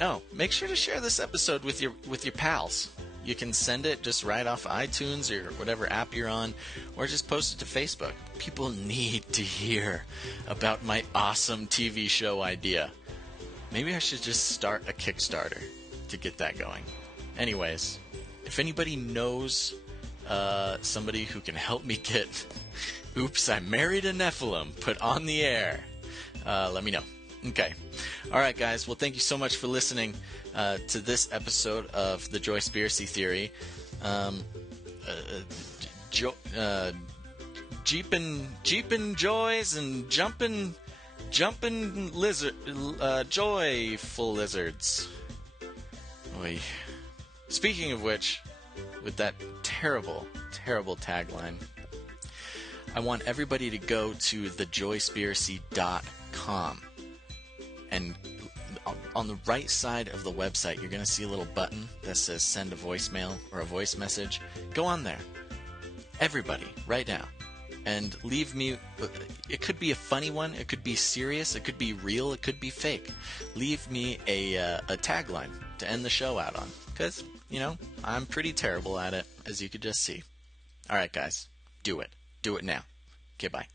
Oh, make sure to share this episode with your pals. You can send it just right off iTunes or whatever app you're on, or just post it to Facebook. People need to hear about my awesome TV show idea. Maybe I should just start a Kickstarter to get that going. Anyways, if anybody knows somebody who can help me get Oops, I Married a Nephilim put on the air, let me know. Okay. All right, guys. Well, thank you so much for listening to this episode of the Joyspiracy Theory. Jeepin' joys and jumpin' joyful lizards. Oy. Speaking of which, with that terrible, terrible tagline, I want everybody to go to thejoyspiracy.com. And on the right side of the website, you're going to see a little button that says send a voicemail or a voice message. Go on there. Everybody, right now. And leave me, it could be a funny one, it could be serious, it could be real, it could be fake. Leave me a tagline to end the show out on. Because, I'm pretty terrible at it, as you could just see. All right, guys. Do it. Do it now. Okay, bye.